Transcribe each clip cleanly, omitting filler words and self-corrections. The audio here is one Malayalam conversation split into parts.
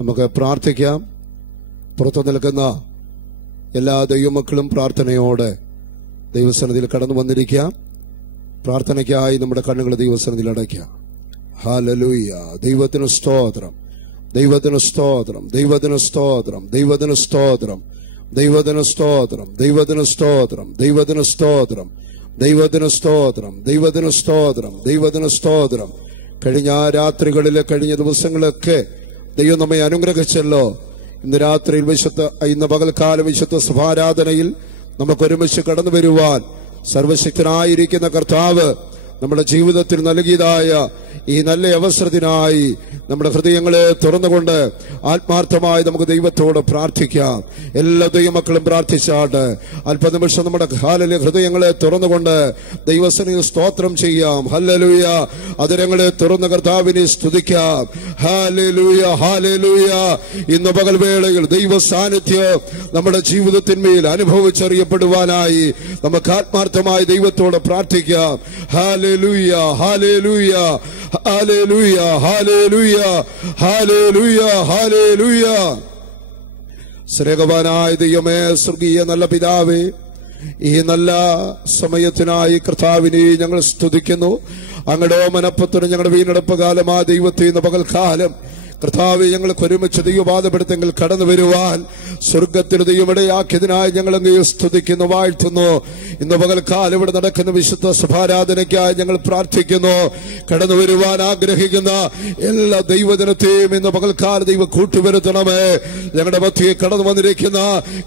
നമുക്ക് പ്രാർത്ഥിക്കാം. പുറത്തു നിൽക്കുന്ന എല്ലാ ദൈവമക്കളും പ്രാർത്ഥനയോടെ ദൈവസന്നിധിയിൽ കടന്നു വന്നിരിക്കാം. പ്രാർത്ഥനയ്ക്കായി നമ്മുടെ കണ്ണുകൾ ദൈവസന്നിധിയിൽ അടയ്ക്കാം. ഹല്ലേലൂയ. ദൈവത്തിന് സ്തോത്രം, ദൈവത്തിന് സ്തോത്രം, ദൈവത്തിന് സ്തോത്രം, ദൈവത്തിന് സ്തോത്രം, ദൈവത്തിന് സ്തോത്രം, ദൈവത്തിന് സ്തോത്രം, ദൈവത്തിന് സ്തോത്രം, ദൈവത്തിന് സ്തോത്രം, ദൈവത്തിന് സ്തോത്രം, ദൈവത്തിന് സ്തോത്രം. കഴിഞ്ഞ രാത്രികളിലെ കഴിഞ്ഞ ദിവസങ്ങളൊക്കെ ദൈവം നമ്മെ അനുഗ്രഹിച്ചല്ലോ. ഇന്ന് പകൽക്കാലം വിശുദ്ധ സഭാരാധനയിൽ നമുക്ക് ഒരുമിച്ച് കടന്നു വരുവാൻ സർവശക്തനായിരിക്കുന്ന കർത്താവ് നമ്മുടെ ജീവിതത്തിൽ നൽകിയതായ ഈ നല്ല അവസരത്തിനായി നമ്മുടെ ഹൃദയങ്ങളെ തുറന്നുകൊണ്ട് ആത്മാർത്ഥമായി നമുക്ക് ദൈവത്തോട് പ്രാർത്ഥിക്കാം. എല്ലാ ദൈവമക്കളും പ്രാർത്ഥിച്ചാട്ട് അല്പനിമിഷം നമ്മുടെ ഹൃദയങ്ങളെ തുറന്നുകൊണ്ട് ദൈവസന്നിധിയിൽ സ്തോത്രം ചെയ്യാം. ഹല്ലേലൂയ. അതിരങ്ങളെ തുറന്ന കർത്താവിനെ സ്തുതിക്കാം. Hallelujah, hallelujah. ഇന്ന് പകൽവേളയിൽ ദൈവ സാന്നിധ്യം നമ്മുടെ ജീവിതത്തിന്മേൽ അനുഭവിച്ചറിയപ്പെടുവാനായി നമുക്ക് ആത്മാർത്ഥമായി ദൈവത്തോട് പ്രാർത്ഥിക്കാം. Hallelujah, hallelujah, hallelujah, hallelujah, hallelujah, hallelujah. സ്നേഹവാനായ ദൈവമേ, സ്വർഗീയ നല്ല പിതാവേ, ഈ നല്ല സമയത്തിനായി കർത്താവിനെ ഞങ്ങൾ സ്തുതിക്കുന്നു. അങ്ങയുടെ മനപ്പത്തിന് ഞങ്ങളുടെ വീണ്ടെടുപ്പ് കാലം ആ ദൈവത്തെ ഇന്ന് പകൽക്കാലം കർത്താവെ ഞങ്ങൾക്ക് ഒരുമിച്ച് ദൈവപാദപ്പെടുത്തെങ്കിൽ കടന്നു വരുവാൻ സ്വർഗത്തിൽ ദൈവമിടയാക്കിയതിനായി ഞങ്ങൾ അങ്ങയെ സ്തുതിക്കുന്നു, വാഴ്ത്തുന്നു. ഇന്ന് പകൽക്കാലം ഇവിടെ നടക്കുന്ന വിശുദ്ധ സഭാരാധനയ്ക്കായി ഞങ്ങൾ പ്രാർത്ഥിക്കുന്നു. കടന്നു വരുവാൻ ആഗ്രഹിക്കുന്ന എല്ലാ ദൈവജനത്തെയും ഇന്ന് പകൽക്കാലം ദൈവം കൂട്ടുവരുത്തണമേ. ഞങ്ങളുടെ മധ്യേ കടന്നു വന്നിരിക്കുന്ന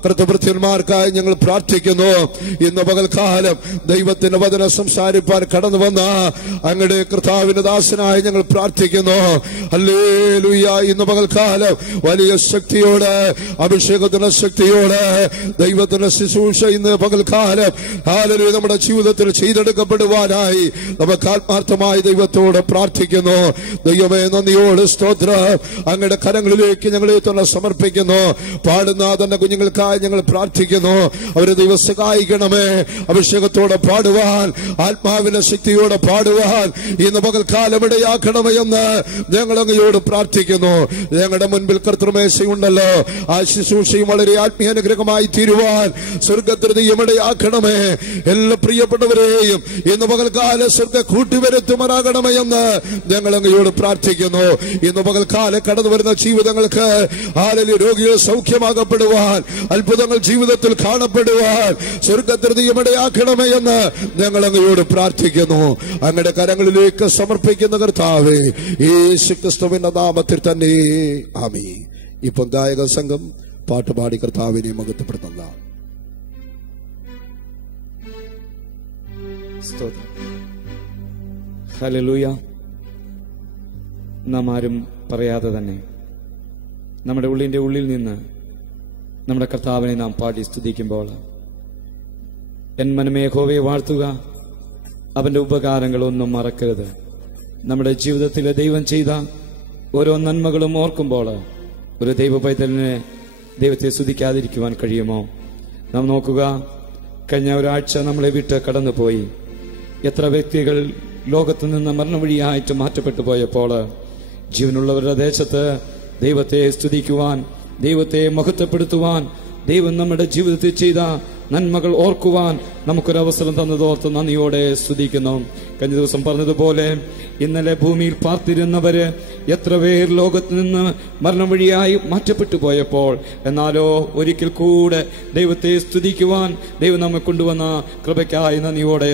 കർത്തഭൃത്യന്മാർക്കായി ഞങ്ങൾ പ്രാർത്ഥിക്കുന്നു. ഇന്ന് പകൽക്കാലം ദൈവത്തിന്റെ വചനം സംസാരിപ്പാൻ കടന്നു വന്ന അങ്ങയുടെ കർത്താവിന്റെ ദാസനായി ഞങ്ങൾ പ്രാർത്ഥിക്കുന്നു. ഹല്ലേലൂയ. ഇന്ന് പകൽക്കാലം വലിയ ശക്തിയോടെ, അഭിഷേകത്തിന്റെ ശക്തിയോടെ ദൈവത്തിന്റെ ശുശ്രൂഷ ഇന്ന് പകൽക്കാലം ഹല്ലേലൂയ നമ്മുടെ ജീവിതത്തിൽ ചെയ്തെടുക്കപ്പെടുവാനായി നമുക്ക് ആത്മാർത്ഥമായി ദൈവത്തോട് പ്രാർത്ഥിക്കുന്നു. ദൈവമേ, നന്ദിയോട് സ്തോത്രം. അങ്ങയുടെ കരങ്ങളിലേക്ക് ഞങ്ങളെ തന്നെ സമർപ്പിക്കുന്നു. പാടുന്ന തന്റെ കുഞ്ഞുങ്ങൾക്കായി ഞങ്ങൾ പ്രാർത്ഥിക്കുന്നു. അവരെ ദൈവം സഹായിക്കണമേ. അഭിഷേകത്തോടെ പാടുവാൻ, ആത്മാവിന്റെ ശക്തിയോടെ പാടുവാൻ ഇന്ന് പകൽക്കാലം ഇടയാക്കണമേ എന്ന് ഞങ്ങൾ അങ്ങയോട് പ്രാർത്ഥിക്കുന്നു. ഞങ്ങളുടെ മുൻപിൽ കർത്തൃമേശയുണ്ടല്ലോ. ആ ശുശ്രൂഷയും വളരെ ആത്മീയ അനുഗ്രഹമായി തീരുവാൻ സ്വർഗത്തിൽ ഇടയാക്കണമേ. എല്ലാ പ്രിയപ്പെട്ടവരെയും ഇന്ന് പകൽക്കാലം സ്വർഗ കൂട്ടിവരുത്തുമാറാകണമേ എന്ന് ഞങ്ങൾ അങ്ങയോട് പ്രാർത്ഥിക്കുന്നു. ഇന്ന് പകൽക്കാലം കടന്നു വരുന്ന ജീവിതങ്ങൾക്ക് ഹല്ലേലൂയ രോഗികൾ സൗഖ്യമാകപ്പെടുവാൻ, അത്ഭുതങ്ങൾ ജീവിതത്തിൽ കാണപ്പെടുവാൻ സ്വർഗത്തിൽ ഇടയാക്കണമേ എന്ന് ഞങ്ങൾ അങ്ങയോട് പ്രാർത്ഥിക്കുന്നു. അങ്ങയുടെ കരങ്ങളിലേക്ക് സമർപ്പിക്കുന്ന കർത്താവേ, യേശു ക്രിസ്തുവിന്റെ നാമത്തിൽ തന്നെ ആമീൻ. ഇപ്പം ഗായക സംഘം പാട്ടുപാടി കർത്താവിനെ മഹത്വപ്പെടുത്തുന്ന ഹല്ലേലൂയ. നാം ആരും പറയാതെ തന്നെ നമ്മുടെ ഉള്ളിന്റെ ഉള്ളിൽ നിന്ന് നമ്മുടെ കർത്താവിനെ നാം പാടി സ്തുതിക്കുമ്പോൾ, എൻ മനമേ യഹോവയെ വാഴ്ത്തുക, അവന്റെ ഉപകാരങ്ങളൊന്നും മറക്കരുത്. നമ്മുടെ ജീവിതത്തിലെ ദൈവം ചെയ്ത ഓരോ നന്മകളും ഓർക്കുമ്പോൾ ഒരു ദൈവ പൈതലിനെ ദൈവത്തെ സ്തുതിക്കാതിരിക്കുവാൻ കഴിയുമോ? നാം നോക്കുക, കഴിഞ്ഞ ഒരാഴ്ച നമ്മളെ വിട്ട് കടന്നുപോയി. എത്ര വ്യക്തികൾ ലോകത്ത് നിന്ന് മരണവഴിയായിട്ട് മാറ്റപ്പെട്ടു പോയപ്പോൾ ജീവനുള്ളവരുടെ ദേശത്ത് ദൈവത്തെ സ്തുതിക്കുവാൻ, ദൈവത്തെ മഹത്വപ്പെടുത്തുവാൻ, ദൈവം നമ്മുടെ ജീവിതത്തിൽ ചെയ്ത നന്മകൾ ഓർക്കുവാൻ നമുക്കൊരവസരം തന്നതോർത്ത് നന്ദിയോടെ സ്തുതിക്കുന്നു. കഴിഞ്ഞ ദിവസം പറഞ്ഞതുപോലെ ഇന്നലെ ഭൂമിയിൽ പാർത്തിരുന്നവര് എത്ര പേർ ലോകത്ത് നിന്ന് മരണം വഴിയായി മാറ്റപ്പെട്ടു പോയപ്പോൾ, എന്നാലോ ഒരിക്കൽ കൂടെ ദൈവത്തെ സ്തുതിക്കുവാൻ ദൈവം നമ്മെ കൊണ്ടുവന്ന കൃപയ്ക്കായി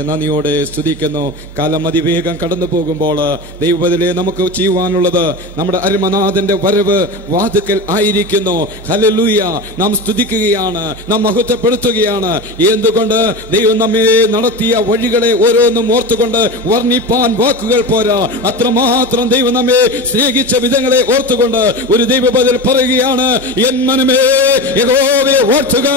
നന്ദിയോടെ സ്തുതിക്കുന്നു. കാലം അതിവേഗം കടന്നു പോകുമ്പോൾ ദൈവബദലേ നമുക്ക് ചെയ്യുവാനുള്ളത് നമ്മുടെ അരുമനാഥന്റെ വരവ് വാതുക്കൽ ആയിരിക്കുന്നു. ഹല്ലേലൂയ. നാം സ്തുതിക്കുകയാണ്, നാം മഹത്വപ്പെടുത്തുകയാണ്. എന്തുകൊണ്ട്? ദൈവം നമ്മെ നടത്തിയ വഴികളെ ഓരോന്നും ഓർത്തുകൊണ്ട് വർണ്ണിപ്പാൻ വാക്കുകൾ പോരാ. അത്രമാത്രം ദൈവം നമ്മെ സ്നേഹിച്ച വിധങ്ങളെ ഓർത്തുകൊണ്ട് ഒരു ദൈവബദൽ പറയുകയാണ്, എൻ മനമേ യഹോവയെ വാഴ്ത്തുക,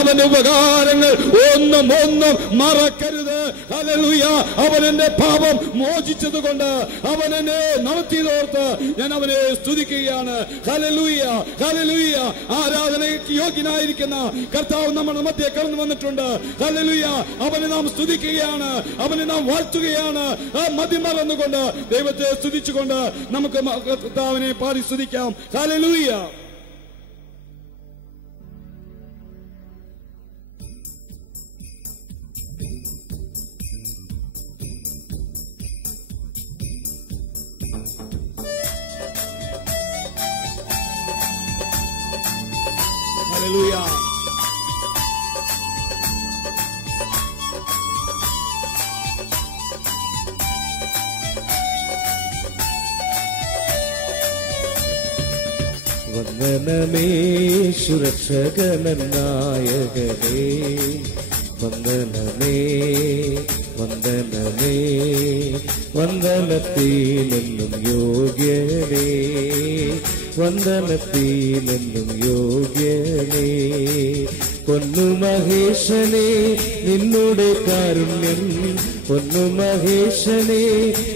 അവന്റെ ഉപകാരങ്ങൾ ഒന്നും മറക്കരുത്. ഹല്ലേലൂയ, അവൻ എന്റെ പാപം മോചിച്ചത് കൊണ്ട്, അവൻ എന്നെ നടത്തിയതോർത്ത് ഞാൻ അവനെ സ്തുതിക്കുകയാണ്. Hallelujah, hallelujah. ആരാധനയ്ക്ക് യോഗ്യനായിരിക്കുന്ന കർത്താവ് നമ്മുടെ മധ്യേ കടന്നു വന്നിട്ടുണ്ട്. ഹല്ലേലൂയ, അവനെ നാം സ്തുതിക്കുകയാണ്, അവനെ നാം വാഴ്ത്തുകയാണ്. ആ മതിമറന്നുകൊണ്ട് ദൈവത്തെ സ്തുതിച്ചുകൊണ്ട് നമുക്ക് കർത്താവിനെ പാടി സ്തുതിക്കാം. ഹല്ലേലൂയ. ഹല്ലേലൂയ. വന്ദനമേ സുരക്ഷകനായകനേ, വന്ദനമേ വന്ദനമേ, വന്ദനത്തിനെന്നും യോഗ്യനേ, വന്ദനത്തിനെന്നും യോഗ്യനേ. പൊന്നു മഹേശനേ നിന്നോടെ കാരുണ്യം, പൊന്നു മഹേശനേ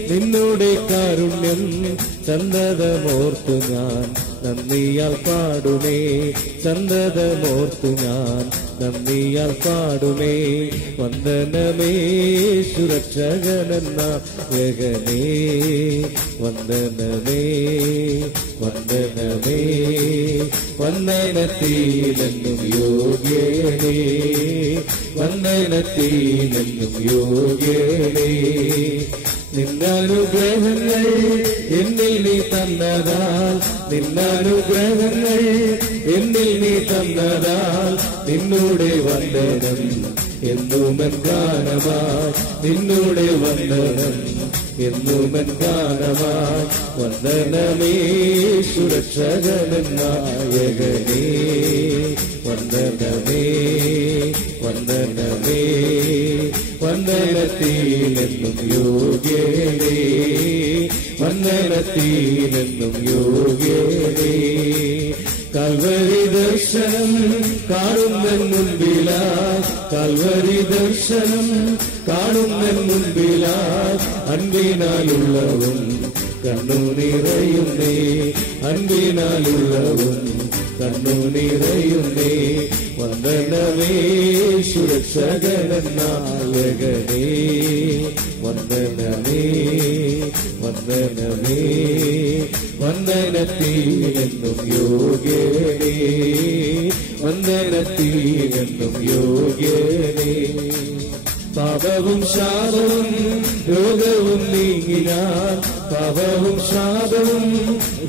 നിന്നോടെ കാരുണ്യം, സന്തതമോർത്തു ഞാൻ നന്ദിയാൽ പാടുമേ, സന്തതമോർത്തു ഞാൻ നന്ദിയാൽ പാടുമേ. വന്ദനമേ സുരക്ഷകനായകനേ, വന്ദനമേ വന്ദനമേ, വന്ദനത്തിനെന്നും യോഗ്യനേ, വന്ദനത്തിനെന്നും യോഗ്യനേ. നിന്നനുഗ്രഹങ്ങൾ എന്നിൽ നീ തന്നതാൽ, നിന്നനുഗ്രഹങ്ങൾ എന്നിൽ നീ തന്നതാൽ, നിന്നോടെ വന്ദനം എന്നുമൻ ഗാനമായി, നിന്നോടെ വന്ദനം എന്നുമൻ ഗാനമായി. വന്ദനമേ സുരക്ഷകനായകനേ, വന്ദനമേ വന്ദനമേ, വന്ദനത്തിനെന്നും യോഗ്യനേ, വന്ദനത്തിനെന്നും യോഗ്യനേ. കൽവരി ദർശനം കാണുന്ന മുൻപിലായി, കൽവരി ദർശനം കാണുന്ന മുൻപിലായി, അൻപിനാലുള്ളവും കണ്ണു നിറയുന്നേ, അൻപിനാലുള്ളവും കണ്ണു നിറയുന്നേ. വന്ദനമേ സുരക്ഷകനായകനേ, വന്ദനമേ വന്ദനമേ, വന്ദനത്തിനെന്നും യോഗ്യനേ, വന്ദനത്തിനെന്നും യോഗ്യനേ. പാപവും ശാപവും രോഗവും നീങ്ങിനാൻ, പാപവും ശാപവും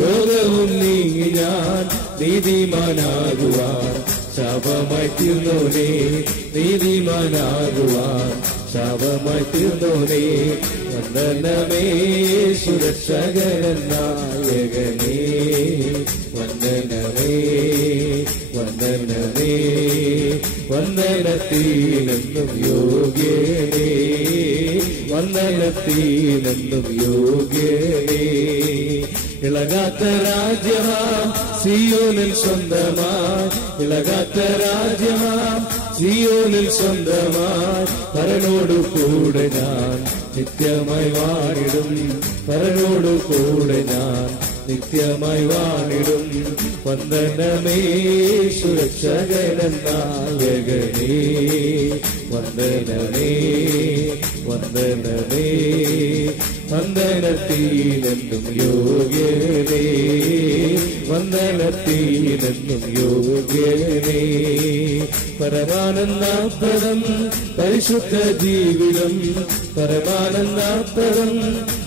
രോഗവും നീങ്ങിനാൻ, നീതിമാനാകുവാൻ ശാപമായി തീർന്നോനേ, നീതിമാനാകുവാൻ ശാപമായി തീർന്നോനേ. വന്ദനമേ സുരക്ഷകനായകനേ, വന്ദനമേ വന്ദനമേ, വന്ദനത്തിനെന്നും യോഗ്യനേ, വന്ദനത്തിനെന്നും യോഗ്യനേ. ഇളകാത്ത രാജ്യമാം സിയോനിൽ സ്വന്തമായി, ഇളകാത്ത രാജ്യമാം സിയോനിൽ സ്വന്തമായി, പരനോടു കൂടെ ഞാൻ നിത്യമായി വാണിടും, പരനോടു കൂടെ ഞാൻ നിത്യമായി വാണിടും. വന്ദനമേ സുരക്ഷകനായകനേ, വന്ദനമേ വന്ദനമേ, വന്ദനത്തിനെന്നും യോഗ്യനേ, വന്ദനത്തിനെന്നും യോഗ്യനേ. പരമാനന്ദപ്രദം പരിശുദ്ധ ജീവിതം, പരമാനന്ദപ്രദം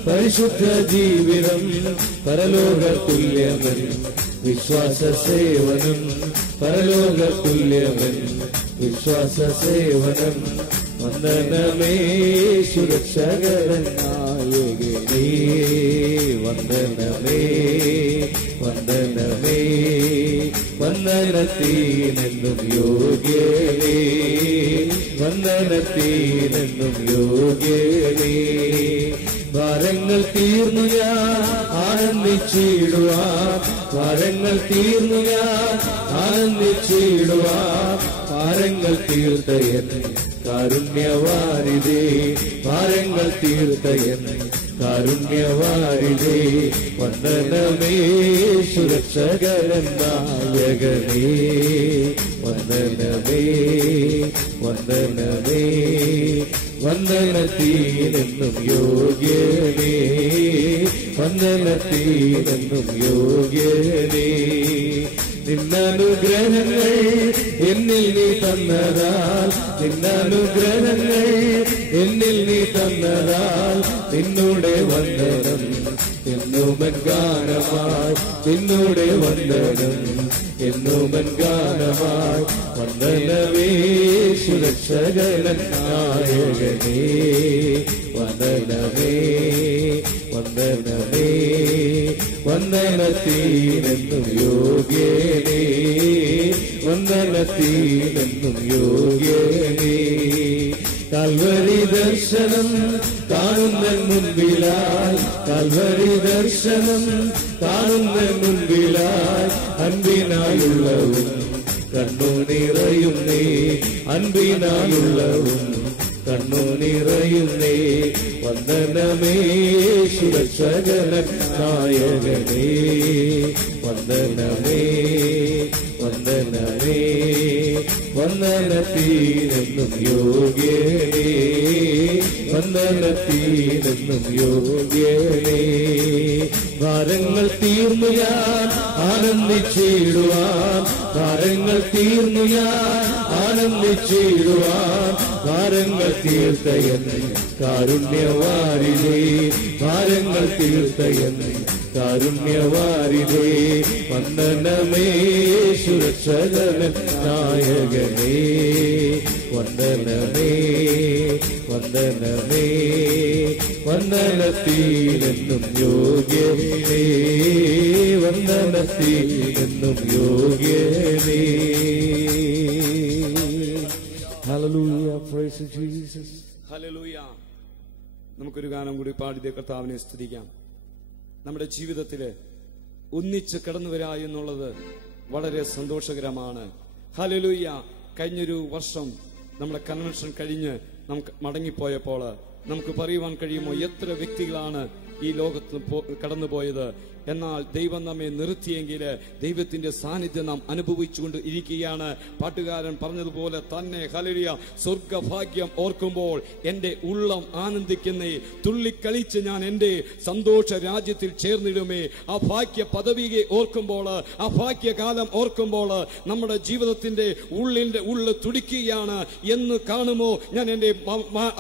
പരിശുദ്ധ ജീവിതം, പരലോക തുല്യമൻ വിശ്വാസ സേവനം, പരലോക തുല്യമൻ വിശ്വാസ സേവനം. വന്ദനമേ സുരക്ഷകനായകനേ, വന്ദനമേ വന്ദനമേ, വന്ദനത്തിനെന്നും യോഗ്യനേ, വന്ദനത്തിനെന്നും യോഗ്യനേ. ഭാരങ്ങൾ തീർന്നു ഞാൻ ആനന്ദിച്ചിടുവാൻ, ഭാരങ്ങൾ തീർന്നു ഞാൻ ആനന്ദിച്ചിടുവാൻ, ഭാരങ്ങൾ തീർത്തയൻ കാരുണ്യവാരിതേ, ഭാരങ്ങൾ തീർത്തയൻ കാരുണ്യവാരിതേ. വന്ദനമേ സുരക്ഷകരൻ നായകനേ, വന്ദനമേ വന്ദനമേ. വന്ദനത്തിനെന്നും യോഗ്യനേ, വന്ദനത്തിനെന്നും യോഗ്യനേ. നിന്നനുഗ്രഹങ്ങൾ എന്നിൽ നീ തന്നതാൽ, നിന്നനുഗ്രഹങ്ങൾ എന്നിൽ നീ തന്നതാൽ, നിന്നോടെ വന്ദനം എന്നുമൻ ഗാനമായി, നിന്നോടെ വന്ദനം എന്നുമൻ ഗാനമായി. വന്ദനമേ സുരക്ഷകൻ നായകനേ, വന്ദനമേ വന്ദനമേ. വന്ദനത്തിനെന്നും യോഗ്യനേ, വന്ദനത്തിനെന്നും യോഗ്യനേ. കാൽവരി ദർശനം കാണുന്ന മുൻപിലായി, കാൽവരി ദർശനം കാണുന്ന മുൻപിലായി. അൻപിനായുള്ളവും കണ്ണു നിറയുന്നേ, അൻപിനായുള്ളവും കണ്ണു നിറയുന്നേ. വന്ദനമേ സുരക്ഷകൻ നായകനേ, വന്ദനമേ വന്ദനമേ. വന്ദനത്തിനെന്നും യോഗ്യനേ, വന്ദനത്തിനെന്നും യോഗ്യനേ. ഭാരങ്ങൾ തീർന്നു ഞാൻ ആനന്ദിച്ചിടുവാൻ, ഭാരങ്ങൾ തീർന്നു ഞാൻ ആനന്ദിച്ചിടുവാൻ. ഭാരങ്ങൾ തീർത്തയൻ കാരുണ്യവാരിതേ, ഭാരങ്ങൾ തീർത്തയൻ കാരുണ്യവാരിതേ. വന്ദനമേ സുരക്ഷകൻ നായകനേ, വന്ദനമേ വന്ദനമേ. വന്ദനത്തിനെന്നും യോഗ്യനേ, വന്ദനത്തിനെന്നും യോഗ്യനേ. Hallelujah, praise Jesus. ഹല്ലേലൂയ. നമുക്കൊരു ഗാനം കൂടി പാടി കർത്താവിനെ സ്തുതിക്കാം. നമ്മുടെ ജീവിതത്തിൽ ഒന്നിച്ച് കടന്നു വരാ എന്നുള്ളത് വളരെ സന്തോഷകരമാണ്. ഹല്ലേലൂയ. കഴിഞ്ഞൊരു വർഷം നമ്മുടെ കൺവെൻഷൻ കഴിഞ്ഞ് നമുക്ക് മടങ്ങിപ്പോയപ്പോൾ നമുക്ക് പറയുവാൻ കഴിയുമോ എത്ര വ്യക്തികളാണ് ഈ ലോകത്ത് കടന്നുപോയത്? എന്നാൽ ദൈവം നമ്മെ നിർത്തിയെങ്കിൽ ദൈവത്തിന്റെ സാന്നിധ്യം നാം അനുഭവിച്ചുകൊണ്ട് ഇരിക്കുകയാണ്. പാട്ടുകാരൻ പറഞ്ഞതുപോലെ തന്നെ ഹല്ലേലൂയ. സ്വർഗഭാഗ്യം ഓർക്കുമ്പോൾ എന്റെ ഉള്ളം ആനന്ദിക്കുന്നേ, തുള്ളിക്കളിച്ച് ഞാൻ എന്റെ സന്തോഷ രാജ്യത്തിൽ ചേർന്നിടുമേ. ആ ഭാഗ്യ പദവിയെ ഓർക്കുമ്പോൾ, ആ ഭാഗ്യകാലം ഓർക്കുമ്പോൾ നമ്മുടെ ജീവിതത്തിന്റെ ഉള്ള് തുടിക്കുകയാണ്. എന്ന് കാണുമോ ഞാൻ എന്റെ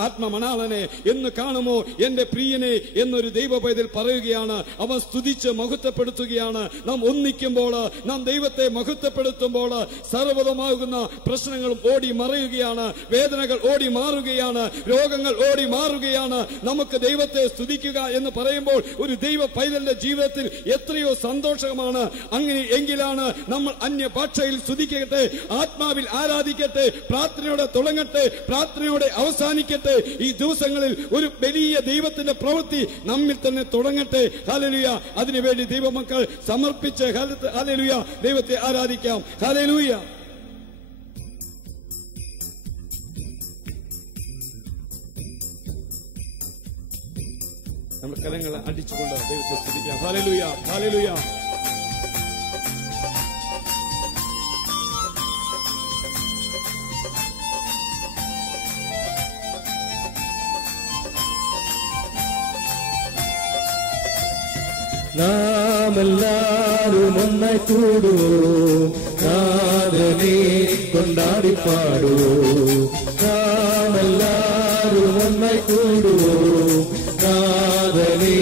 ആത്മമണാളനെ, എന്ന് കാണുമോ എന്റെ പ്രിയനെ എന്നൊരു ദൈവ പൈതൽ പറയുകയാണ്. അവൻ സ്തുതിച്ച് മഹത്വപ്പെടുത്തുകയാണ്. നാം ഒന്നിക്കുമ്പോൾ, നാം ദൈവത്തെ മഹത്വപ്പെടുത്തുമ്പോൾ സർവ്വതമാകുന്ന പ്രശ്നങ്ങളും ഓടി മറയുകയാണ്, വേദനകൾ ഓടി മാറുകയാണ്, രോഗങ്ങൾ ഓടി മാറുകയാണ്. നമുക്ക് ദൈവത്തെ സ്തുതിക്കുക എന്ന് പറയുമ്പോൾ ഒരു ദൈവ പൈതലിന്റെ ജീവിതത്തിൽ എത്രയോ സന്തോഷമാണ്. അങ്ങനെ എങ്കിലാണ് നമ്മൾ അന്യഭാഷയിൽ സ്തുതിക്കട്ടെ, ആത്മാവിൽ ആരാധിക്കട്ടെ, പ്രാർത്ഥനയോടെ തുടങ്ങട്ടെ, പ്രാർത്ഥനയോടെ അവസാനിക്കട്ടെ. ഈ ദിവസങ്ങളിൽ ഒരു വലിയ ദൈവത്തിന്റെ പ്രവൃത്തി നമ്മിൽ തന്നെ തുടങ്ങട്ടെ. ഹല്ലേലൂയ. അതിനുവേണ്ടി ദൈവമക്കൾ സമർപ്പിച്ച് ഹല്ലേലൂയ ദൈവത്തെ ആരാധിക്കാം. ഹല്ലേലൂയ. നമ്മൾ കരങ്ങൾ അടിച്ചുകൊണ്ട് ദൈവത്തെ സ്തുതിക്കാം. Hallelujah, hallelujah. നാമെല്ലാരും ഒന്നായി കൂടൂ, നാഥനെ കൊണ്ടാടിപ്പാടൂ. നാമെല്ലാരും ഒന്നായി കൂടൂ, നാഥനെ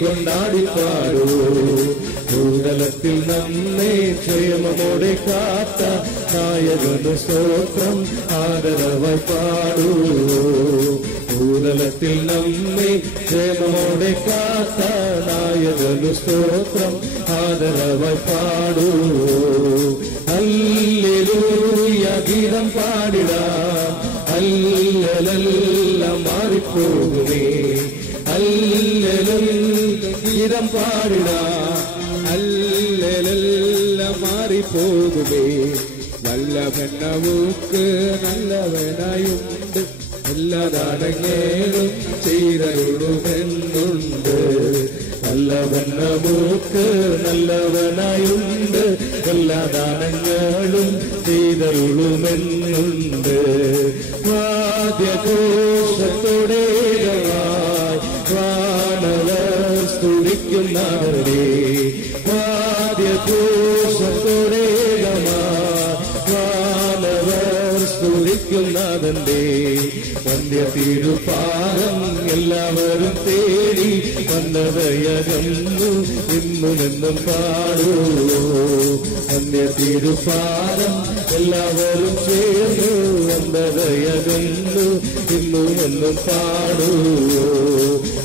കൊണ്ടാടിപ്പാടൂ. ഭൂതലത്തിൽ നമ്മെ ക്ഷേമമോടെ കാത്ത നായകന് സ്തോത്രം ആദരവായി പാടൂ. ഭൂതലത്തിൽ നമ്മെ ക്ഷേമമോടെ കാത്ത നായകന് സ്തോത്രം ആദരവായി പാടൂ. ഹല്ലേലൂയ ഗീതം പാടിടാം, ഹല്ലേലൂയ മാറിപ്പോകുമേ. ഹല്ലേലൂയ ഗീതം പാടിടാം, ഹല്ലേലൂയ മാറിപ്പോകുമേ. വല്ലഭൻ നമുക്ക് നല്ലവനായുണ്ട്, എല്ലാ ദാനങ്ങളും ചെയ്തരുളുമെന്നുണ്ട്. വല്ലഭൻ നമുക്ക് നല്ലവനായുണ്ട്, എല്ലാ ദാനങ്ങളും ചെയ്തരുളുമെന്നുണ്ട്. വാദ്യഘോഷത്തോടെ വാനവർ സ്തുതിക്കുന്നവരെ, വാദ്യഘോഷത്തോടെ വാനവർ സ്തുതിക്കുന്നവന്റെ വന്ധ്യ തിരുപാദം എല്ലാവരും തേടി വന്നതയകന്നു ഇന്നുമെന്നും പാടൂ. വന്ധ്യ തിരുപാദം എല്ലാവരും ചേർന്നു വന്നതയകന്നു ഇന്നുമെന്നും പാടൂ.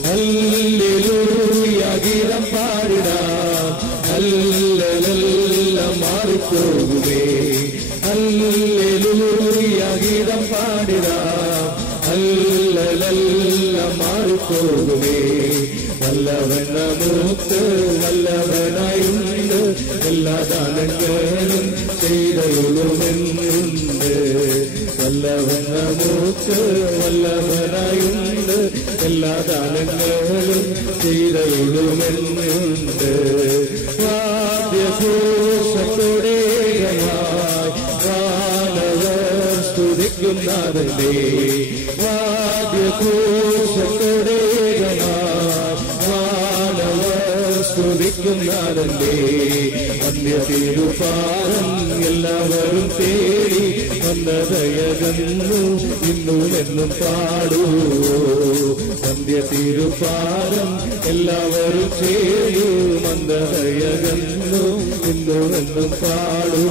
ഹല്ലേലൂയ ഗീതം പാടിടാം, ഹല്ലേലൂയ മാറിപ്പോകുമേ. ഹല്ലേലൂയ ഗീതം പാടിടാം, ഹല്ലേലൂയ മാറിപ്പോകുമേ. വല്ലവൻ നമുക്ക് വല്ലവനായുണ്ട്, എല്ലാ ദാനങ്ങളും ചെയ്തരുളുമെന്നുണ്ട്. വല്ലവൻ നമുക്ക് വല്ലവനായുണ്ട്, എല്ലാ ദാനങ്ങളും ചെയ്തരുളുമെന്നുണ്ട്. വാദ്യഘോഷത്തോടെ വാനവർ സ്തുതിക്കുന്നവന്റെ, വാദ്യഘോഷത്തോടെ വാനവർ സ്തുതിക്കുന്നവന്റെ വന്ധ്യ തിരുപാദം എല്ലാവരും തേടി വന്നതയകന്നു ഇന്നുമെന്നും പാടൂ. വന്ധ്യ തിരുപാദം എല്ലാവരും ചേരു വന്നതയകന്നു ഇന്നുമെന്നും പാടൂ.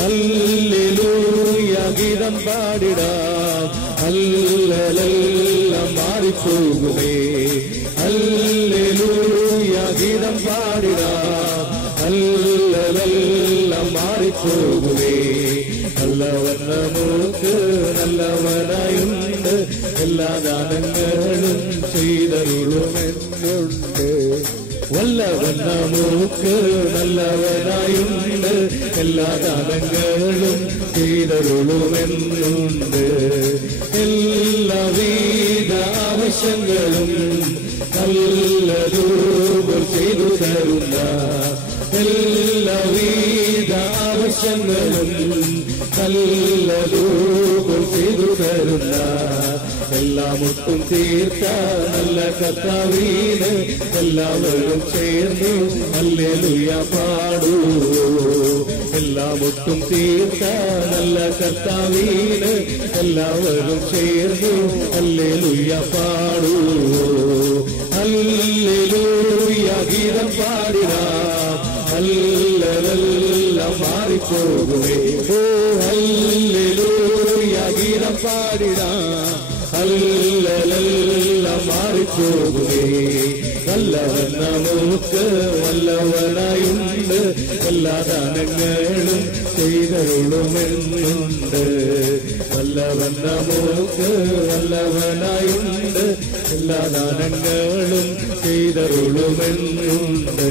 ഹല്ലേലൂയ ഗീതം പാടിടാം, ഹല്ലേലൂയ മാറിപ്പോകുമേ. ഹല്ലേലൂയ ഗീതം പാടിടാം, ഹല്ലേലൂയ മാറിപ്പോകുമേ. നല്ലവൻ നമുക്ക് നല്ലവനായുണ്ട്, എല്ലാ ദാനങ്ങളും ചെയ്തരുളുമെന്നുണ്ട്. വല്ലവൻ നമുക്ക് നല്ലവനായുണ്ട്, എല്ലാ ദാനങ്ങളും ചെയ്തരുളുമെന്നുണ്ട്. എല്ലാവിധ ആവശ്യങ്ങളും നല്ലതുപോൽ ചെയ്തു തരുന്ന, എല്ലാവിധ ആവശ്യങ്ങളും നല്ലതുപോൽ ചെയ്തു തരുന്ന, എല്ലാമൊട്ടും തീർത്ത നല്ല കർത്താവിന് എല്ലാവരും ചേർന്നു ഹല്ലേലൂയ പാടൂ. എല്ലാമൊട്ടും തീർത്ത നല്ല കർത്താവിന് എല്ലാവരും ചേർന്നു ഹല്ലേലൂയ പാടൂ. ഹല്ലേലൂയ ഗീതം പാടിടാം, ഹല്ലേലൂയ മാറിപ്പോകുമേ. ഓ ഹല്ലേലൂയ ഗീതം പാടിടാം, ഹല്ലേലൂയ മാറിപ്പോകുമേ. വല്ലവൻ നമുക്ക് വല്ലവനായുണ്ട്, എല്ലാ ദാനങ്ങളും ചെയ്തരുളുമെന്നുണ്ട്. വല്ലവൻ നമുക്ക് വല്ലവനായുണ്ട്, എല്ലാ ദാനങ്ങളും ചെയ്തരുളുമെന്നുണ്ട്.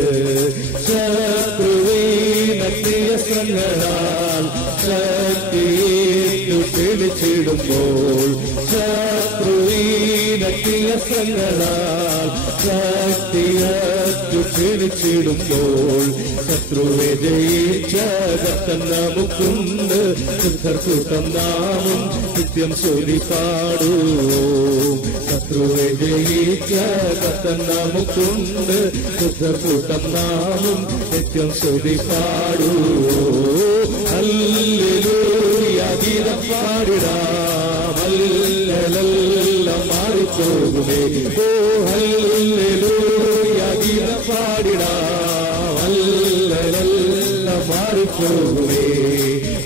ശത്രുവീനത്യസങ്ങളാൽ ശക്തിയേറ്റു പിടിച്ചിടുമ്പോൾ, ശത്രുവീനത്യസങ്ങളാൽ ശക്തിയേറ്റു പിടിച്ചിടുമ്പോൾ, ശത്രുവെ ജയിച്ച കർത്തൻ നമുക്കുണ്ട്, ശുദ്ധർക്കൂട്ടം നാമും നിത്യം സ്തുതി പാടൂ. ശത്രുവെ ജയിച്ച കർത്തൻ നമുക്കുണ്ട്, ശുദ്ധർക്കൂട്ടം നാമും നിത്യം സ്തുതി പാടൂ. ഹല്ലേലൂയ ഗീതം പാടിടാം, ഹല്ലേലൂയ മാറിപ്പോകുമേ. ഓ ഹല്ലേലൂയ ഗീതം പാടിടാം, ഹല്ലേലൂയ മാറിപ്പോകുമേ.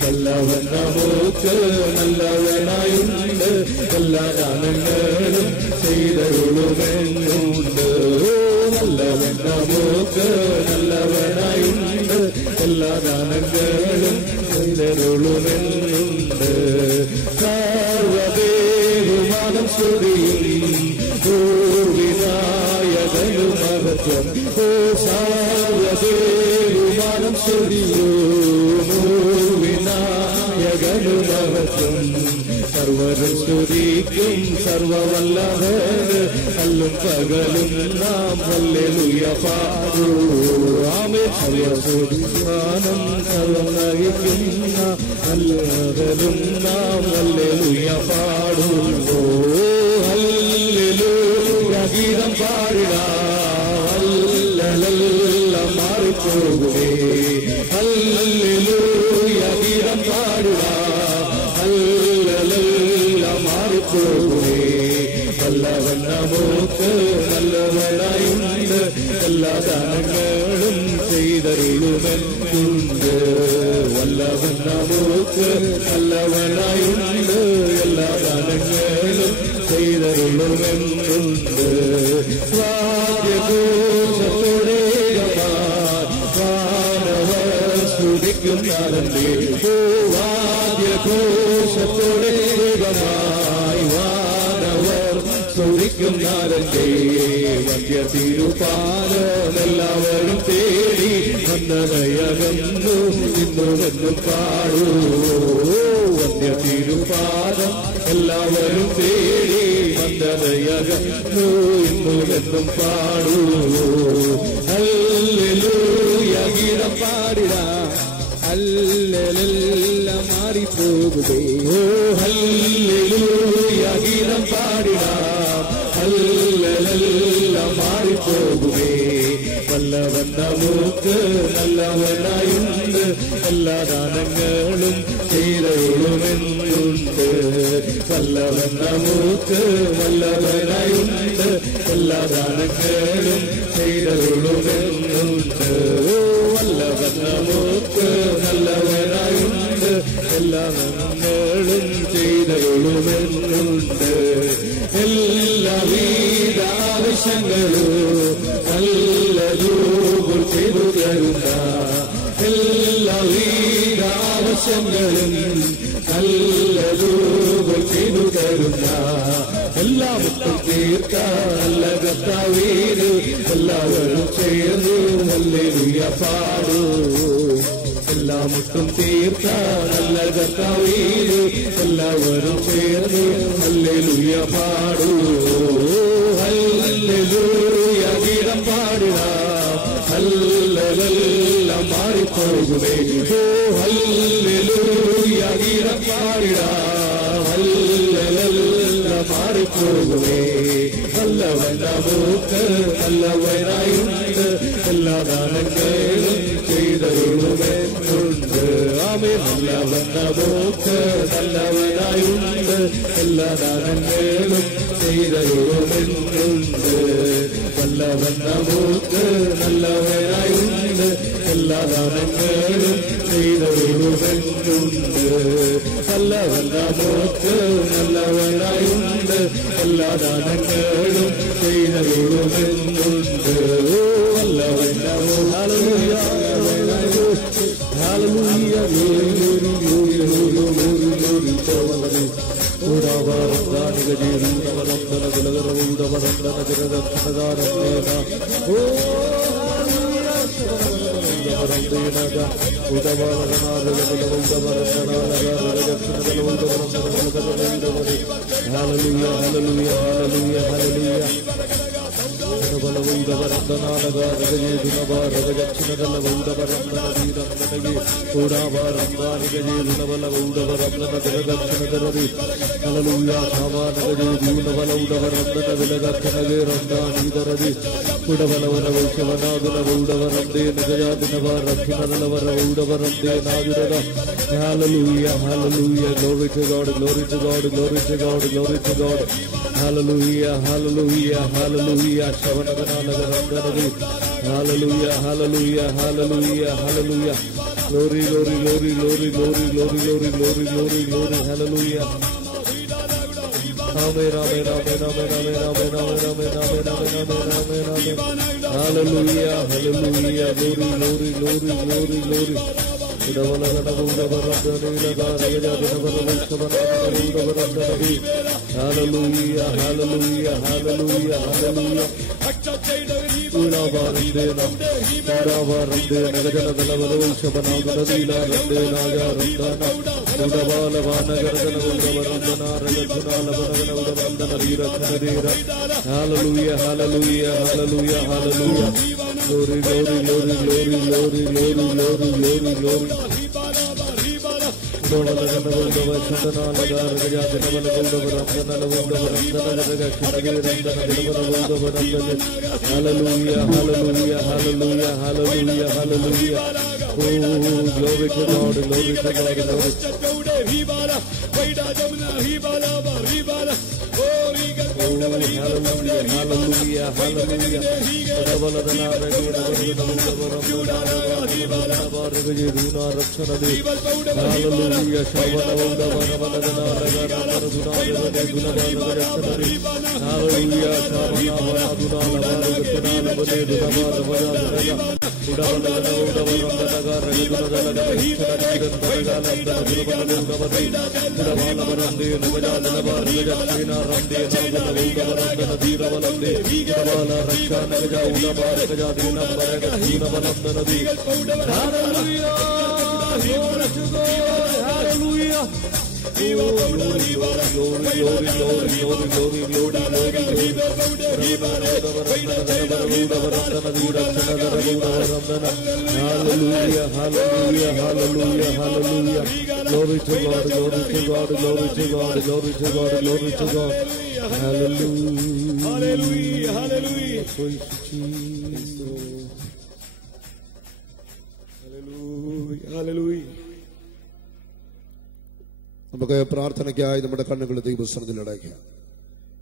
വല്ലവൻ നമുക്ക് നല്ലവനായുണ്ട്, എല്ലാ ദാനങ്ങളും ചെയ്തരുളുമെന്നുണ്ട്. വല്ലവൻ നമുക്ക് നല്ലവനായുണ്ട്, എല്ലാ ദാനങ്ങളും ചെയ്തരുളുമെന്നുണ്ട്. സർവ്വദേവമാനം സ്തുതിയും പൂർവിനായകനു മഹത്വം. ഓ സർവ്വദേവമാനം സ്തുതിയും സകലുമഹത്വം സർവരും സ്തുതിക്കും സർവവല്ലഭന് അല്ലും പകലും നാം ഹല്ലേലൂയ പാടൂ. ആമേൻ. സർവസ്തുതിമാനം സർവം നയിക്കുന്ന അല്ലകലും നാം ഹല്ലേലൂയ പാടൂ. ഹല്ലേലൂയ ഗീതം പാടിടാം, അല്ലലെല്ലാം മാറിപ്പോകുമേ. ഹല്ലേലൂയ ഗീതം പാടിടാം, അല്ലലെല്ലാം മാറിപ്പോകുമേ. വല്ലവൻ നമുക്ക് നല്ലവനായുണ്ട്, എല്ലാ ദാനങ്ങളും ചെയ്തരുളുമെന്നുണ്ട്. വല്ലവൻ നമുക്ക് നല്ലവനായുണ്ട്, എല്ലാ ദാനങ്ങളും ചെയ്തരുളുമെന്നുണ്ട്. വാദ്യഘോഷത്തോടെ വാനവർ സ്തുതിക്കുന്നവന്റെ, വാദ്യഘോഷത്തോടെ വാനവർ സ്തുതിക്കുന്നവന്റെ വന്ധ്യ തിരുപാലം എല്ലാവരും തേടി വന്നതയകന്നു ഇന്നുമെന്നും പാടൂ. വന്ധ്യ തിരുപാദം എല്ലാവരും തേടി വന്നതയകന്നു ഇന്നുമെന്നും പാടൂ. ഹല്ലേലൂയ ഗീതം പാടിടാം, അല്ലലെല്ലാം മാറിപ്പോകുമേ. ഓ ഹല്ലേലൂയ ഗീതം പാടിടാം, അല്ലലെല്ലാം മാറിപ്പോകുമേ. വല്ലവൻ നമുക്ക് നല്ലവനായുണ്ട്, എല്ലാ ദാനങ്ങളും ചെയ്തരുളുമെന്നുണ്ട്. വല്ലവൻ നമുക്ക് നല്ലവനായുണ്ട്, എല്ലാ ദാനങ്ങളും ചെയ്തരുളുമെന്നുണ്ട്. വല്ലവൻ നമുക്ക് നല്ലവനായുണ്ട്, എല്ലാ ദാനങ്ങളും ചെയ്തരുളുമെന്നുണ്ട്. എല്ലാവിധ ആവശ്യങ്ങളും നല്ലതൂകൾ ചെയ്തു തരുന്ന, എല്ലാവിധ ആവശ്യങ്ങളും നല്ലതൂകൾ ചെയ്തു തരുന്ന, എല്ലാവർക്കും തീർക്കാൻ നല്ല കർത്താവീര് എല്ലാവരും ചേർന്നു ഹല്ലേലൂയ പാടൂ. എല്ലാവർക്കും തീർക്കാൻ നല്ല കർത്താവീര് എല്ലാവരും ചേർന്നു ഹല്ലേലൂയ പാടൂ. ഹല്ലേലൂയ ഗീതം പാടിടാം, ഹല്ലേലൂയ മാറിപ്പോകുമേ. ഓ ഹല്ലേലൂയ ഗീതം പാടിടാം, ഹല്ലേലൂയ മാറിപ്പോകുമേ. നല്ലവൻ നമുക്ക് നല്ലവനായുണ്ട്, എല്ലാ ദാനങ്ങളും ചെയ്തരുളുമെന്നുണ്ട്. ആമേൻ. നല്ലവൻ നമുക്ക് നല്ലവനായുണ്ട്, എല്ലാ ദാനങ്ങളും ചെയ്തരുളുമെന്നുണ്ട്. വല്ലവൻ നമുക്ക് നല്ലവനായുണ്ട്, എല്ലാ ദാനങ്ങളും ചെയ്തരുളുമെന്നുണ്ട്. വല്ലവൻ നമുക്ക് നല്ലവനായുണ്ട്, എല്ലാ ദാനങ്ങളും ചെയ്തരുളുമെന്നുണ്ട്. വല്ലവൻ hallelujah hallelujah Hallelujah, hallelujah, glory to God, glory to God, glory to God, glory to God. Hallelujah, hallelujah, hallelujah. Hallelujah, hallelujah, hallelujah, hallelujah. Glory, glory, glory, glory, glory, glory, glory, glory, glory, glory. Hallelujah. Amen, amen, amen, amen, amen, amen, amen, amen, amen, amen, amen, amen, amen. Hallelujah, hallelujah, glory, glory, glory, glory, glory. Hallelujah, hallelujah, hallelujah, hallelujah, hallelujah. Hallelujah, hallelujah, hallelujah, hallelujah. Glory, glory, glory, glory, glory, glory, glory, glory, glory. Hallelujah, hallelujah, hallelujah, hallelujah, hallelujah. Oh, glory to God, glory to God, glory. Hallelujah, hallelujah, glory to God, glory to God, glory to God, glory to God, glory to God. Hallelujah, hallelujah, hallelujah. Praise Jesus. Hallelujah, hallelujah. നമുക്ക് പ്രാർത്ഥനയ്ക്കായി നമ്മുടെ കണ്ണുകൾ ദൈവസന്നിധിയിൽ അടയ്ക്കാം.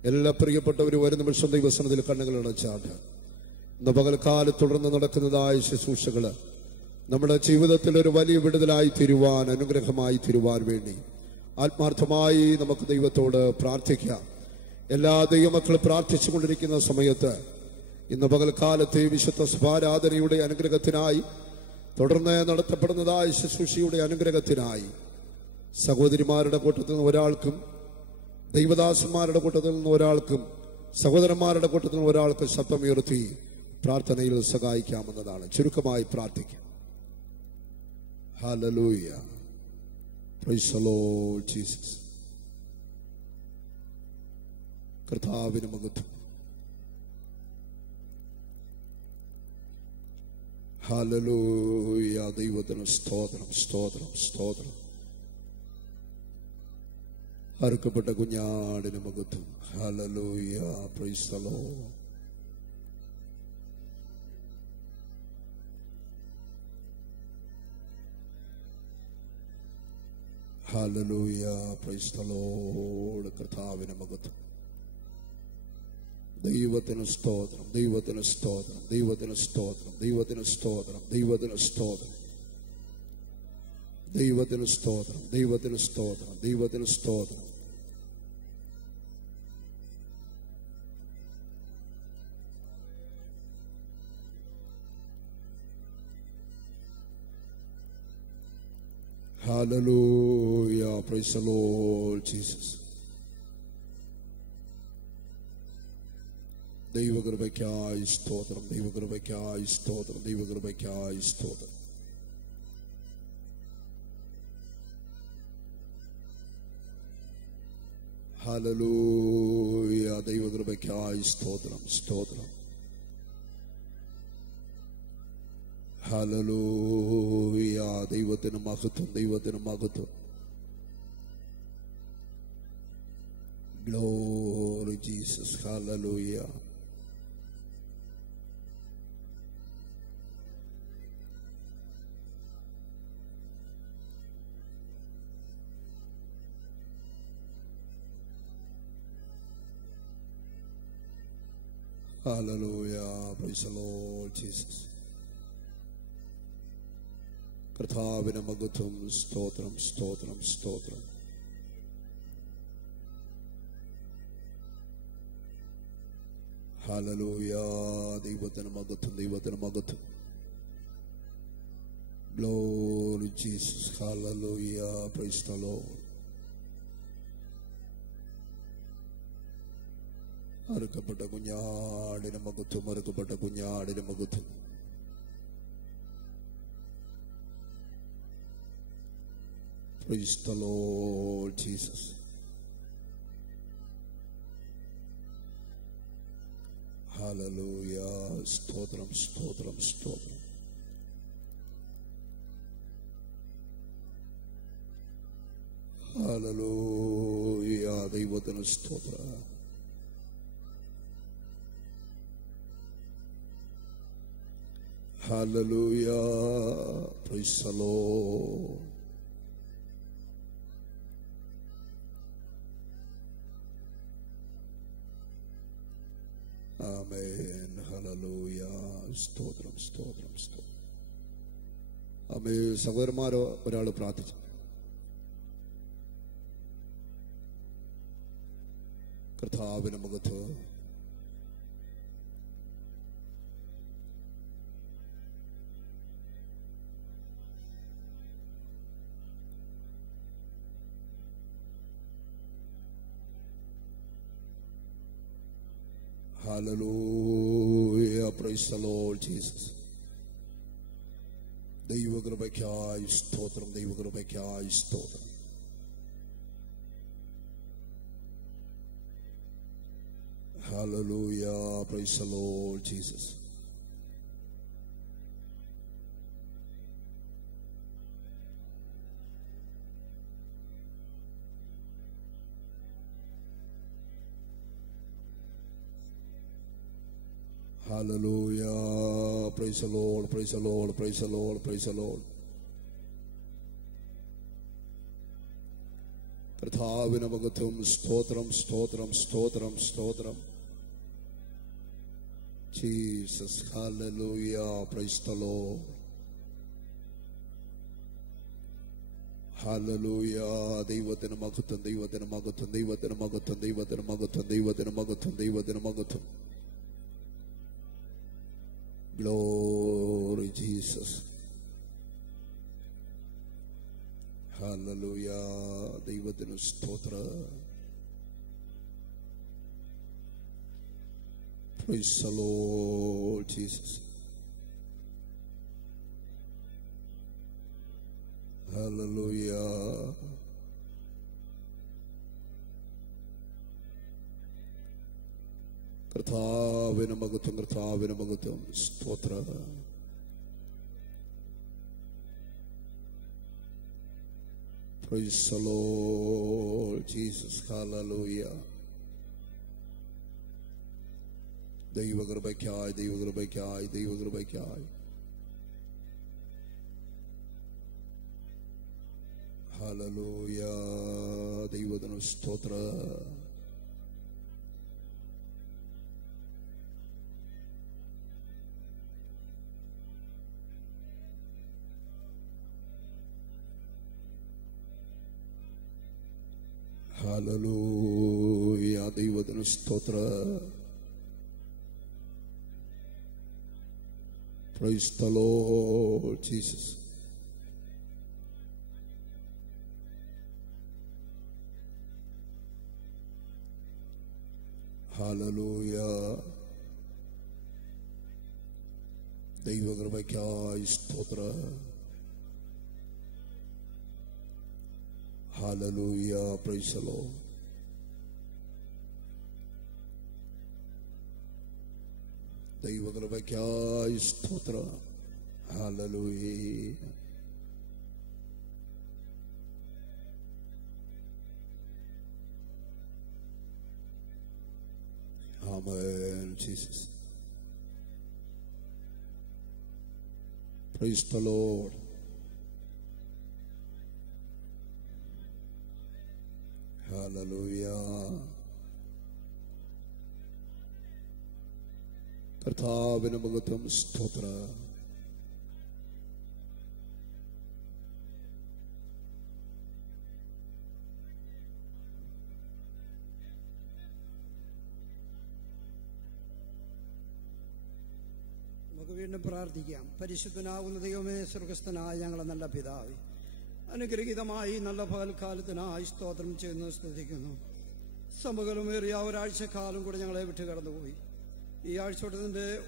എല്ലാ പ്രിയപ്പെട്ടവരും ഒരു നിമിഷം ദൈവസന്നിധിയിൽ കണ്ണുകൾ അടച്ചാട്ട് ഇന്ന് പകൽക്കാലത്ത് തുടർന്ന് നടക്കുന്നതായ ശുശ്രൂഷകള് നമ്മുടെ ജീവിതത്തിൽ ഒരു വലിയ വിടുതലായി തീരുവാൻ, അനുഗ്രഹമായി തീരുവാൻ വേണ്ടി ആത്മാർത്ഥമായി നമുക്ക് ദൈവത്തോട് പ്രാർത്ഥിക്കാം. എല്ലാ ദൈവമക്കളും പ്രാർത്ഥിച്ചുകൊണ്ടിരിക്കുന്ന സമയത്ത് ഇന്ന് പകൽക്കാലത്തെ വിശുദ്ധ സഭാരാധനയുടെ അനുഗ്രഹത്തിനായി, തുടർന്ന് നടത്തപ്പെടുന്നതായ ശുശ്രൂഷയുടെ അനുഗ്രഹത്തിനായി സഹോദരിമാരുടെ കൂട്ടത്തിൽ നിന്ന് ഒരാൾക്കും, ദൈവദാസന്മാരുടെ കൂട്ടത്തിൽ നിന്ന് ഒരാൾക്കും, സഹോദരന്മാരുടെ കൂട്ടത്തിൽ നിന്ന് ഒരാൾക്കും ശബ്ദമുയർത്തി പ്രാർത്ഥനയിൽ സഹായിക്കാമെന്നതാണ്. ചുരുക്കമായി പ്രാർത്ഥിക്കാം. Hallelujah. Praise the Lord Jesus. കർത്താവിന് മഹത്വം. Hallelujah. ദൈവത്തിന് സ്തോത്രം, സ്തോത്രം, സ്തോത്രം. അറുക്കപ്പെട്ട കുഞ്ഞാടിന് മഹത്വം. Hallelujah. Praise the Lord. Hallelujah. Praise the Lord. കർത്താവിന് മഹത്വം. ദൈവത്തിന് സ്തോത്രം, ദൈവത്തിന് സ്തോത്രം, ദൈവത്തിന് സ്തോത്രം, ദൈവത്തിന് സ്തോത്രം, ദൈവത്തിന് സ്തോത്രം, ദൈവത്തിന് സ്തോത്രം, ദൈവത്തിന് സ്തോത്രം, ദൈവത്തിന് സ്തോത്രം. Hallelujah. Praise the Lord Jesus. ദൈവകൃപയ്ക്കായി സ്തോത്രം, ദൈവകൃപയ്ക്കായി സ്തോത്രം, ദൈവകൃപയ്ക്കായി സ്തോത്രം. ഹല്ലേലൂയ. ദൈവകൃപയ്ക്കായി സ്തോത്രം, സ്തോത്രം. ഹല്ലേലൂയ. ദൈവത്തിന് മഹത്വം, ദൈവത്തിന് മഹത്വം. Glory Jesus. Hallelujah. Hallelujah. Praise the Lord Jesus. കർത്താവിന് മഹത്വം. സ്തോത്രം, സ്തോത്രം, സ്തോത്രം. Hallelujah. ദൈവത്തിന് മഹത്വം, ദൈവത്തിന് മഹത്വം. Glory Jesus. Hallelujah. Praise the Lord. അറുക്കപ്പെട്ട കുഞ്ഞാടിന് മഹത്വം, അറുക്കപ്പെട്ട കുഞ്ഞാടിന് മഹത്വം. Praise the Lord Jesus. Hallelujah. സ്തോത്രം, സ്തോത്രം, സ്തോത്രം. Hallelujah. ദൈവത്തിന് സ്തോത്രം. Hallelujah. Praise the Lord. Amen. Hallelujah. സ്തോത്രം, സ്തോത്രം, സ്തോത്രം. ആമേൻ. സഹോദരന്മാരോ ഒരാൾ പ്രാർത്ഥിച്ചു. കർത്താവിന് മഹത്വം. Hallelujah. Praise the Lord Jesus. ദൈവകൃപയ്ക്കായി സ്തോത്രം, ദൈവകൃപയ്ക്കായി സ്തോത്രം. Hallelujah. Praise the Lord Jesus. Hallelujah. Praise the Lord, praise the Lord, praise the Lord, praise the Lord. കർത്താവിന് മഹത്വം. സ്തോത്രം, സ്തോത്രം, സ്തോത്രം, സ്തോത്രം. Jesus. Hallelujah. Praise the Lord. Hallelujah. ദൈവത്തിന് മഹത്വം, ദൈവത്തിന് മഹത്വം, ദൈവത്തിന് മഹത്വം, ദൈവത്തിന് മഹത്വം, ദൈവത്തിന് മഹത്വം, ദൈവത്തിന് മഹത്വം. Glory Jesus. Hallelujah. ദൈവത്തിന് സ്തോത്രം. Praise the Lord Jesus. Hallelujah. കർത്താവിന് മഹത്വം, കർത്താവിന് മഹത്വം. സ്തോത്രം. Praise the Lord Jesus. Hallelujah. ദൈവകൃപയ്ക്കായി, ദൈവകൃപയ്ക്കായി, ദൈവകൃപയ്ക്കായി. Hallelujah. ദൈവത്തിന് സ്തോത്രം. Hallelujah. ദൈവത്തിന് സ്തോത്രം. Praise the Lord Jesus. Hallelujah. ദൈവകൃപയ്ക്കായി സ്തോത്രം. Hallelujah. Praise the Lord. ദൈവകൃപയ്ക്കായി സ്തോത്രം. Hallelujah. Amen. Jesus. Praise the Lord. Hallelujah. കർത്താവിന് മഹത്വം. സ്തോത്രം. നമുക്ക് വീണ്ടും പ്രാർത്ഥിക്കാം. പരിശുദ്ധനാകുന്ന ദൈവമേ, സ്വർഗസ്ഥനായ ഞങ്ങളെ നല്ല പിതാവേ, അനുഗ്രഹീതമായി നല്ല പകൽക്കാലത്തിനായി സ്തോത്രം ചെയ്യുന്നു, സ്തുതിക്കുന്നു. സമകലമേറിയ ഒരാഴ്ചക്കാലം കൂടെ ഞങ്ങളെ വിട്ട് കടന്നുപോയി. ഈ ആഴ്ചയുടെ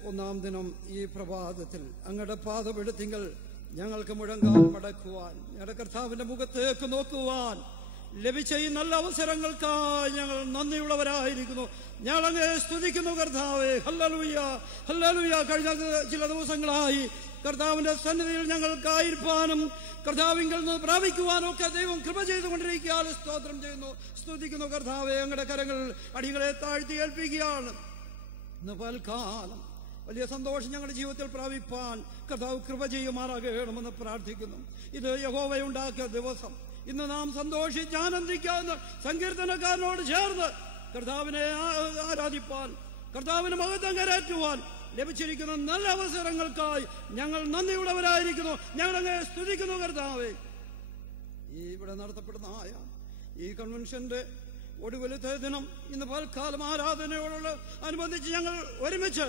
1-ാം ദിനം ഈ പ്രഭാതത്തിൽ അങ്ങയുടെ പാദമെടുത്തിങ്കൽ ഞങ്ങൾക്ക് മുഴങ്കാൽ മടക്കുവാൻ, ഞങ്ങളുടെ കർത്താവിന്റെ മുഖത്തേക്ക് നോക്കുവാൻ ലഭിച്ച ഈ നല്ല അവസരങ്ങൾക്കായി ഞങ്ങൾ നന്ദിയുള്ളവരായിരിക്കുന്നു. ഞങ്ങൾ അങ്ങേ സ്തുതിക്കുന്നു കർത്താവേ. Hallelujah, hallelujah. കഴിഞ്ഞ ചില ദിവസങ്ങളായി കർത്താവിന്റെ സന്നിധിയിൽ ഞങ്ങൾക്കായിരിക്കാനും കർത്താവിങ്കിൽ നിന്ന് പ്രാപിക്കുവാനും ഒക്കെ ദൈവം കൃപ ചെയ്തുകൊണ്ടിരിക്കുകയാണ്. സ്തോത്രം ചെയ്യുന്നു, സ്തുതിക്കുന്നു കർത്താവേ. അങ്ങയുടെ കരങ്ങൾ അടികളെ താഴ്ത്തി ഏൽപ്പിക്കുകയാണ്. ഇന്ന് പൽക്കാലം വലിയ സന്തോഷം ഞങ്ങളുടെ ജീവിതത്തിൽ പ്രാപിപ്പാൻ കർത്താവ് കൃപ ചെയ്യുമാറാകണമെന്ന് പ്രാർത്ഥിക്കുന്നു. ഇത് യഹോവയുണ്ടാക്കിയ ദിവസം. ഇന്ന് നാം സന്തോഷിച്ച് ആനന്ദിക്കാവുന്ന സങ്കീർത്തനക്കാരനോട് ചേർന്ന് കർത്താവിനെ ആരാധിപ്പാൻ, കർത്താവിന് മഹത്വം കരേറ്റുവാൻ ലഭിച്ചിരിക്കുന്ന നല്ല അവസരങ്ങൾക്കായി ഞങ്ങൾ നന്ദിയുള്ളവരായിരിക്കുന്നു. ഞങ്ങൾ അങ്ങേ സ്തുതിക്കുന്നു കർത്താവേ. ഇവിടെ നടത്തപ്പെടുന്ന ഈ കൺവെൻഷന്റെ ഒടുവിലത്തെ ദിനം ഇന്ന് പൽക്കാലം ആരാധനയോടുള്ള അനുബന്ധിച്ച് ഞങ്ങൾ ഒരുമിച്ച്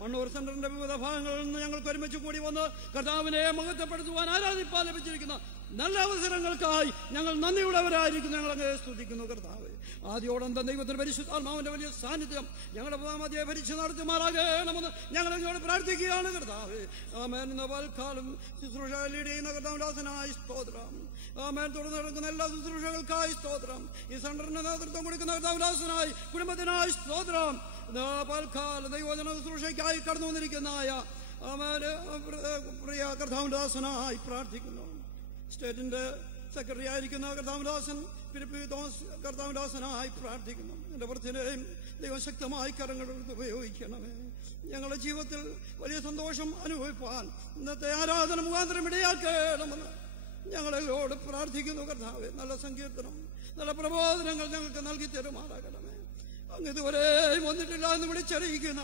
മണ്ണൂർ സെന്ററിന്റെ വിവിധ ഭാഗങ്ങളിൽ നിന്ന് ഞങ്ങൾക്ക് ഒരുമിച്ച് കൂടി വന്ന് കർത്താവിനെ മഹത്വപ്പെടുത്തുവാൻ ആരാധിപ്പാൻ ലഭിച്ചിരിക്കുന്ന നല്ല അവസരങ്ങൾക്കായി ഞങ്ങൾ നന്ദിയുള്ളവരായിരിക്കുന്നു. ഞങ്ങൾ അങ്ങേ സ്തുതിക്കുന്നു കർത്താവേ. ആദ്യോടന്തം ദൈവത്തിന്റെ പരിശുദ്ധാത്മാവിന്റെ വലിയ സാന്നിധ്യം ഞങ്ങളുടെ മധ്യേ ഭരിച്ച് നടത്തുമാറാകണമെന്ന് ഞങ്ങൾ അങ്ങോട്ട് പ്രാർത്ഥിക്കുകയാണ് കർത്താവേ. ആമേൻ. ഇന്ന് പൽക്കാലം ശുശ്രൂഷ ലീഡ് ചെയ്യുന്ന കർത്താവദാസനായി സ്തോത്രം. ആമേൻ. തുടർന്ന് നടക്കുന്ന എല്ലാ ശുശ്രൂഷകൾക്കായി സ്തോത്രം. ഈ സെന്ററിന് നേതൃത്വം കൊടുക്കുന്ന കർത്താവദാസനായി കുടുംബത്തിനായി സ്തോത്രം. പൽക്കാലം ദൈവജന ശുശ്രൂഷയ്ക്കായി കടന്നു വന്നിരിക്കുന്ന പ്രിയ കർത്താവദാസനായി പ്രാർത്ഥിക്കുന്നു. സ്റ്റേറ്റിന്റെ സെക്രട്ടറി ആയിരിക്കുന്ന കർത്താവദാസൻ ഫിലിപ്പ് തോമസ് കർത്താവദാസനായി പ്രാർത്ഥിക്കുന്നു. എന്റെ വൃത്തിനെയും ദൈവശക്തമായി കരങ്ങൾ ഉപയോഗിക്കണമേ. ഞങ്ങളുടെ ജീവിതത്തിൽ വലിയ സന്തോഷം അനുഭവിപ്പാൻ ഇന്നത്തെ ആരാധന മുഖാന്തരം ഇടയാക്കണമെന്ന് ഞങ്ങളോട് പ്രാർത്ഥിക്കുന്നു കർത്താവേ. നല്ല സങ്കീർത്തനം, നല്ല പ്രബോധനങ്ങൾ ഞങ്ങൾക്ക് നൽകി തരുമാറാകണമേ. അങ്ങ് ഇതുവരെയും വന്നിട്ടില്ല എന്ന് വിളിച്ചറിയിക്കുന്ന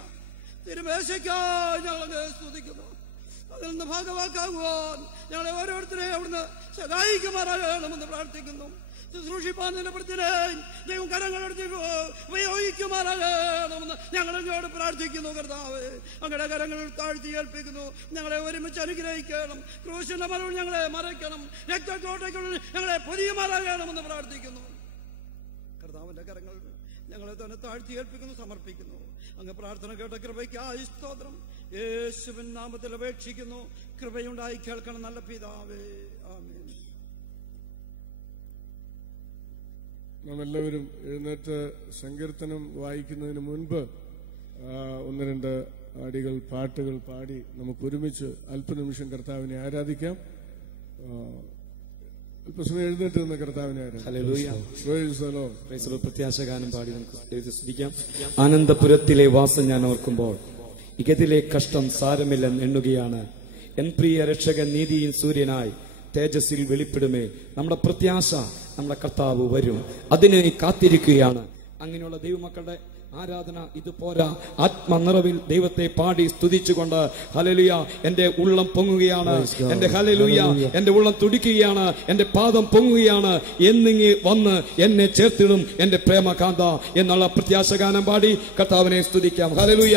തിരുമേശയ്ക്കായി ഞങ്ങളെ സ്തുതിക്കുന്നു. അതിൽ നിന്ന് ഭാഗവാക്കാകുവാൻ ഞങ്ങളെ ഓരോരുത്തരെയും അവിടുന്ന് സഹായിക്കുമാറാകണമെന്ന് പ്രാർത്ഥിക്കുന്നു. ശുശ്രൂഷിപ്പാൻ നിലപ്പെടുത്തിനേയും ദൈവം കരങ്ങളെടുത്ത് ഉപയോഗിക്കുമാറാകണമെന്ന് ഞങ്ങളെങ്ങോട് പ്രാർത്ഥിക്കുന്നു കർത്താവേ. അങ്ങയുടെ കരങ്ങൾ താഴ്ത്തി ഏൽപ്പിക്കുന്നു. ഞങ്ങളെ ഒരുമിച്ച് അനുഗ്രഹിക്കണം. ക്രൂശിന്റെ മറവിൽ ഞങ്ങളെ മറയ്ക്കണം. രക്തക്കോട്ടയ്ക്കുള്ളിൽ ഞങ്ങളെ പൊതിയുമാറാകണമെന്ന് പ്രാർത്ഥിക്കുന്നു. കർത്താവിന്റെ കരങ്ങൾ ഞങ്ങളെ തന്നെ താഴ്ത്തി ഏൽപ്പിക്കുന്നു, സമർപ്പിക്കുന്നു. അങ്ങ് പ്രാർത്ഥന കേട്ട കൃപയ്ക്കായി സ്തോത്രം. യേശുവിൻ നാമത്തിൽ അപേക്ഷിക്കുന്നു. കൃപയുണ്ടായി കേൾക്കണം നല്ല പിതാവേ. ആമേൻ. നാം എല്ലാവരും എഴുന്നേറ്റ് സങ്കീർത്തനം വായിക്കുന്നതിന് മുൻപ് 1-2 അടികൾ പാട്ടുകൾ പാടി നമുക്ക് ഒരുമിച്ച് അല്പനിമിഷം കർത്താവിനെ ആരാധിക്കാം. അല്പസമയം എഴുന്നേറ്റ് നിന്ന് കർത്താവിനെ പ്രത്യാശഗാനം പാടി നമുക്ക് സ്തുതിക്കാം. ആനന്ദപുരത്തിലെ വാസം ഞാൻ ഓർക്കുമ്പോൾ ഇകതിലെ കഷ്ടം സാരമില്ലെന്ന് എണ്ണുകയാണ്. എൻ പ്രിയ രക്ഷകൻ നീതിയിൽ സൂര്യനായി തേജസ്സിൽ വെളിപ്പെടുമേ. നമ്മുടെ പ്രത്യാശ, നമ്മുടെ കർത്താവ് വരും, അതിന് കാത്തിരിക്കുകയാണ്. അങ്ങനെയുള്ള ദൈവമക്കളുടെ ആരാധന ഇത് പോരാ. ആത്മനിറവിൽ ദൈവത്തെ പാടി സ്തുതിച്ചുകൊണ്ട് ഹല്ലേലൂയ എന്റെ ഉള്ളം പൊങ്ങുകയാണ്, എന്റെ ഹല്ലേലൂയ എന്റെ ഉള്ളം തുടിക്കുകയാണ്, എന്റെ പാദം പൊങ്ങുകയാണ്. എന്നിങ്ങി വന്ന് എന്നെ ചേർത്തിടും എന്റെ പ്രേമകാന്ത എന്നുള്ള പ്രത്യാശഗാനം പാടി കർത്താവിനെ സ്തുതിക്കാം. ഹല്ലേലൂയ.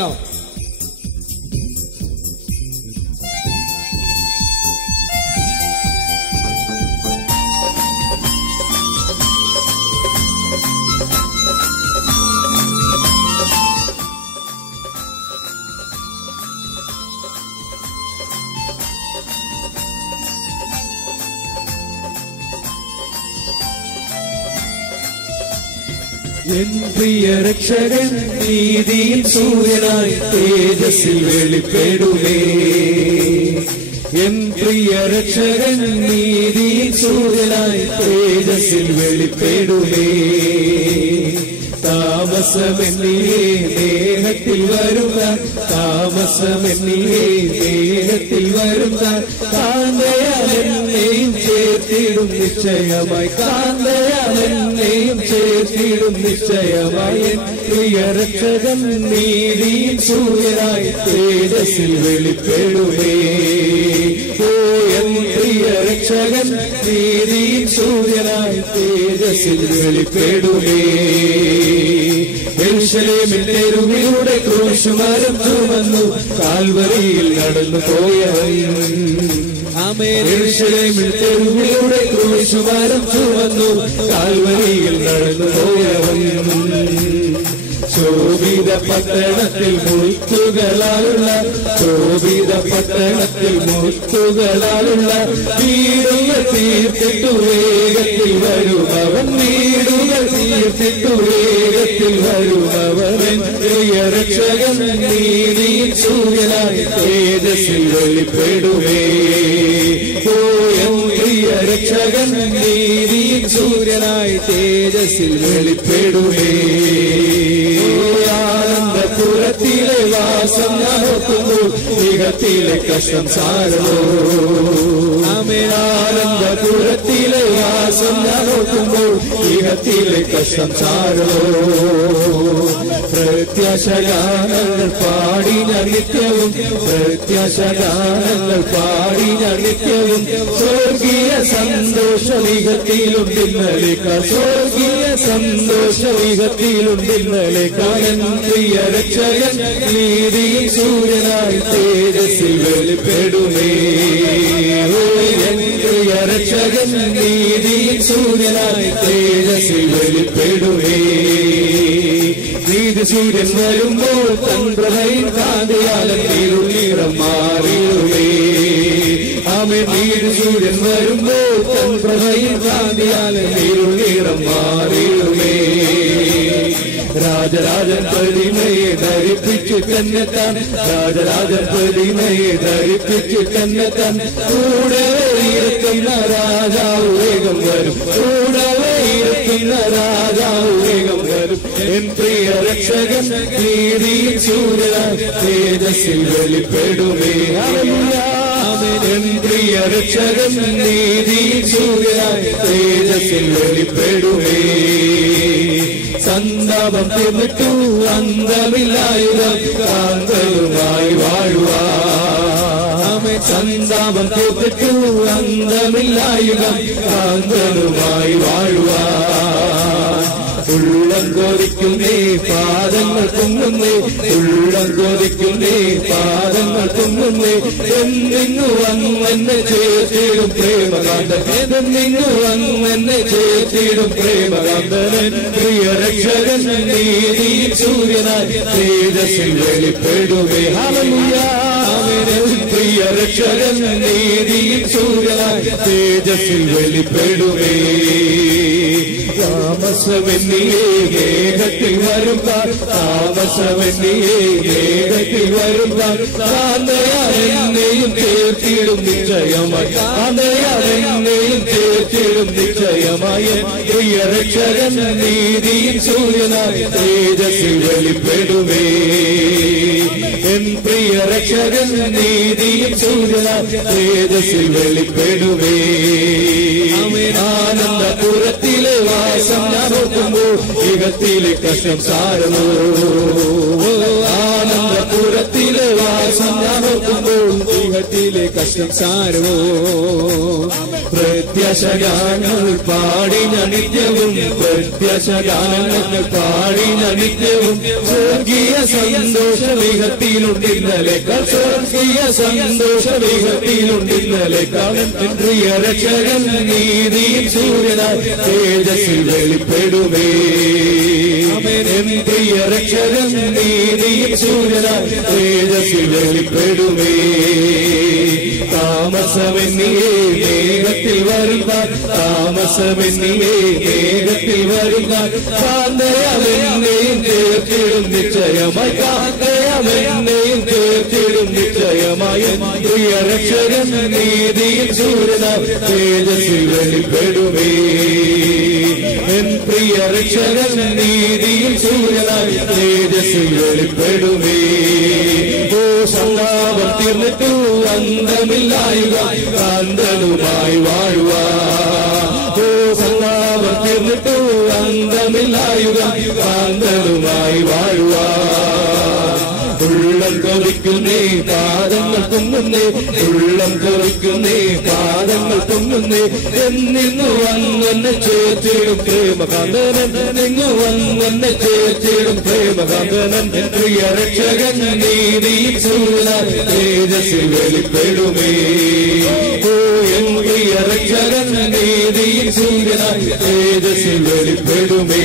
എൻ പ്രിയ രക്ഷകൻ നീതിയിൽ സൂര്യനായി തേജസ്സിൽ വെളിപ്പെടുമേ. എൻ പ്രിയ രക്ഷകൻ നീതിയിൽ സൂര്യനായി തേജസ്സിൽ വെളിപ്പെടുമേ. താമസമെന്നിലേ ദേഹത്തിൽ വരുന്ന, താമസമെന്നിലേ ദേഹത്തിൽ വരുന്ന കാന്തയാലെന്നെയും ചേർത്തിടും നിശ്ചയമായി, കാന്തയാലെന്നെയും ചേർത്തിടും നിശ്ചയമായി. എൻ പ്രിയ രക്ഷകൻ നീതിയിൽ സൂര്യനായി തേജസ്സിൽ വെളിപ്പെടുമേ. ഓ എൻ പ്രിയ രക്ഷകൻ നീതിയിൽ സൂര്യനായി തേജസ്സിൽ വെളിപ്പെടുമേ. യെരൂശലേമിൽ തെരുവിലൂടെ ക്രൂശുമരം ചുമന്നു കാൽവരിയിൽ നടന്നു പോയവൻ, യെരൂശലേമിൽ തെരുവിലൂടെ ക്രൂശുഭാരം ചുമന്നു കാൽവരിയിൽ നടന്നു പോയവൻ ശോഭിത പട്ടണത്തിൽ മുത്തുകളാലുള്ള വീടുകൾ തീർത്തിട്ടു വേഗത്തിൽ വരുമവൻ രക്ഷകൻ നീതിയിൽ സൂര്യനായി തേജസ്സിൽ വെളിപ്പെടുമേ രക്ഷകൻ നീതിയിൽ സൂര്യനായി തേജസ്സിൽ വെളിപ്പെടുമേ ആനന്ദപുരത്തിലെ വാസം ഞാൻ ഓർക്കുമ്പോൾ ഇഹത്തിലെ കഷ്ടം സാരമോ ആനന്ദപുരത്തിലെ വാസം ഞാൻ ഓർക്കുമ്പോൾ ഇഹത്തിലെ കഷ്ടം സാരമോ പ്രത്യാശഗാനങ്ങൾ പാടി ഞാൻ നിത്യവും സ്വർഗീയ സന്തോഷവിഹത്തിലുണ്ടിന്നലേക്കാൾ പ്രിയ രക്ഷകൻ നീതിയിൽ സൂര്യനായി തേജസ്സിൽ വെളിപ്പെടുമേ പ്രിയ രക്ഷകൻ നീതിയിൽ സൂര്യനായി തേജസ്സിൽ വെളിപ്പെടുമേ നീതി സൂര്യൻ വരുമ്പോൾ തൻ പ്രഭയിൽ കാന്തിയാലും നീരുനീളം മാറിയുമേ നീതി സൂര്യൻ വരുമ്പോൾ തൻ പ്രഭയിൽ കാന്തിയാലും നീരുനീളം മാറിയുമേ രാജരാജൻ പ്രതിമയെ ധരിപ്പിച്ചു തന്നെത്താൻ കൂടെ ഇരിക്കുന്ന രാജാവ് വേഗം വരും എൻ പ്രിയ രക്ഷകൻ നീതിയിൽ സൂര്യനായി തേജസ്സിൽ വെളിപ്പെടുമേ എൻ പ്രിയ രക്ഷകൻ നീതിയിൽ സൂര്യനായി തേജസ്സിൽ വെളിപ്പെടുമേ സന്താപം തീർന്നിട്ടു അന്തമില്ലായുധം കാന്തലുമായി വാഴുവാൻ സന്താപം തീർന്നിട്ടു അന്തമില്ലായുധം കാന്തലുമായി വാഴുവാൻ ഉള്ളം കൊതിക്കുന്നേ പാദങ്ങൾ കുങ്ങുന്നേ എന്നിങ്ങു വന്നെന്നെ ചേർത്തിടും പ്രേമകാന്തൻ പ്രിയ രക്ഷകൻ നീതിയിൽ സൂര്യനായി തേജസ്സിൽ വെളിപ്പെടുമേ പ്രിയ രക്ഷകൻ നീതിയിൽ സൂര്യനായി തേജസ്സിൽ വെളിപ്പെടുമേ താമസമെന്നിയേ മേഘത്തിൽ വരുമ്പോൾ എന്നെയും തീർത്തിടും നിശ്ചയമായി പ്രിയ രക്ഷകൻ നീതിയിൽ സൂര്യനായി തേജസ്സിൽ വെളിപ്പെടുമേ എൻ പ്രിയ രക്ഷകൻ നീതിയിൽ സൂര്യനായി തേജസ്സിൽ വെളിപ്പെടുമേ ആനന്ദപുരത്തിലെ വാസം ഞാൻ ഓർക്കുമ്പോൾ ഇഹത്തിലെ കഷ്ടം സാരമോ ആനന്ദപുരത്തിലെ വാസം ഞാൻ ഓർക്കുമ്പോൾ ഇഹത്തിലെ കഷ്ടം സാരമോ പ്രത്യാശഗാനങ്ങൾ പാടി ഞാൻ നിത്യവും സ്വർഗീയ സന്തോഷവിഹത്തിലുണ്ടിന്നലേക്കാൾ പ്രിയ രക്ഷകൻ നീതിയിൽ സൂര്യനായി തേജസ്സിൽ വെളിപ്പെടുമേ പ്രിയ രക്ഷകൻ നീതിയിൽ സൂര്യനായി തേജസ്സിൽ വെളിപ്പെടുമേ താമസമെന്നിയേ മേഘത്തിൽ വരുമ്പോൾ കാന്തയാവെന്നെയും തീർത്തിടും നിശ്ചയമായി പ്രിയ രക്ഷകൻ നീതിയിൽ സൂര്യനായി തേജസ്സിൽ വെളിപ്പെടുമേ എൻ പ്രിയ രക്ഷകൻ നീതിയിൽ സൂര്യനായി തേജസ്സിൽ വെളിപ്പെടുമേ സന്താപം തീർന്നിട്ടു അന്തമില്ലായുക കാന്തനുമായി സന്താപം തീർന്നിട്ടു അന്തമില്ലായുക കാന്തനുമായി ഉള്ളം കൊതിക്കും ഉണരുന്നേ, പാദങ്ങൾ പൊങ്ങുന്നേ, ഉള്ളം കൊറിക്കുന്നേ, പാദങ്ങൾ പൊങ്ങുന്നേ. എന്നിങ്ങു വന്നെന്നെ ചേർത്തിടും പ്രേമകാന്തനൻ, നിങ്ങു വന്നെന്നെ ചേർത്തിടും പ്രേമകാന്തനൻ. പ്രിയ രക്ഷകൻ നീതിയിൽ സൂര്യനായി തേജസ്സിൽ വെളിപ്പെടുമേ. ഓ എൻ പ്രിയ രക്ഷകൻ നീതിയിൽ സൂര്യനായി തേജസ്സിൽ വെളിപ്പെടുമേ.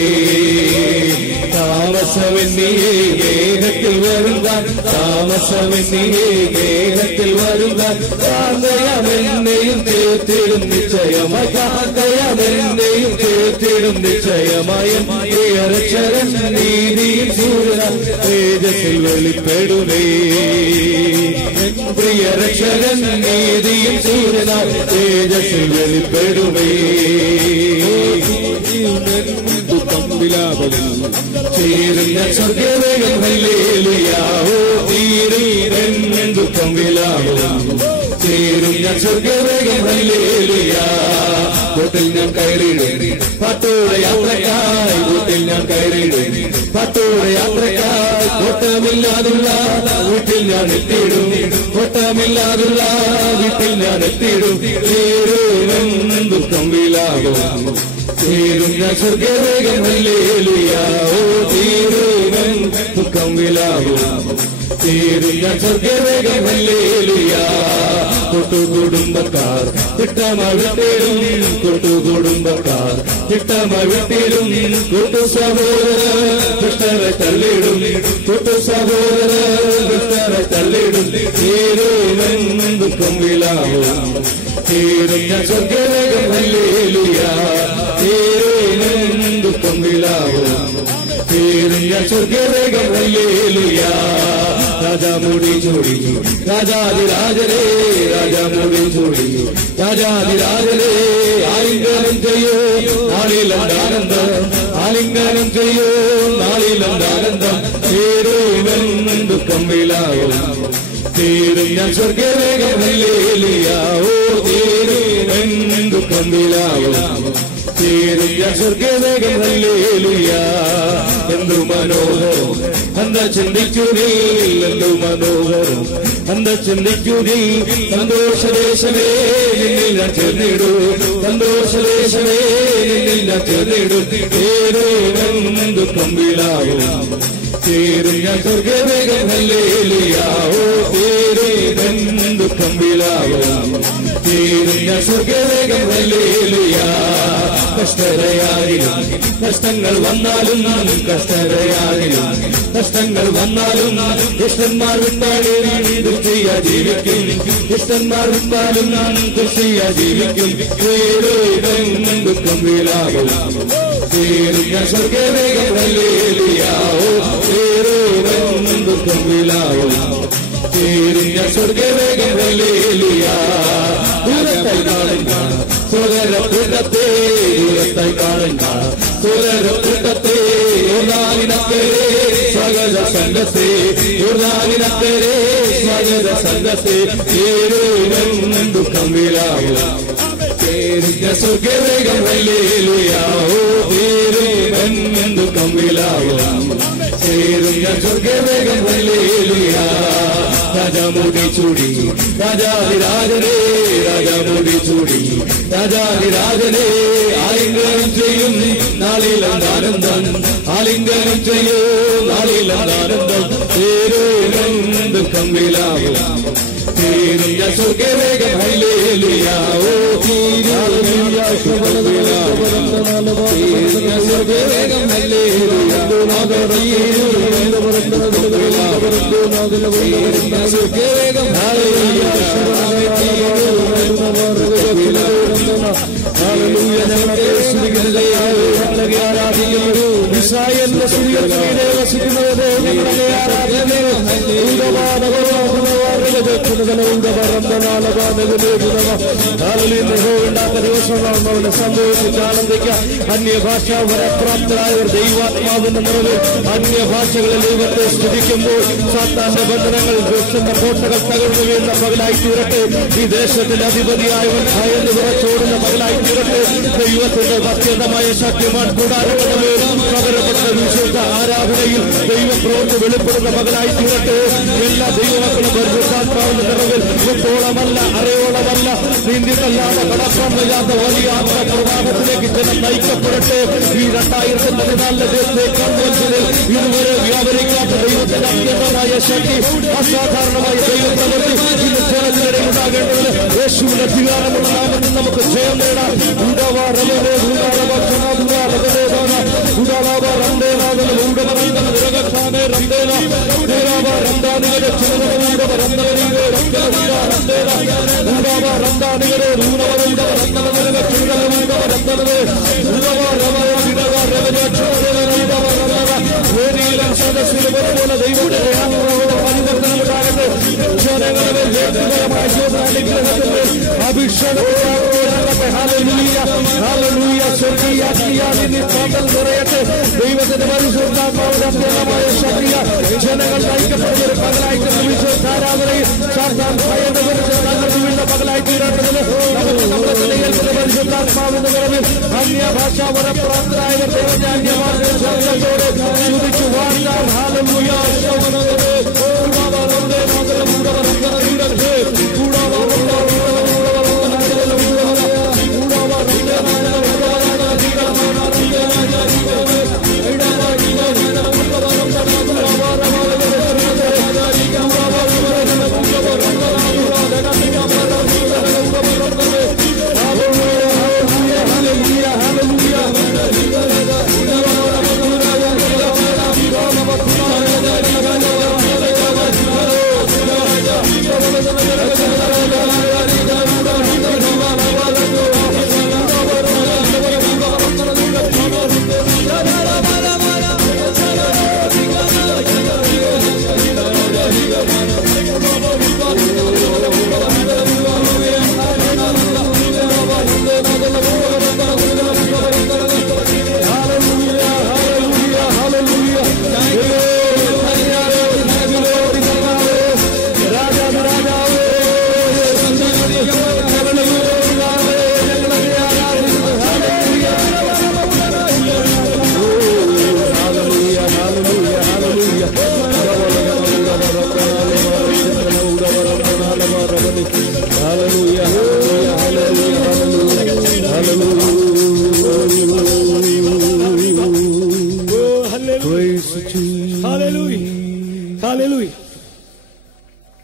താമസമെന്നിയേ മേഘത്തിൽ വരുവാൻ, താമസമെന്നിയേ മേഘത്തിൽ വരുവാൻ. കാന്തയമെന്നെയും ചേർത്തിടും നിശ്ചയമായി, കാന്തയമെന്നെയും ചേർത്തിടും നിശ്ചയമായി. പ്രിയ രക്ഷകൻ നീതിയിൽ സൂര്യനായി തേജസ്സിൽ വെളിപ്പെടുമേ. പ്രിയ രക്ഷകൻ നീതിയിൽ സൂര്യനായി തേജസ്സിൽ വെളിപ്പെടുമേ. ചേരുന്ന സ്വർഗവേഗം ഹല്ലേലൂയാ. ഓ തീരുമെൻ ദുഃഖം വിലാപം, ചേരുന്ന സ്വർഗവേഗം ഹല്ലേലൂയാ. ബോട്ടിൽ ഞാൻ കയറിയിടും പാട്ടോടെ യാത്രക്കായി, ബോട്ടിൽ ഞാൻ കയറിയിടും പാട്ടോടെ യാത്രക്കായി. ഓട്ടമില്ലാതുള്ള വീട്ടിൽ ഞാൻ എത്തിയിടും, ഓട്ടമില്ലാതുള്ള വീട്ടിൽ ഞാൻ എത്തിയിടും. ചേരുമെൻ ദുഃഖം വിലാപം, ചേരുന്ന സ്വർഗവേഗം ഹല്ലേലൂയാ. ഓ തീരുമെൻ ദുഃഖം വിലാപം, ചേരുന്ന സ്വർഗവേഗം ഹല്ലേലൂയാ. കൂട്ടുകുടുംബക്കാർ തിട്ടമായി വിട്ടേരും, കൂട്ടുകുടുംബക്കാർ തിട്ടമായി വിട്ടേരും. കൂട്ടു സഹോദര ദുഷ്ടരെ തള്ളിടും, കൂട്ടു സഹോദര ദുഷ്ടരെ തള്ളിടും. ചേരുമെൻ ദുഃഖം വിലാപം, ചേരുന്ന സ്വർഗവേഗം ഹല്ലേലൂയാ. ചേരുമെൻ ദുഃഖം വിലാപം, ചേരുന്ന സ്വർഗവേഗം ഹല്ലേലൂയാ. രാജാമുടി ചൂടി രാജാതിരാജനേ, രാജാമുടി ചൂടി രാജാതിരാജനേ. ആലിംഗനം ചെയ്യൂ നാളിലെന്താനന്ദം, ആലിംഗനം ചെയ്യൂ നാളിലെന്താനന്ദം. ചേരുമെൻ ദുഃഖം വിലാപം, ചേരുന്ന സ്വർഗവേഗം ഹല്ലേലൂയാ. ഓ ചേരുമെൻ ദുഃഖം വിലാപം, ചേരുന്ന സ്വർഗവേഗം ഹല്ലേലൂയാ. എന്തു മനോഹരം എന്താ ചിന്തിക്കുന്നിൽ, എന്തു മനോഹരം എന്താ ചിന്തിക്കുന്നിൽ. സന്തോഷദേശമേ നിന്നിൽ ഞാൻ ചേർന്നിടൂ, സന്തോഷദേശമേ നിന്നിൽ ഞാൻ ചേർന്നിടൂ. ചേരുമെൻ ദുഃഖം വിലാപം, ചേരുന്ന സ്വർഗവേഗം ഹല്ലേലൂയാ. ഓ ചേരുമെൻ ദുഃഖം വിലാപം, ചേരുന്ന സ്വർഗവേഗം ഹല്ലേലൂയാ. കഷ്ടതയാകിലും കഷ്ടങ്ങൾ വന്നാലും, കഷ്ടതയാകിലും കഷ്ടങ്ങൾ വന്നാലും. ദുഷ്ടന്മാർ വിട്ടാലും ദുഷ്ടിയ ജീവിക്കും, ദുഷ്ടന്മാർ വിട്ടാലും ദുഷ്ടിയ ജീവിക്കും. ചേരുമെൻ ദുഃഖം വിലാപം, ചേരുന്ന സ്വർഗവേഗം ഹല്ലേലൂയാ. ഓ ചേരുമെൻ ദുഃഖം വിലാപം, ചേരുന്ന സ്വർഗവേഗം ഹല്ലേലൂയാ. ദൂരത്തായി കാണുന്ന സോദരക്കൂട്ടത്തെ, ദൂരത്തായി കാണുന്ന സോദരക്കൂട്ടത്തെ. യോർദാനിനക്കരെ സ്വാഗത സംഘത്തെ, യോർദാനിനക്കരെ സ്വാഗത സംഘത്തെ. ചേരുമെൻ ദുഃഖം വിലാപം, ചേരുന്ന സ്വർഗവേഗം ഹല്ലേലൂയാ. ഓ ചേരുമെൻ ദുഃഖം വിലാപം, ചേരുന്ന സ്വർഗവേഗം ഹല്ലേലൂയാ. രാജാമുടി ചൂടി രാജാതിരാജനേ, രാജാമുടി ചൂടി രാജാതിരാജനേ. ആലിംഗനം ചെയ്യും നാളിലെന്താനന്ദം, ആലിംഗനം ചെയ്യൂ നാളിലെന്താനന്ദം. ചേരുമെൻ ദുഃഖം വിലാപം, ചേരുന്ന സ്വർഗവേഗം ഹല്ലേലൂയാ. ഓ ചേരുന്ന സ്വർഗവേഗം ഹല്ലേലൂയാ. സ്വർഗവേഗം ഹല്ലേലൂയാ. ഞങ്ങളെ ആരാധിക്കുന്നു. ഇസ്രായേലിന്റെ സൂര്യനെ വസിക്കുന്നവരെ ഞങ്ങളെ ഉണ്ടാത്ത ദിവസങ്ങളാണ് അവനെ സന്തോഷിച്ച് ആനന്ദിക്കാം. അന്യഭാഷ വരപ്രാപ്തരായവർ ദൈവാത്മാവിന്റെ നിറവിൽ അന്യഭാഷകളിൽ ദൈവത്തെ സ്തുതിക്കുമ്പോൾ സാത്താന്റെ ബന്ധനങ്ങൾ ദുഷ്ടന്റെ കോട്ടകൾ തകർന്നു വീഴുന്ന പകലായി തീരട്ടെ. ഈ ദേശത്തിന്റെ അധിപതിയായവൻ ഭയന്ന് വിറച്ചോടുന്ന പകൽ മകളായി തീരട്ടെ. ദൈവത്തിന്റെ അത്യന്തമായ ശക്തിമാൻ കൂടാരങ്ങളിൽ പകരപ്പെട്ട വിശുദ്ധ ആരാധനയിൽ ദൈവപ്രവൃത്തി വെളിപ്പെടുന്ന മകളായി തീരട്ടെ. എല്ലാ ദൈവമക്കളും പരിശുദ്ധാത്മാവിന്റെ നിറവിൽ കുത്തോളമല്ല, അരയോളമല്ല, നീന്തിട്ടല്ലാതെ കടക്കാൻ വയ്യാത്ത വലിയ ആത്മപ്രവാഹത്തിലേക്ക് ജനം നയിക്കപ്പെടട്ടെ. ഈ 2014 കൺവെൻഷനിൽ ഇതുവരെ വ്യാപരിക്കാത്ത ദൈവത്തിന്റെ അത്യന്തമായ ശക്തി, അസാധാരണമായ ദൈവപ്രവൃത്തി ഇന്ന് ജനത്തിനിടെ ഉണ്ടാകേണ്ടത് യേശുവിന്റെ അധികാരമുള്ള നാമത്തിൽ നമുക്ക് ജയം നേടാം. ദൈവത്തിന്റെ പരിശുദ്ധാത്മാവിന്റെ അത്യന്തമായ ശക്തിയ ജനങ്ങൾ നയിക്കപ്പെടുന്ന ഒരു പകലായിട്ട് വിശ്വധാരാധനയിൽ സാത്താൻ ഭയപ്പെടുന്ന പകലായി തീരേണ്ടതിന് നമുക്ക് നമ്മുടെ നിലയേൽക്കുന്ന പരിശുദ്ധാത്മാവിന്റെ നിറവിൽ അന്യഭാഷ വരപ്രാപ്തരായവർ ദൈവത്തെ അന്യഭാഷയോട് ചോദിച്ചു വാഴ്ത്താൻ. ഹല്ലേലൂയ.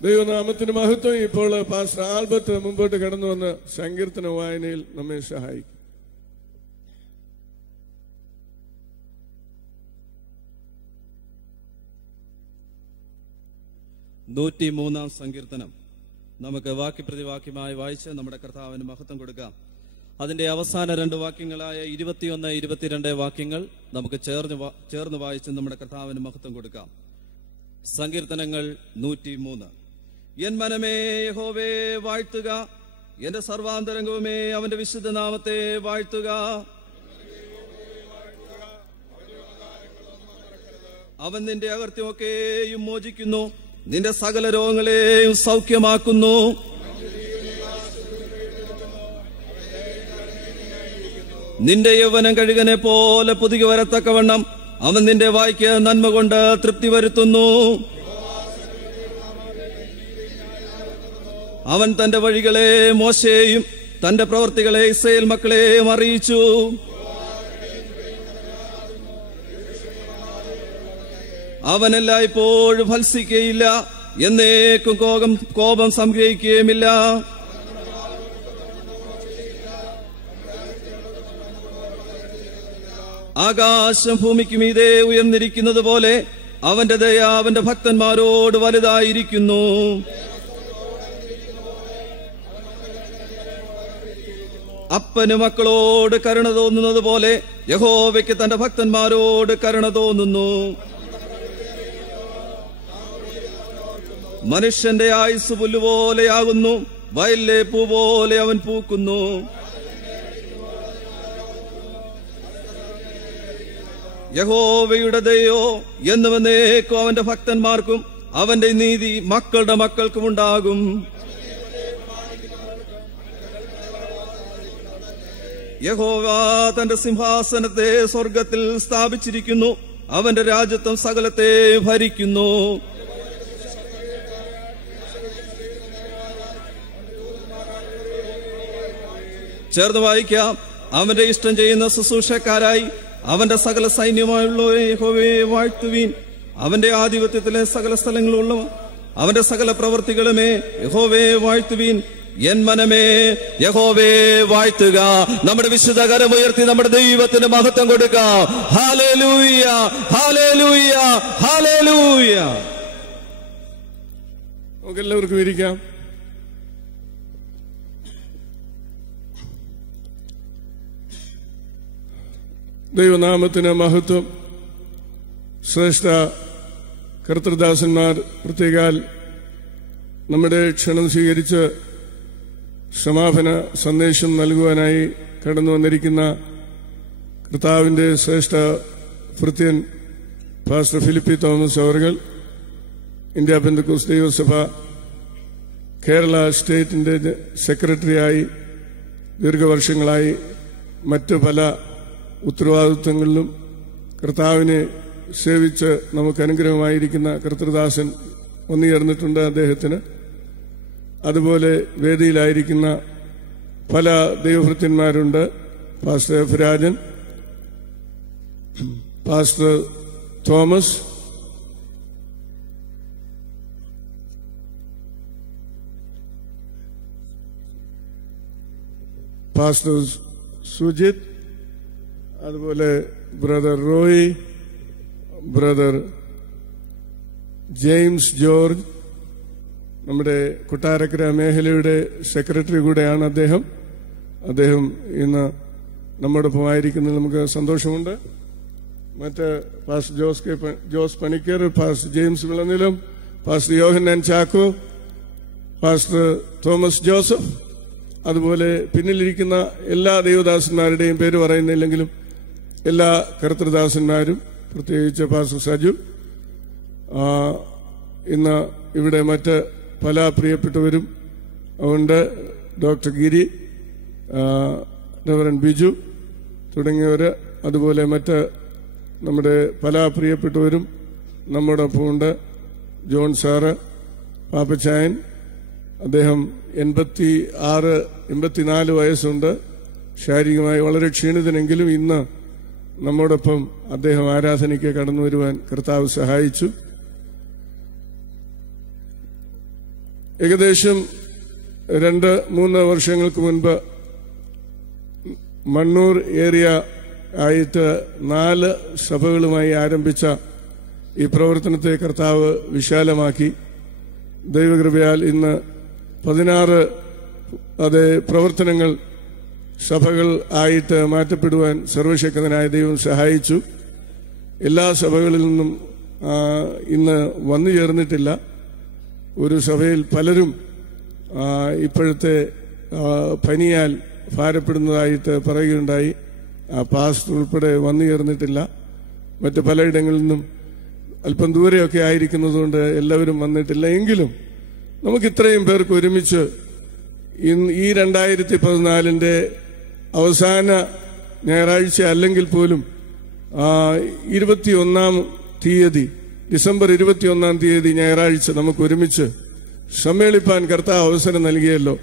ദൈവനാമത്തിന് മഹത്വം. ഇപ്പോൾ പാസ്റ്റർ ആൽബർട്ട് മുമ്പോട്ട് കടന്നു വന്ന് സങ്കീർത്തന വായനയിൽ നമ്മെ സഹായിക്കും. 103 സങ്കീർത്തനം നമുക്ക് വാക്യപ്രതിവാക്യമായി വായിച്ച് നമ്മുടെ കർത്താവിന് മഹത്വം കൊടുക്കാം. അതിന്റെ അവസാന 2 വാക്യങ്ങളായ 21, 22 വാക്യങ്ങൾ നമുക്ക് ചേർന്ന് വായിച്ച് നമ്മുടെ കർത്താവിന് മഹത്വം കൊടുക്കാം. സങ്കീർത്തനങ്ങൾ 103. എൻ മനമേ യഹോവേ വാഴ്ത്തുക, എന്റെ സർവാന്തരംഗവുമേ അവന്റെ വിശുദ്ധ നാമത്തെ വാഴ്ത്തുക. അവൻ നിന്റെ അകർത്യമൊക്കെയും മോചിക്കുന്നു, നിന്റെ സകല രോഗങ്ങളെയും സൗഖ്യമാക്കുന്നു. നിന്റെ യൗവനം കഴുകനെ പോലെ പുതുകി വരത്തക്കവണ്ണം അവൻ നിന്റെ വായ്ക്ക് നന്മ കൊണ്ട് തൃപ്തി വരുത്തുന്നു. അവൻ തന്റെ വഴികളെ മോശയെയും തന്റെ പ്രവൃത്തികളെ ഇസ്രായേൽ മക്കളെയും അറിയിച്ചു. അവനെല്ലായ്പ്പോഴും ഭത്സിക്കുകയില്ല, എന്നേക്കും കോപം സംഗ്രഹിക്കുകയുമില്ല. ആകാശം ഭൂമിക്ക് മീതെ ഉയർന്നിരിക്കുന്നത് പോലെ അവന്റെ ദയ അവന്റെ ഭക്തന്മാരോട് വലുതായിരിക്കുന്നു. അപ്പന് മക്കളോട് കരുണ തോന്നുന്നത് പോലെ യഹോവയ്ക്ക് തന്റെ ഭക്തന്മാരോട് കരുണ തോന്നുന്നു. മനുഷ്യന്റെ ആയുസ് പുല്ലുപോലെയാകുന്നു, വയലിലെ പൂ പോലെ അവൻ പൂക്കുന്നു. യഹോവയുടെ ദയോ എന്നുവന്നേക്കും അവന്റെ ഭക്തന്മാർക്കും അവന്റെ നീതി മക്കളുടെ മക്കൾക്കും ഉണ്ടാകും. യഹോവ തന്റെ സിംഹാസനത്തെ സ്വർഗത്തിൽ സ്ഥാപിച്ചിരിക്കുന്നു. അവന്റെ രാജ്യത്വം സകലത്തെ ഭരിക്കുന്നു. ചേർന്ന് വായിക്കാം. അവന്റെ ഇഷ്ടം ചെയ്യുന്ന ശുശ്രൂഷക്കാരായി അവന്റെ സകല സൈന്യമായുള്ളവരെ യഹോവയെ വാഴ്ത്തുവീൻ. അവന്റെ ആധിപത്യത്തിലെ സകല സ്ഥലങ്ങളുള്ള അവന്റെ സകല പ്രവൃത്തികളുമേ യഹോവയെ വാഴ്ത്തുവീൻ. എൻ മനമേ യഹോവയെ വാഴ്ത്തുക. നമ്മുടെ വിശുദ്ധ കരമുയർത്തി നമ്മുടെ ദൈവത്തിന് മഹത്വം കൊടുക്കാം. Hallelujah, hallelujah, hallelujah. നമുക്ക് എല്ലാവർക്കും ഇരിക്കാം. ദൈവനാമത്തിന് മഹത്വം. ശ്രേഷ്ഠ കർത്തൃദാസന്മാർ പ്രത്യേകാൽ നമ്മുടെ ക്ഷണം സ്വീകരിച്ച് സമാപന സന്ദേശം നൽകുവാനായി കടന്നു വന്നിരിക്കുന്ന കർത്താവിന്റെ ശ്രേഷ്ഠ ഭൃത്യൻ പാസ്റ്റർ ഫിലിപ്പി തോമസ് അവർകൾ, ഇന്ത്യ പെന്തക്കോസ്ത് ദൈവസഭ കേരള സ്റ്റേറ്റിന്റെ സെക്രട്ടറിയായി ദീർഘവർഷങ്ങളായി മറ്റ് പല ഉത്തരവാദിത്വങ്ങളിലും കർത്താവിനെ സേവിച്ച് നമുക്ക് അനുഗ്രഹമായിരിക്കുന്ന കർത്തൃദാസൻ വന്നുചേർന്നിട്ടുണ്ട് അദ്ദേഹത്തിന്. അതുപോലെ വേദിയിലായിരിക്കുന്ന പല ദൈവഭൃത്യന്മാരുണ്ട്. Pastor Firajan, pastor Thomas, pastor Sujith, അതുപോലെ ബ്രദർ റോയ്, ബ്രദർ ജെയിംസ് ജോർജ്, നമ്മുടെ കൊട്ടാരക്കര മേഖലയുടെ സെക്രട്ടറി കൂടെയാണ് അദ്ദേഹം. ഇന്ന് നമ്മോടൊപ്പം ആയിരിക്കുന്നതിൽ നമുക്ക് സന്തോഷമുണ്ട്. മറ്റ് pastor Jose Panicker, pastor James Vilanilam, pastor Yohannan Chacko, pastor Thomas Joseph, അതുപോലെ പിന്നിലിരിക്കുന്ന എല്ലാ ദൈവദാസന്മാരുടെയും പേര് പറയുന്നില്ലെങ്കിലും എല്ലാ കർത്തൃദാസന്മാരും, പ്രത്യേകിച്ച് പാസ്റ്റർ സജു, ഇന്ന് ഇവിടെ മറ്റ് പല പ്രിയപ്പെട്ടവരും ഉണ്ട്. ഡോക്ടർ ഗിരി, റവറൻ ബിജു തുടങ്ങിയവർ, അതുപോലെ മറ്റ് നമ്മുടെ പല പ്രിയപ്പെട്ടവരും നമ്മോടൊപ്പം ഉണ്ട്. ജോൺ സാറ്, പാപ്പച്ചായൻ, അദ്ദേഹം 84 വയസ്സുണ്ട്. ശാരീരികമായി വളരെ ക്ഷീണിതനെങ്കിലും ഇന്ന് നമ്മോടൊപ്പം അദ്ദേഹം ആരാധനയ്ക്ക് കടന്നു വരുവാൻ കർത്താവ് സഹായിച്ചു. ഏകദേശം 2-3 വർഷങ്ങൾക്ക് മുൻപ് മണ്ണൂർ ഏരിയ ആയിട്ട് 4 സഭകളുമായി ആരംഭിച്ച ഈ പ്രവർത്തനത്തെ കർത്താവ് വിശാലമാക്കി. ദൈവകൃപയാൽ ഇന്ന് 16 പ്രവർത്തനങ്ങൾ സഭകൾ ആയിട്ട് മാറ്റപ്പെടുവാൻ സർവശക്തനായ ദൈവം സഹായിച്ചു. എല്ലാ സഭകളിൽ നിന്നും ഇന്ന് വന്നു ചേർന്നിട്ടില്ല. ഒരു സഭയിൽ പലരും ഇപ്പോഴത്തെ പനിയാൽ ഭാരപ്പെടുന്നതായിട്ട് പറയുകയുണ്ടായി. പാസ്റ്റർ ഉൾപ്പെടെ വന്നു ചേർന്നിട്ടില്ല. മറ്റ് പലയിടങ്ങളിൽ നിന്നും അല്പം ദൂരെയൊക്കെ ആയിരിക്കുന്നതുകൊണ്ട് എല്ലാവരും വന്നിട്ടില്ല. എങ്കിലും നമുക്ക് ഇത്രയും പേർക്ക് ഒരുമിച്ച് ഈ 2014 അവസാന ഞായറാഴ്ച അല്ലെങ്കിൽ പോലും 21 തീയതി, ഡിസംബർ 21 തീയതി ഞായറാഴ്ച നമുക്ക് ഒരുമിച്ച് സമ്മേളിപ്പാൻ കർത്താവ് അവസരം നൽകിയല്ലോ.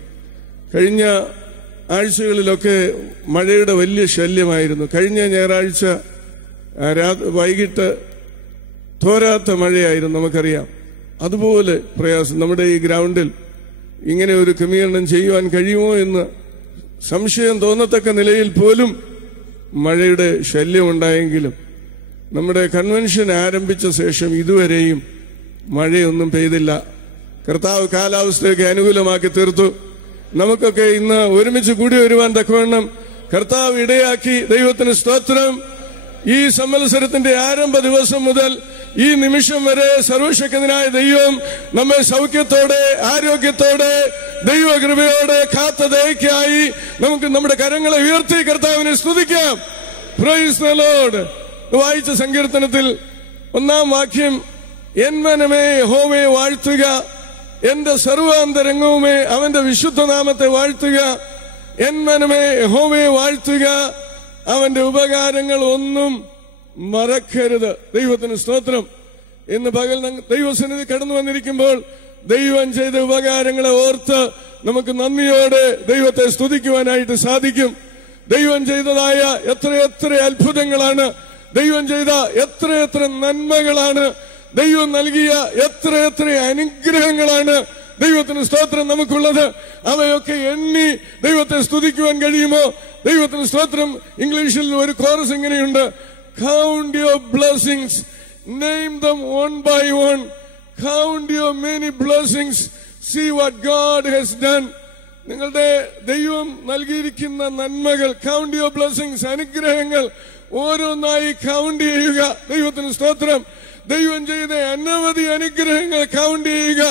കഴിഞ്ഞ ആഴ്ചകളിലൊക്കെ മഴയുടെ വലിയ ശല്യമായിരുന്നു. കഴിഞ്ഞ ഞായറാഴ്ച വൈകിട്ട് തോരാത്ത മഴയായിരുന്നു, നമുക്കറിയാം. അതുപോലെ പ്രയാസം. നമ്മുടെ ഈ ഗ്രൗണ്ടിൽ ഇങ്ങനെ ഒരു ക്രമീകരണം ചെയ്യുവാൻ കഴിയുമോ എന്ന് സംശയം തോന്നത്തക്ക നിലയിൽ പോലും മഴയുടെ ശല്യമുണ്ടായെങ്കിലും നമ്മുടെ കൺവെൻഷൻ ആരംഭിച്ച ശേഷം ഇതുവരെയും മഴയൊന്നും പെയ്തില്ല. കർത്താവ് കാലാവസ്ഥയൊക്കെ അനുകൂലമാക്കി തീർത്തു. നമുക്കൊക്കെ ഇന്ന് ഒരുമിച്ച് കൂടി വരുവാൻ തക്കവണ്ണം കർത്താവ് ഇടയാക്കി. ദൈവത്തിന് സ്തോത്രം. ഈ സമ്മത്സരത്തിന്റെ ആരംഭ ദിവസം മുതൽ ഈ നിമിഷം വരെ സർവശക്തനായ ദൈവം നമ്മെ സൗഖ്യത്തോടെ, ആരോഗ്യത്തോടെ, ദൈവകൃപയോടെ കാത്ത ദയക്കായി നമുക്ക് നമ്മുടെ കരങ്ങളെ ഉയർത്തി കർത്താവിനെ സ്തുതിക്കാം. Praise the Lord. വായിച്ച സങ്കീർത്തനത്തിൽ 1-ാം വാക്യം, എൻ മനമേ യഹോവയെ വാഴ്ത്തുക, എന്റെ സർവാന്തരംഗവുമേ അവന്റെ വിശുദ്ധനാമത്തെ വാഴ്ത്തുക, എൻ മനമേ യഹോവയെ വാഴ്ത്തുക, അവന്റെ ഉപകാരങ്ങൾ ഒന്നും മറക്കരുത്. ദൈവത്തിന് സ്തോത്രം. ഇന്ന് പകൽ ദൈവസന്നിധി കടന്നു വന്നിരിക്കുമ്പോൾ ദൈവം ചെയ്ത ഉപകാരങ്ങളെ ഓർത്ത് നമുക്ക് നന്ദിയോടെ ദൈവത്തെ സ്തുതിക്കുവാനായിട്ട് സാധിക്കും. ദൈവം ചെയ്തതായ എത്രയെത്ര അത്ഭുതങ്ങളാണ്, ദൈവം ചെയ്ത എത്രയെത്ര നന്മകളാണ്, ദൈവം നൽകിയ എത്രയെത്ര അനുഗ്രഹങ്ങളാണ് ദൈവത്തിന് സ്തോത്രം നമുക്കുള്ളത്. അവയൊക്കെ എണ്ണി ദൈവത്തെ സ്തുതിക്കുവാൻ കഴിയുമോ? ദൈവത്തിന് സ്തോത്രം. ഇംഗ്ലീഷിൽ ഒരു കോറസ് ഇങ്ങനെയുണ്ട്: Count your blessings, name them one by one. Count your many blessings, see what God has done. നിങ്ങളുടെ ദൈവം നൽകിയിരിക്കുന്ന നന്മകൾ, കൗണ്ട് യുവർ ബ്ലെസ്സിങ്സ്, അനുഗ്രഹങ്ങൾ ഓരോന്നായി കൗണ്ട് ചെയ്യുക. ദൈവത്തിന് സ്തോത്രം. ദൈവം ചെയ്ത അനവധി അനുഗ്രഹങ്ങൾ കൗണ്ട് ചെയ്യുക.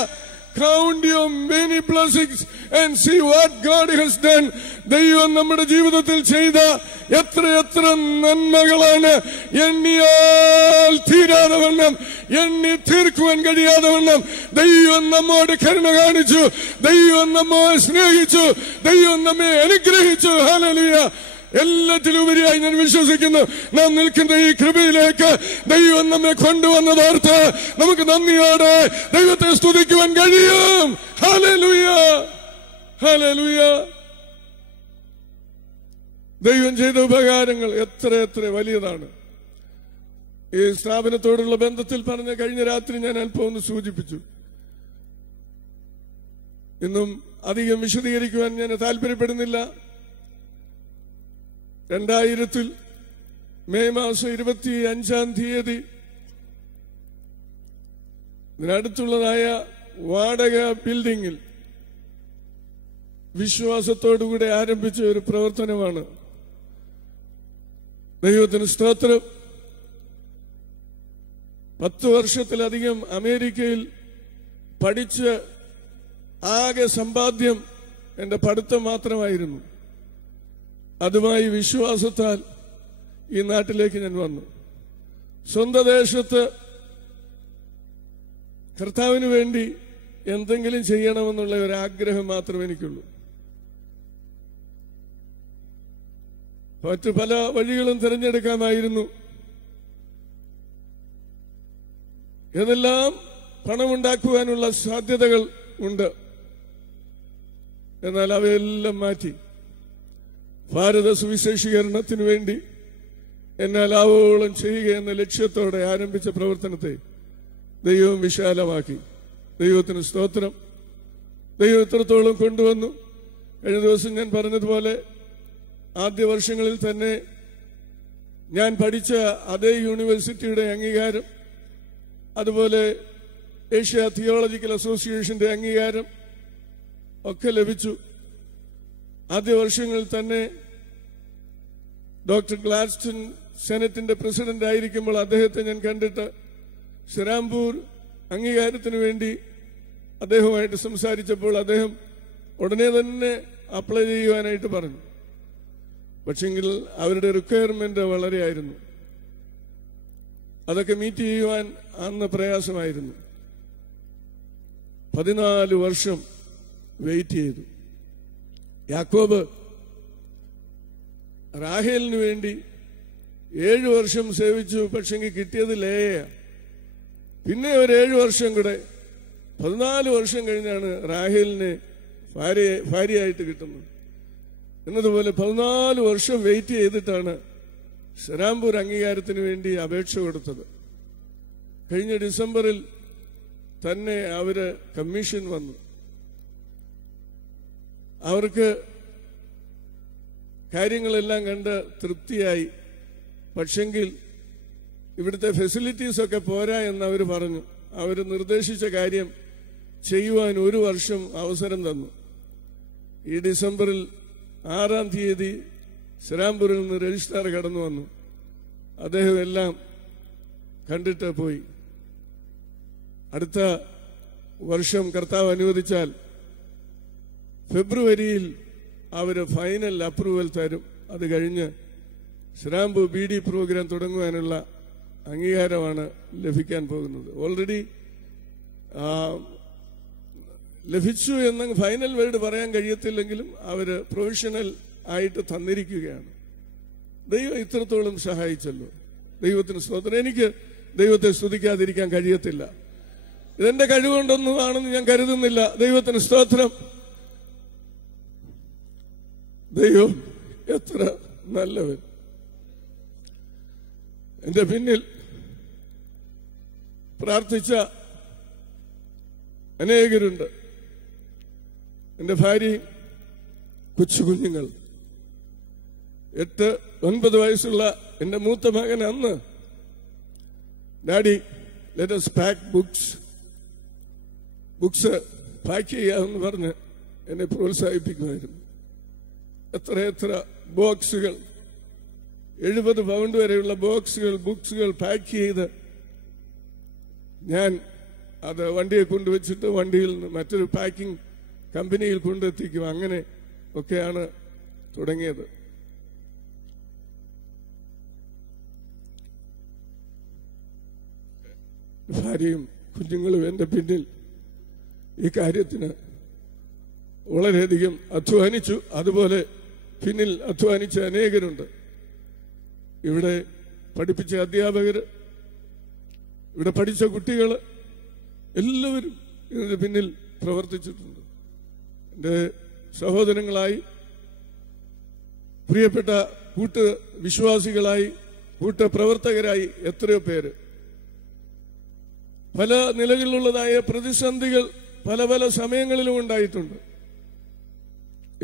Count your many blessings and see what God has done. ദൈവം നമ്മുടെ ജീവിതത്തിൽ ചെയ്ത എത്രയെത്ര നന്മകളാണ്. എണ്ണിയാൽ തീരാതെ വണ്ണം, എണ്ണി തീർക്കുവാൻ കഴിയാതെ വണ്ണം ദൈവം നമ്മോട് കരുണ കാണിച്ചു, ദൈവം നമ്മെ സ്നേഹിച്ചു, ദൈവം നമ്മെ അനുഗ്രഹിച്ചു. ഹല്ലേലൂയ. എല്ലാറ്റിലുപരിയായി ഞാൻ വിശ്വസിക്കുന്നു, നാം നിൽക്കുന്ന ഈ കൃപയിലേക്ക് ദൈവം നമ്മെ കൊണ്ടുവന്നതോർത്ത് നമുക്ക് നന്ദിയോടെ ദൈവത്തെ സ്തുതിക്കുവാൻ കഴിയും. Hallelujah, hallelujah. ദൈവം ചെയ്ത ഉപകാരങ്ങൾ എത്ര എത്ര വലിയതാണ്. ഈ സ്ഥാപനത്തോടുള്ള ബന്ധത്തിൽ പറഞ്ഞ കഴിഞ്ഞ രാത്രി ഞാൻ അല്പം ഒന്ന് സൂചിപ്പിച്ചു. ഇന്നും അധികം വിശദീകരിക്കുവാൻ ഞാൻ താല്പര്യപ്പെടുന്നില്ല. 2000 മെയ് മാസം 25 ഇതിനടുത്തുള്ളതായ വാടക ബിൽഡിംഗിൽ വിശ്വാസത്തോടുകൂടെ ആരംഭിച്ച ഒരു പ്രവർത്തനമാണ്. ദൈവത്തിന് സ്തോത്രം. 10 വർഷത്തിലധികം അമേരിക്കയിൽ പഠിച്ച് ആകെ സമ്പാദ്യം എന്റെ പഠിത്തം മാത്രമായിരുന്നു. അതുമായി വിശ്വാസത്താൽ ഈ നാട്ടിലേക്ക് ഞാൻ വന്നു. സ്വന്തം ദേശത്ത് കർത്താവിന് വേണ്ടി എന്തെങ്കിലും ചെയ്യണമെന്നുള്ള ഒരു ആഗ്രഹം മാത്രമേ എനിക്കുള്ളൂ. മറ്റു പല വഴികളും തിരഞ്ഞെടുക്കാമായിരുന്നു. ഏതെല്ലാം പണമുണ്ടാക്കുവാനുള്ള സാധ്യതകൾ ഉണ്ട്. എന്നാൽ അവയെല്ലാം മാറ്റി ഭാരത സുവിശേഷീകരണത്തിനു വേണ്ടി എന്നാൽ ആവോളം ചെയ്യുക എന്ന ലക്ഷ്യത്തോടെ ആരംഭിച്ച പ്രവർത്തനത്തെ ദൈവം വിശാലമാക്കി. ദൈവത്തിന് സ്തോത്രം. ദൈവം ഇത്രത്തോളം കൊണ്ടുവന്നു. കഴിഞ്ഞ ദിവസം ഞാൻ പറഞ്ഞതുപോലെ ആദ്യ വർഷങ്ങളിൽ തന്നെ ഞാൻ പഠിച്ച അതേ യൂണിവേഴ്സിറ്റിയുടെ അംഗീകാരം, അതുപോലെ ഏഷ്യ തിയോളജിക്കൽ അസോസിയേഷന്റെ അംഗീകാരം ഒക്കെ ലഭിച്ചു. ആദ്യ വർഷങ്ങളിൽ തന്നെ ഡോക്ടർ ഗ്ലാഡ്സ്റ്റൺ സെനറ്റിന്റെ പ്രസിഡന്റ് ആയിരിക്കുമ്പോൾ അദ്ദേഹത്തെ ഞാൻ കണ്ടിട്ട് ശ്രീരാംപൂർ അംഗീകാരത്തിന് വേണ്ടി അദ്ദേഹവുമായിട്ട് സംസാരിച്ചപ്പോൾ അദ്ദേഹം ഉടനെ തന്നെ അപ്ലൈ ചെയ്യുവാനായിട്ട് പറഞ്ഞു. പക്ഷെങ്കിൽ അവരുടെ റിക്വയർമെന്റ് വളരെയായിരുന്നു. അതൊക്കെ മീറ്റ് ചെയ്യുവാൻ അന്ന് പ്രയാസമായിരുന്നു. 14 വർഷം വെയിറ്റ് ചെയ്തു. യാക്കോബ് റാഹേലിന് വേണ്ടി 7 വർഷം സേവിച്ചു. പക്ഷെങ്കിൽ കിട്ടിയത് ലേയ. പിന്നെ ഒരു 7 വർഷം കൂടെ, 14 വർഷം കഴിഞ്ഞാണ് റാഹേലിനെ ഭാര്യയായിട്ട് കിട്ടുന്നത്. എന്നതുപോലെ 14 വർഷം വെയിറ്റ് ചെയ്തിട്ടാണ് ശ്രീരാംപൂർ അംഗീകാരത്തിന് വേണ്ടി അപേക്ഷ കൊടുത്തത്. കഴിഞ്ഞ ഡിസംബറിൽ തന്നെ അവര് കമ്മീഷൻ വന്നു. അവർക്ക് കാര്യങ്ങളെല്ലാം കണ്ട് തൃപ്തിയായി. പക്ഷെങ്കിൽ ഇവിടുത്തെ ഫെസിലിറ്റീസ് ഒക്കെ പോരാ എന്ന് അവർ പറഞ്ഞു. അവർ നിർദ്ദേശിച്ച കാര്യം ചെയ്യുവാൻ 1 വർഷം അവസരം തന്നു. ഈ ഡിസംബറിൽ 6-ാം തീയതി ശ്രീരാംപൂരിൽ നിന്ന് രജിസ്ട്രാർ കടന്നു വന്നു. അദ്ദേഹം എല്ലാം കണ്ടിട്ട് പോയി. അടുത്ത വർഷം കർത്താവ് അനുവദിച്ചാൽ ഫെബ്രുവരിയിൽ അവര് ഫൈനൽ അപ്രൂവൽ തരും. അത് കഴിഞ്ഞ് ശ്രീരാംപൂർ BD പ്രോഗ്രാം തുടങ്ങുവാനുള്ള അംഗീകാരമാണ് ലഭിക്കാൻ പോകുന്നത്. ഓൾറെഡി ലഭിച്ചു എന്ന് ഫൈനൽ വേർഡ് പറയാൻ കഴിയത്തില്ലെങ്കിലും അവര് പ്രൊഫഷണൽ ആയിട്ട് തന്നിരിക്കുകയാണ്. ദൈവം ഇത്രത്തോളം സഹായിച്ചല്ലോ. ദൈവത്തിന് സ്തോത്രം. എനിക്ക് ദൈവത്തെ സ്തുതിക്കാതിരിക്കാൻ കഴിയത്തില്ല. ഇതെന്റെ കഴിവുകൊണ്ടൊന്നും ആണെന്ന് ഞാൻ കരുതുന്നില്ല. ദൈവത്തിന് സ്തോത്രം. ദൈവം എത്ര നല്ലവൻ. എന്റെ പിന്നിൽ പ്രാർത്ഥിച്ച അനേകരുണ്ട്. എന്റെ ഭാര്യയും കൊച്ചു കുഞ്ഞുങ്ങൾ. 8-9 വയസ്സുള്ള എന്റെ മൂത്ത മകൻ അന്ന് daddy let us pack books pack ചെയ്യാമെന്ന് പറഞ്ഞ് എന്നെ പ്രോത്സാഹിപ്പിക്കുമായിരുന്നു. എത്ര ബോക്സുകൾ, 70 പൗണ്ട് വരെയുള്ള ബുക്സുകൾ പാക്ക് ചെയ്ത് ഞാൻ അത് വണ്ടിയെ കൊണ്ടുവച്ചിട്ട് വണ്ടിയിൽ നിന്ന് മറ്റൊരു പാക്കിംഗ് കമ്പനിയിൽ കൊണ്ടെത്തിക്കും. അങ്ങനെ ഒക്കെയാണ് തുടങ്ങിയത്. ഭാര്യയും കുഞ്ഞുങ്ങളും എന്റെ പിന്നിൽ ഈ കാര്യത്തിന് വളരെയധികം അധ്വാനിച്ചു. അതുപോലെ പിന്നിൽ അധ്വാനിച്ച അനേകരുണ്ട്. ഇവിടെ പഠിപ്പിച്ച അധ്യാപകര്, ഇവിടെ പഠിച്ച കുട്ടികൾ എല്ലാവരും ഇതിന് പിന്നിൽ പ്രവർത്തിച്ചിട്ടുണ്ട്. എൻ്റെ സഹോദരങ്ങളായി, പ്രിയപ്പെട്ട കൂട്ട് വിശ്വാസികളായി, കൂട്ടപ്രവർത്തകരായി എത്രയോ പേര്. പല നിലകളിലുള്ളതായ പ്രതിസന്ധികൾ പല സമയങ്ങളിലും ഉണ്ടായിട്ടുണ്ട്.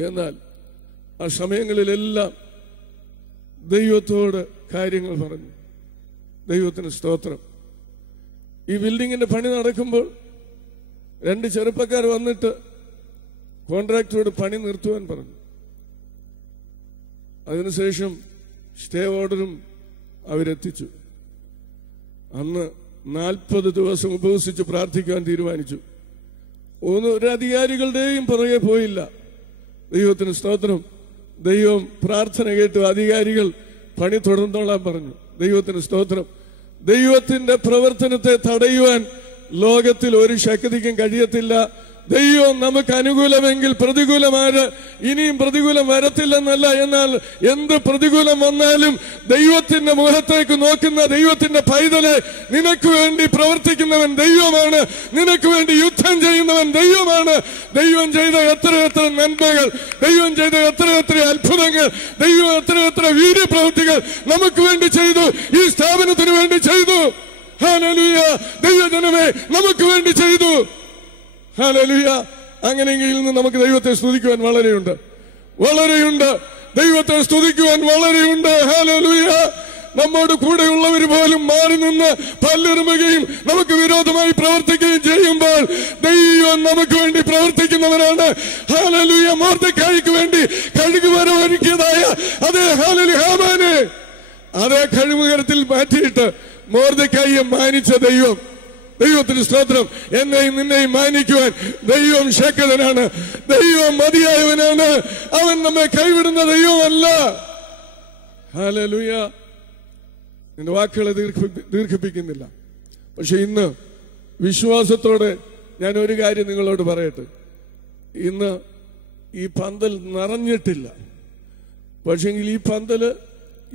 എന്നാൽ ആ സമയങ്ങളിലെല്ലാം ദൈവത്തോട് കാര്യങ്ങൾ പറഞ്ഞു. ദൈവത്തിന് സ്തോത്രം. ഈ ബിൽഡിങ്ങിന്റെ പണി നടക്കുമ്പോൾ 2 ചെറുപ്പക്കാർ വന്നിട്ട് കോൺട്രാക്ടറോട് പണി നിർത്തുവാൻ പറഞ്ഞു. അതിനുശേഷം സ്റ്റേ ഓർഡറും അവരെത്തിച്ചു. അന്ന് 40 ദിവസം ഉപവസിച്ച് പ്രാർത്ഥിക്കാൻ തീരുമാനിച്ചു. ഒരു അധികാരികളുടെയും പുറകെ പോയില്ല. ദൈവത്തിന് സ്തോത്രം. ദൈവം പ്രാർത്ഥന കേട്ടു. അധികാരികൾ പണി തുടർന്നോളാൻ പറഞ്ഞു. ദൈവത്തിന് സ്തോത്രം. ദൈവത്തിന്റെ പ്രവർത്തനത്തെ തടയുവാൻ ലോകത്തിൽ ഒരു ശക്തിക്കും കഴിയത്തില്ല. ദൈവം നമുക്ക് അനുകൂലമെങ്കിൽ പ്രതികൂലമാര് ഇനിയും പ്രതികൂലം വരത്തില്ലെന്നല്ല. എന്നാൽ എന്ത് പ്രതികൂലം വന്നാലും ദൈവത്തിന്റെ മുഖത്തേക്ക് നോക്കുന്ന ദൈവത്തിന്റെ പൈതലെ, നിനക്ക് വേണ്ടി പ്രവർത്തിക്കുന്നവൻ ദൈവമാണ്. നിനക്ക് വേണ്ടി യുദ്ധം ചെയ്യുന്നവൻ ദൈവമാണ്. ദൈവം ചെയ്ത എത്ര നന്മകൾ, ദൈവം ചെയ്ത എത്ര അത്ഭുതങ്ങൾ, ദൈവം എത്ര വീര്യപ്രവൃത്തികൾ നമുക്ക് വേണ്ടി ചെയ്തു. ഈ സ്ഥാപനത്തിന് വേണ്ടി ചെയ്തു. ഹല്ലേലൂയ. ദൈവജനമേ, നമുക്ക് വേണ്ടി ചെയ്തു. ഹല്ലേലൂയ. അങ്ങനെയെങ്കിൽ ഇന്ന് നമുക്ക് ദൈവത്തെ സ്തുതിക്കുവാൻ വളരെയുണ്ട്. ദൈവത്തെ സ്തുതിക്കുവാൻ വളരെയുണ്ട്. ഹല്ലേലൂയ. നമ്മോട് കൂടെയുള്ളവർ പോലും മാറി നിന്ന് പല്ലുറുമുകയും നമുക്ക് വിരോധമായി പ്രവർത്തിക്കുകയും ചെയ്യുമ്പോൾ ദൈവം നമുക്ക് വേണ്ടി പ്രവർത്തിക്കുന്നവരാണ്. ഹല്ലേലൂയ. മൊർദെഖായിക്ക് വേണ്ടി കഴുകുമരം ഒരുക്കിയതായ അതേ ഹാമാനെ അതേ കഴുകുമരത്തിൽ മാറ്റിയിട്ട് മൊർദെഖായിയെ മാനിച്ച ദൈവം. ദൈവത്തിന് സ്തോത്രം. എന്നെയും നിന്നെയും മാനിക്കുവാൻ ദൈവം ശക്തനാണ്. ദൈവം മതിയായവനാണ്. അവൻ നമ്മെ കൈവിടുന്ന ദൈവമല്ല. ഹല്ലേലൂയ. എന്റെ വാക്കുകളെ ദീർഘിപ്പിക്കുന്നില്ല. പക്ഷെ ഇന്ന് വിശ്വാസത്തോടെ ഞാൻ ഒരു കാര്യം നിങ്ങളോട് പറയട്ടെ. ഇന്ന് ഈ പന്തൽ നിറഞ്ഞിട്ടില്ല. പക്ഷെങ്കിൽ ഈ പന്തല്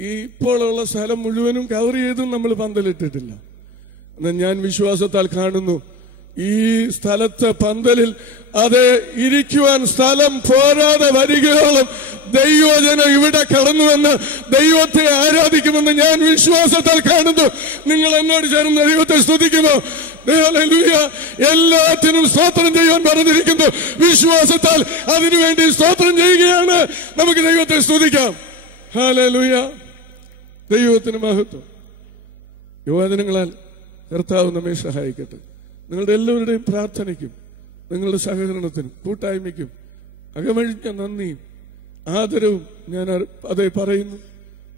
ഇപ്പോഴുള്ള സ്ഥലം മുഴുവനും കവർ ചെയ്തും നമ്മൾ പന്തലിട്ടിട്ടില്ല. എന്നാൽ ഞാൻ വിശ്വാസത്താൽ കാണുന്നു, ഈ സ്ഥലത്ത് പന്തലിൽ അത് ഇരിക്കുവാൻ സ്ഥലം പോരാതെ വരികയോളം ദൈവജനം ഇവിടെ കടന്നുവന്ന് ദൈവത്തെ ആരാധിക്കുമെന്ന് ഞാൻ വിശ്വാസത്താൽ കാണുന്നു. നിങ്ങൾ എന്നോട് ചേർന്ന് ദൈവത്തെ സ്തുതിക്കുമോ? ഹല്ലേലൂയ. എല്ലാത്തിനും സ്തോത്രം ചെയ്യുവാൻ പറഞ്ഞിരിക്കുന്നു. വിശ്വാസത്താൽ അതിനുവേണ്ടി സ്തോത്രം ചെയ്യുകയാണ്. നമുക്ക് ദൈവത്തെ സ്തുതിക്കാം. ഹല്ലേലൂയ. ദൈവത്തിന് മഹത്വം. യുവജനങ്ങളാൽ കർത്താവ് നമ്മെ സഹായിക്കട്ടെ. നിങ്ങളുടെ എല്ലാവരുടെയും പ്രാർത്ഥനയ്ക്കും നിങ്ങളുടെ സഹകരണത്തിനും കൂട്ടായ്മയ്ക്കും അകമഴിഞ്ഞ നന്ദിയും ആദരവും ഞാൻ അതേ പറയുന്നു.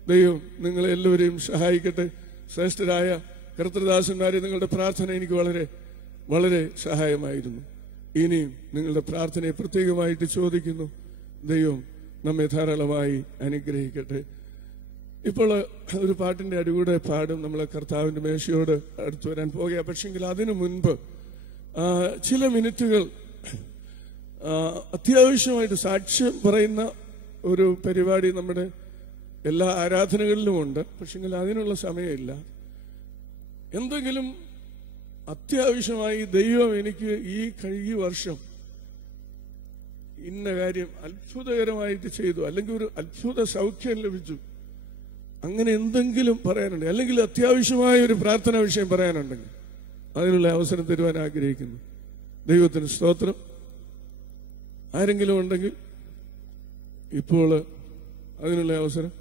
ദൈവം നിങ്ങളെ എല്ലാവരെയും സഹായിക്കട്ടെ. ശ്രേഷ്ഠരായ കർത്തൃദാസന്മാരെ, നിങ്ങളുടെ പ്രാർത്ഥന എനിക്ക് വളരെ വളരെ സഹായമായിരുന്നു. ഇനിയും നിങ്ങളുടെ പ്രാർത്ഥനയെ പ്രത്യേകമായിട്ട് ചോദിക്കുന്നു. ദൈവം നമ്മെ ധാരാളമായി അനുഗ്രഹിക്കട്ടെ. ഇപ്പോൾ ഒരു പാട്ടിന്റെ അടികൂടെ പാടും. നമ്മൾ കർത്താവിന്റെ മേശയോട് അടുത്തു വരാൻ പോകുക. പക്ഷെങ്കിൽ അതിനു മുൻപ് ചില മിനിറ്റുകൾ അത്യാവശ്യമായിട്ട് സാക്ഷ്യം പറയുന്ന ഒരു പരിപാടി നമ്മുടെ എല്ലാ ആരാധനകളിലും ഉണ്ട്. പക്ഷെങ്കിൽ അതിനുള്ള സമയമില്ല. എന്തെങ്കിലും അത്യാവശ്യമായി ദൈവം എനിക്ക് ഈ വർഷം ഇന്ന കാര്യം അത്ഭുതകരമായിട്ട് ചെയ്തു, അല്ലെങ്കിൽ ഒരു അത്ഭുത സൗഖ്യം ലഭിച്ചു, അങ്ങനെ എന്തെങ്കിലും പറയാനുണ്ട്, അല്ലെങ്കിൽ അത്യാവശ്യമായ ഒരു പ്രാർത്ഥനാ വിഷയം പറയാനുണ്ടെങ്കിൽ അതിനുള്ള അവസരം തരുവാൻ ആഗ്രഹിക്കുന്നു. ദൈവത്തിന് സ്തോത്രം. ആരെങ്കിലും ഉണ്ടെങ്കിൽ ഇപ്പോൾ അതിനുള്ള അവസരം.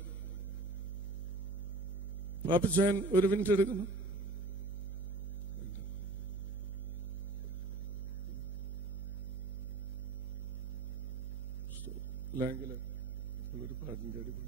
പാപ്പച്ചാൻ ഒരു മിനിറ്റ് എടുക്കുന്നു. ഒരു പാട്ടിന്റെ അടിപൊളി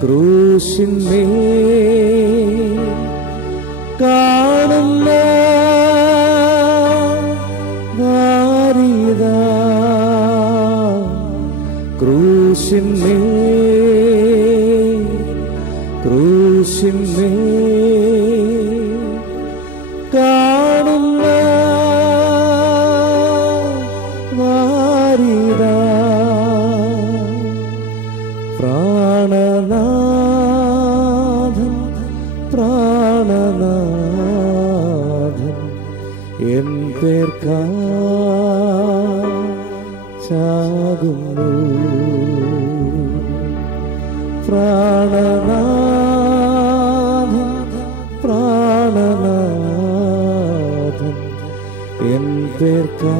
ക്രൂശിന്മേൽ കാണുന്ന വാരിതാ, ക്രൂശിന്മേൽ കാണുന്ന വാരിതാ, പ്രാണനാഥൻ എൻ പേർക്കാകുന്നു. പ്രാണനാഥൻ എൻ പേർക്കാകുന്നു.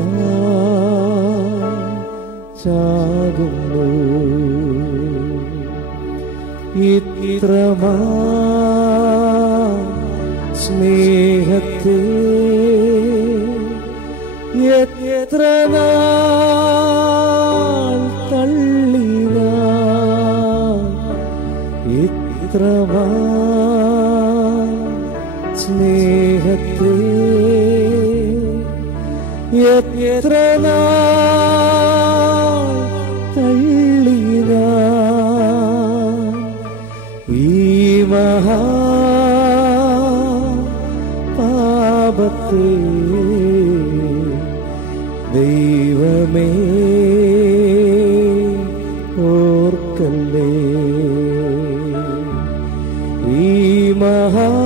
ഇത്രമാ സ്നേഹത്തെ എത്ര നാൾ തള്ളിന, ഇത്രമാ സ്നേഹത്തെ എത്ര നാൾ തള്ളിന, ഈ മഹാപാപത്തെ ദൈവമേ ഓർക്കല്ലേ, ഈ മഹാപാപത്തെ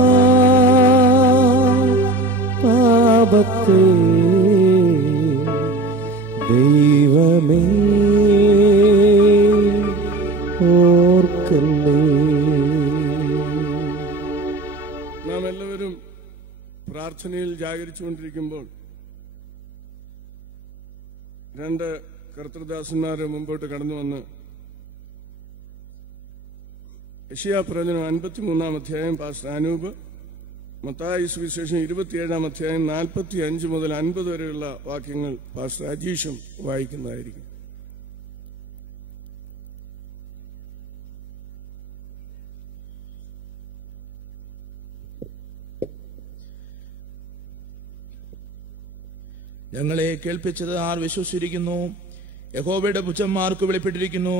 ദൈവമേ ഓർക്കല്ലേ. നാം എല്ലാവരും പ്രാർത്ഥനയിൽ ജാഗരിച്ചുകൊണ്ടിരിക്കുമ്പോൾ രണ്ട് കർത്തൃദാസന്മാരെ മുമ്പോട്ട് കടന്നു വന്ന് യെശയ്യാ പ്രവചനം 53-ാം അധ്യായം പാസ്റ്റർ അനൂപ്, മത്തായി സുവിശേഷം 27-ാം അധ്യായം 45 മുതൽ 50 വരെയുള്ള വാക്യങ്ങൾ പാസ്റ്റർ അജീഷും വായിക്കുന്നതായിരിക്കും. ഞങ്ങളെ കേൾപ്പിച്ചത് ആർ വിശ്വസിച്ചിരിക്കുന്നു. യഹോവയുടെ ഭുജന്മാർക്ക് വെളിപ്പെട്ടിരിക്കുന്നു.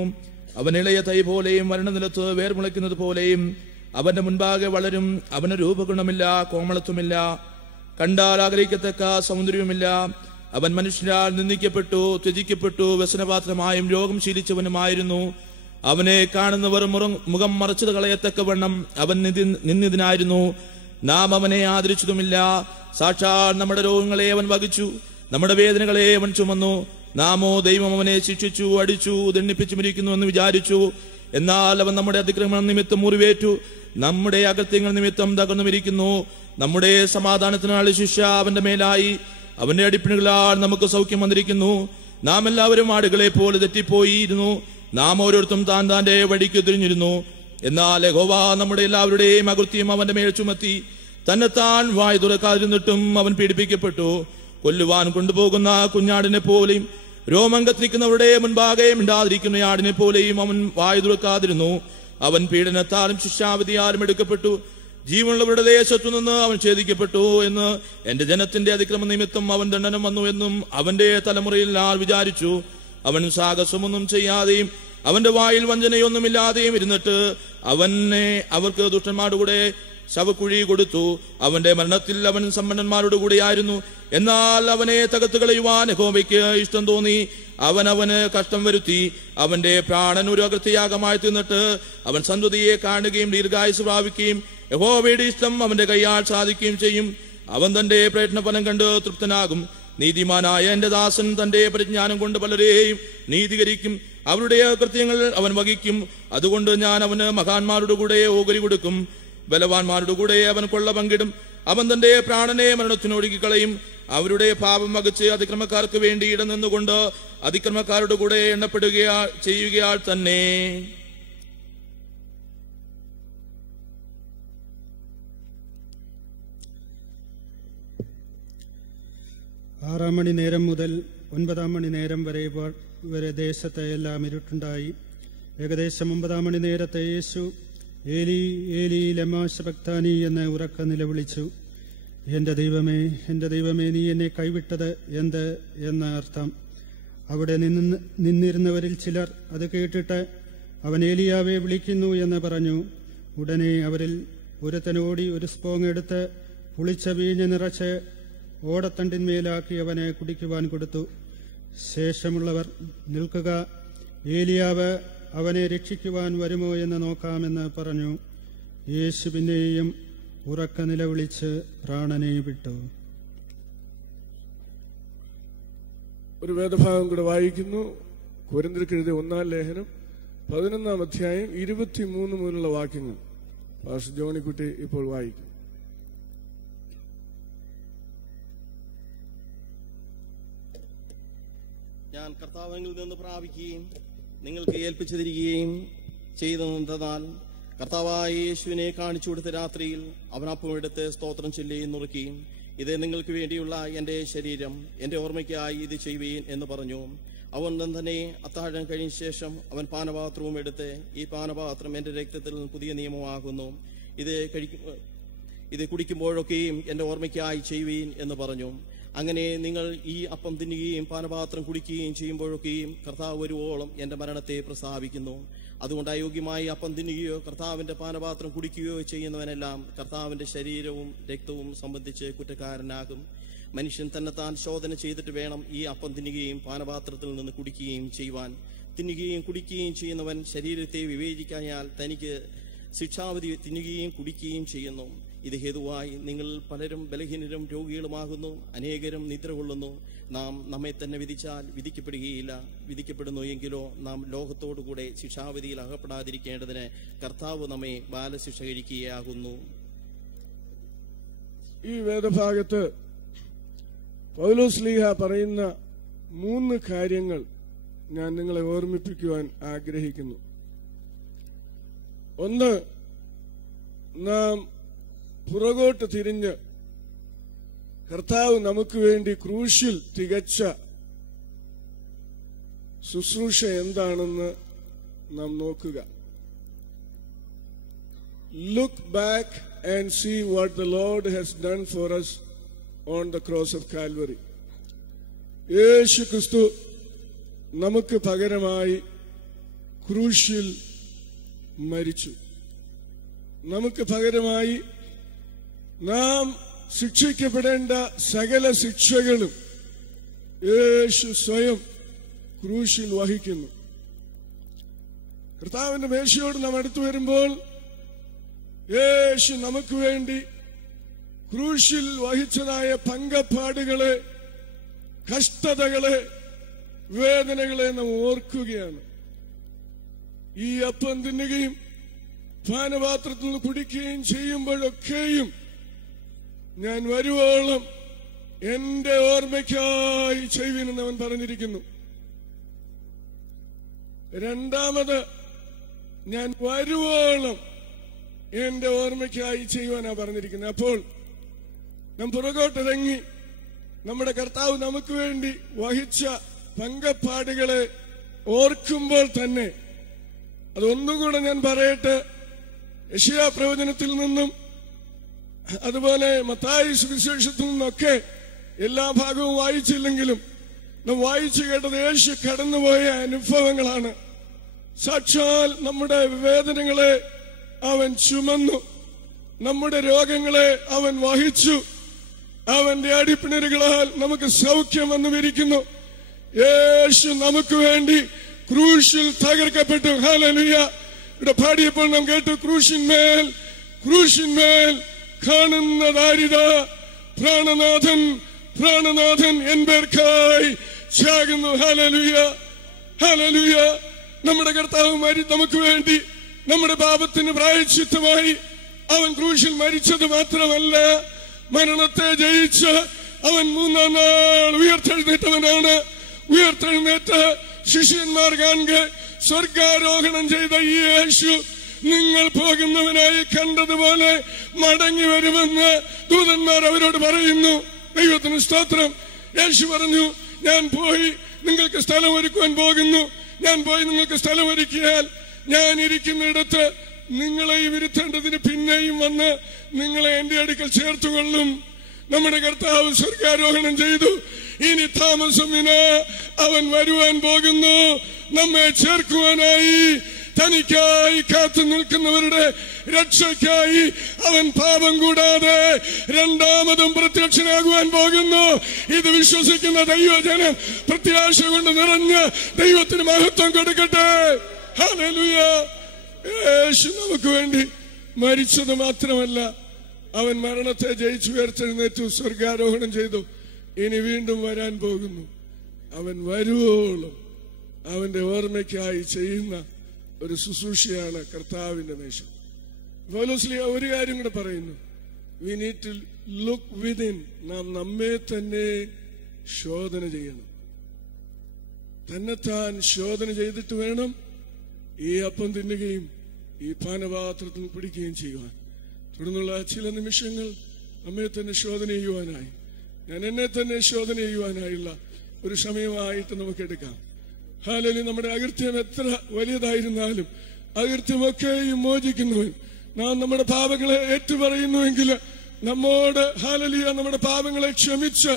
അവൻ ഇളയ തൈ പോലെയും വരണ്ടനിലത്ത് വേർമുളയ്ക്കുന്നത് പോലെയും അവന്റെ മുൻപാകെ വളരും. അവന് രൂപഗുണമില്ല, കോമളത്വമില്ല, കണ്ടാൽ ആഗ്രഹിക്കത്തക്ക സൗന്ദര്യവുമില്ല. അവൻ മനുഷ്യരാൽ നിന്ദിക്കപ്പെട്ടു, ത്യജിക്കപ്പെട്ടു, വ്യസനപാത്രമായും രോഗം ശീലിച്ചവനുമായിരുന്നു. അവനെ കാണുന്നവർ മുഖം മറച്ചത് കളയത്തക്കവണ്ണം അവൻ നിന്ദിതനായിരുന്നു. നാം അവനെ ആദരിച്ചതുമില്ല. സാക്ഷാൽ നമ്മുടെ രോഗങ്ങളെ അവൻ വഹിച്ചു, നമ്മുടെ വേദനകളെ അവൻ ചുമന്നു. നാമോ ദൈവം അവനെ ശിക്ഷിച്ചു, അടിച്ചു, ദണ്ഡിപ്പിച്ചു മരിക്കുന്നുവെന്ന് വിചാരിച്ചു. എന്നാൽ അവൻ നമ്മുടെ അതിക്രമം നിമിത്തം മുറിവേറ്റു, നമ്മുടെ അകത്യങ്ങൾ നിമിത്തം തകർന്നുമിരിക്കുന്നു. നമ്മുടെ സമാധാനത്തിനായുള്ള ശിക്ഷ അവന്റെ മേലായി, അവന്റെ അടിപ്പിണുകളാൽ നമുക്ക് സൗഖ്യം വന്നിരിക്കുന്നു. നാം എല്ലാവരും ആടുകളെ പോലെ തെറ്റിപ്പോയിരുന്നു, നാം ഓരോരുത്തരും താൻ താന്റെ വഴിക്ക് തിരിഞ്ഞിരുന്നു. എന്നാൽ യഹോവ നമ്മുടെ എല്ലാവരുടെയും അകൃത്യം അവന്റെ മേൽ ചുമത്തി. തന്നെത്താൻ വായ് തുറക്കാതിരുന്നിട്ടും അവൻ പീഡിപ്പിക്കപ്പെട്ടു. കൊല്ലുവാൻ കൊണ്ടുപോകുന്ന കുഞ്ഞാടിനെ പോലെയും രോമം കത്തിരിക്കുന്നവരുടെ മുൻപാകെ മിണ്ടാതിരിക്കുന്ന ആടിനെ പോലെയും അവൻ വായ് തുറക്കാതിരുന്നു. അവൻ പീഡനത്താലും ശിക്ഷാവിധിയാലും എടുക്കപ്പെട്ടു. ജീവനുള്ളവരുടെ ദേശത്തു നിന്ന് അവൻ ഛേദിക്കപ്പെട്ടു എന്ന് എന്റെ ജനത്തിന്റെ അതിക്രമ നിമിത്തം അവൻ ദണ്ഡനം വന്നു എന്നും അവന്റെ തലമുറയിൽ ആർ വിചാരിച്ചു. അവൻ സാഹസമൊന്നും ചെയ്യാതെയും അവന്റെ വായിൽ വഞ്ചനയൊന്നുമില്ലാതെയും ഇരുന്നിട്ട് അവനെ അവർക്ക് ദുഷ്ടന്മാരുടെ ശവക്കുഴി കൊടുത്തു. അവന്റെ മരണത്തിൽ അവൻ സമ്പന്നന്മാരുടെ കൂടെയായിരുന്നു. എന്നാൽ അവനെ തകർത്ത് കളയുവാൻ യഹോവയ്ക്ക് ഇഷ്ടം തോന്നി. അവന് കഷ്ടം വരുത്തി. അവന്റെ പ്രാണൻ ഒരു അകൃത്യയാഗമായി തീർന്നിട്ട് അവൻ സന്തതിയെ കാണുകയും ദീർഘായുസ് പ്രാപിക്കുകയും യഹോവയുടെ ഇഷ്ടം അവന്റെ കൈയാൽ സാധിക്കുകയും ചെയ്യും. അവൻ തന്റെ പ്രയത്നഫലം കണ്ട് തൃപ്തനാകും. നീതിമാനായ എന്റെ ദാസൻ തന്റെ പരിജ്ഞാനം കൊണ്ട് പലരെയും നീതീകരിക്കും. അവരുടെ കൃത്യങ്ങൾ അവൻ വഹിക്കും. അതുകൊണ്ട് ഞാൻ അവന് മഹാന്മാരുടെ കൂടെ ഓഹരി കൊടുക്കും. ബലവാന്മാരുടെ കൂടെ അവൻ കൊള്ള പങ്കിടും. അവൻ തന്റെ പ്രാണനെ മരണത്തിനൊഴുകിക്കളയും. അവരുടെ പാപം വകച്ച് അതിക്രമക്കാർക്ക് വേണ്ടി ഇടം നിന്നുകൊണ്ട് അതിക്രമക്കാരുടെ കൂടെ ചെയ്യുകയാൽ തന്നെ. 6 മണി നേരം മുതൽ 9 മണി നേരം വരെ ദേശത്തെ എല്ലാം ഇരുട്ടുണ്ടായി. ഏകദേശം 9 മണി നേരത്തെ യേശു ഏലി ഏലി ലമാ ശബക്താനി എന്ന് ഉറക്ക നിലവിളിച്ചു. എൻ്റെ ദൈവമേ, എൻ്റെ ദൈവമേ, നീ എന്നെ കൈവിട്ടത് എന്ത് എന്ന അർത്ഥം. അവിടെ നിന്നിരുന്നവരിൽ ചിലർ അത് കേട്ടിട്ട് അവൻ ഏലിയാവെ വിളിക്കുന്നു എന്ന് പറഞ്ഞു. ഉടനെ അവരിൽ ഒരുത്തനോടി ഒരു സ്പോങ് എടുത്ത് പുളിച്ച വീഞ്ഞ് നിറച്ച് ഓടത്തണ്ടിന്മേലാക്കി അവനെ കുടിക്കുവാൻ കൊടുത്തു. ശേഷമുള്ളവർ, നിൽക്കുക, ഏലിയാവ് അവനെ രക്ഷിക്കുവാൻ വരുമോ എന്ന് നോക്കാമെന്ന് പറഞ്ഞു. യേശു പിന്നെയും ഉറക്ക നിലവിളിച്ച് പ്രാണനെ വിട്ടു. ഒരു വേദഭാഗം കൂടെ വായിക്കുന്നു. കൊരിന്ത്യർക്ക് എഴുതിയ 1-ാം ലേഖനം 11-ാം അധ്യായം 23 മുതലുള്ള വാക്യങ്ങൾ പാസ്റ്റർ ജോണിക്കുട്ടി ഇപ്പോൾ വായിക്കും. ഞാൻ കർത്താവിൽ നിന്ന് പ്രാപിക്കുകയും നിങ്ങൾക്ക് ഏൽപ്പിച്ചു തരികയും ചെയ്തതെന്നാൽ കർത്താവായ യേശുവിനെ കാണിച്ചു കൊടുത്ത രാത്രിയിൽ അവൻ അപ്പം എടുത്ത് സ്തോത്രം ചൊല്ലി നുറുക്കുകയും ഇത് നിങ്ങൾക്ക് വേണ്ടിയുള്ള എൻ്റെ ശരീരം, എൻ്റെ ഓർമ്മയ്ക്കായി ഇത് ചെയ്യുവീൻ എന്ന് പറഞ്ഞു. അവൻ തന്നെ അത്താഴം കഴിഞ്ഞ ശേഷം അവൻ പാനപാത്രവും എടുത്ത്, ഈ പാനപാത്രം എൻ്റെ രക്തത്തിൽ പുതിയ നിയമമാകുന്നു, ഇത് കുടിക്കുമ്പോഴൊക്കെയും എൻ്റെ ഓർമ്മയ്ക്കായി ചെയ്യുവീൻ എന്ന് പറഞ്ഞു. അങ്ങനെ നിങ്ങൾ ഈ അപ്പം തിന്നുകയും പാനപാത്രം കുടിക്കുകയും ചെയ്യുമ്പോഴൊക്കെയും കർത്താവ് വരുവോളം എൻ്റെ മരണത്തെ പ്രസ്താവിക്കുന്നു. അതുകൊണ്ട് അയോഗ്യമായി അപ്പം തിന്നുകയോ കർത്താവിൻ്റെ പാനപാത്രം കുടിക്കുകയോ ചെയ്യുന്നവനെല്ലാം കർത്താവിൻ്റെ ശരീരവും രക്തവും സംബന്ധിച്ച് കുറ്റക്കാരനാകും. മനുഷ്യൻ തന്നെത്താൻ ശോധന ചെയ്തിട്ട് വേണം ഈ അപ്പം തിന്നുകയും പാനപാത്രത്തിൽ നിന്ന് കുടിക്കുകയും ചെയ്യുവാൻ. തിന്നുകയും കുടിക്കുകയും ചെയ്യുന്നവൻ ശരീരത്തെ വിവേചിക്കാഞ്ഞാൽ തനിക്ക് ശിക്ഷാവിധി തിന്നുകയും കുടിക്കുകയും ചെയ്യുന്നു. ഇത് ഹേതുവായി നിങ്ങൾ പലരും ബലഹീനരും രോഗികളുമാകുന്നു, അനേകരും നിദ്ര കൊള്ളുന്നു. നാം നമ്മെ തന്നെ വിധിച്ചാൽ വിധിക്കപ്പെടുകയില്ല. വിധിക്കപ്പെടുന്നു എങ്കിലോ നാം ലോകത്തോടുകൂടെ ശിക്ഷാവിധിയിൽ അകപ്പെടാതിരിക്കേണ്ടതിന് കർത്താവ് നമ്മെ ബാലശിക്ഷ കഴിക്കുകയാകുന്നു. ഈ വേദഭാഗത്ത് പൗലോസ് ലീഹ പറയുന്ന 3 കാര്യങ്ങൾ ഞാൻ നിങ്ങളെ ഓർമ്മിപ്പിക്കുവാൻ ആഗ്രഹിക്കുന്നു. ഒന്ന്, നാം പുറകോട്ട് തിരിഞ്ഞ് കർത്താവ് നമുക്ക് വേണ്ടി ക്രൂശിൽ തികച്ച ശുശ്രൂഷ എന്താണെന്ന് നാം നോക്കുക. Look back and see what the Lord has done for us on the cross of Calvary. യേശു ക്രിസ്തു നമുക്ക് പകരമായി ക്രൂശിൽ മരിച്ചു. നമുക്ക് പകരമായി നാം ശിക്ഷിക്കപ്പെടേണ്ട സകല ശിക്ഷകളും യേശു സ്വയം ക്രൂശിൽ വഹിക്കുന്നു. കർത്താവിന്റെ മേശയോട് നാം അടുത്തു വരുമ്പോൾ യേശു നമുക്ക് വേണ്ടി ക്രൂശിൽ വഹിച്ചതായ പങ്കപ്പാടുകളെ, കഷ്ടതകളെ, വേദനകളെ നാം ഓർക്കുകയാണ്. ഈ അപ്പം തിന്നുകയും പാനപാത്രത്തിൽ നിന്ന് കുടിക്കുകയും ചെയ്യുമ്പോഴൊക്കെയും ഞാൻ വരുവോളം എന്റെ ഓർമ്മയ്ക്കായി ചെയ്യുവീനെന്ന് അവൻ പറഞ്ഞിരിക്കുന്നു. രണ്ടാമത്, ഞാൻ വരുവോളം എന്റെ ഓർമ്മയ്ക്കായി ചെയ്യുവാനാ പറഞ്ഞിരിക്കുന്നത്. അപ്പോൾ നാം പുറകോട്ടിറങ്ങി നമ്മുടെ കർത്താവ് നമുക്ക് വേണ്ടി വഹിച്ച പങ്കപ്പാടുകളെ ഓർക്കുമ്പോൾ തന്നെ അതൊന്നുകൂടെ ഞാൻ പറയട്ടെ. യെശയ്യാ പ്രവചനത്തിൽ നിന്നും അതുപോലെ മത്തായി സുവിശേഷത്തിൽ നിന്നൊക്കെ എല്ലാ ഭാഗവും വായിച്ചില്ലെങ്കിലും നാം വായിച്ചു കേട്ടത് യേശു കടന്നുപോയ അനുഭവങ്ങളാണ്. സാക്ഷാൽ നമ്മുടെ വേദനകളെ അവൻ ചുമന്നു, നമ്മുടെ രോഗങ്ങളെ അവൻ വഹിച്ചു. അവന്റെ അടിപ്പിണരുകളാൽ നമുക്ക് സൗഖ്യം വന്നുമിരിക്കുന്നു. യേശു നമുക്ക് വേണ്ടി ക്രൂശിൽ തകർക്കപ്പെട്ടു. ഹല്ലേലൂയ. ഇവിടെ പാടിയപ്പോൾ നാം കേട്ടു, ക്രൂശിന്മേൽ കാണുന്നതാരിത പ്രാണനാഥൻ എൻ പേർക്കായി ചാകുന്നു. Hallelujah, hallelujah. നമ്മുടെ കർത്താവ് നമുക്ക് വേണ്ടി നമ്മുടെ പാപത്തിന് പ്രായശ്ചിത്തമായി അവൻ ക്രൂശിൽ മരിച്ചത് മാത്രമല്ല, മരണത്തെ ജയിച്ച് അവൻ 3-ാം നാൾ ഉയർത്തെഴുന്നേറ്റവനാണ്. ഉയർത്തെഴുന്നേറ്റ് ശിഷ്യന്മാർ കാണുക, സ്വർഗാരോഹണം ചെയ്ത ഈ യേശു നിങ്ങൾ പോകുന്നവനായി കണ്ടതുപോലെ മടങ്ങി വരുമെന്ന് ദൂതന്മാർ അവരോട് പറയുന്നു. ദൈവത്തിന് സ്തോത്രം. യേശു പറഞ്ഞു, ഞാൻ പോയി നിങ്ങൾക്ക് സ്ഥലം ഒരുക്കുവാൻ പോകുന്നു. ഞാൻ പോയി നിങ്ങൾക്ക് സ്ഥലം ഒരുക്കിയാൽ ഞാൻ ഇരിക്കുന്നിടത്ത് നിങ്ങളെയും ഇരുത്തേണ്ടതിന് പിന്നെയും വന്ന് നിങ്ങളെ എന്റെ അടുക്കൽ ചേർത്തുകൊള്ളും. നമ്മുടെ കർത്താവ് സ്വർഗാരോഹണം ചെയ്തു. ഇനി താമസമിന അവൻ വരുവാൻ പോകുന്നു. നമ്മെ ചേർക്കുവാനായി, തനിക്കായി കാത്തു നിൽക്കുന്നവരുടെ രക്ഷയ്ക്കായി അവൻ പാപം കൂടാതെ രണ്ടാമതും പ്രത്യക്ഷനാകുവാൻ പോകുന്നു. ഇത് വിശ്വസിക്കുന്ന ദൈവജനം പ്രത്യാശ കൊണ്ട് നിറഞ്ഞ് ദൈവത്തിന് മഹത്വം കൊടുക്കട്ടെ. ഹല്ലേലൂയ. യേശു നമുക്ക് വേണ്ടി മരിച്ചത് മാത്രമല്ല, അവൻ മരണത്തെ ജയിച്ചു ഉയർത്തെഴുന്നേറ്റു, സ്വർഗാരോഹണം ചെയ്തു. ഇനി വീണ്ടും വരാൻ പോകുന്നു. അവൻ വരുവോളം അവന്റെ ഓർമ്മയ്ക്കായി ചെയ്യുന്ന ഒരു ശുശ്രൂഷയാണ് കർത്താവിന്റെ മേശം. പൗലോസ് ഒരു കാര്യം കൂടെ പറയുന്നു, we need to look within. നാം നമ്മെ തന്നെ ശോധന ചെയ്യണം. തന്നെത്താൻ ശോധന ചെയ്തിട്ട് വേണം ഈ അപ്പം തിന്നുകയും ഈ പാനപാത്രത്തിൽ പിടിക്കുകയും ചെയ്യുവാൻ. തുടർന്നുള്ള ചില നിമിഷങ്ങൾ നമ്മെ തന്നെ ശോധന ചെയ്യുവാനായി, ഞാൻ എന്നെ തന്നെ ശോധന ചെയ്യുവാനായുള്ള ഒരു സമയമായിട്ട് നമുക്ക് എടുക്കാം. ഹല്ലേലൂയ. നമ്മുടെ അകൃത്യം എത്ര വലിയതായിരുന്നാലും അകൃത്യമൊക്കെയും മോചിക്കുന്നവൻ. നാം നമ്മുടെ പാപങ്ങളെ ഏറ്റുപറയുന്നുവെങ്കിൽ നമ്മോട് ഹല്ലേലൂയ നമ്മുടെ പാപങ്ങളെ ക്ഷമിച്ച്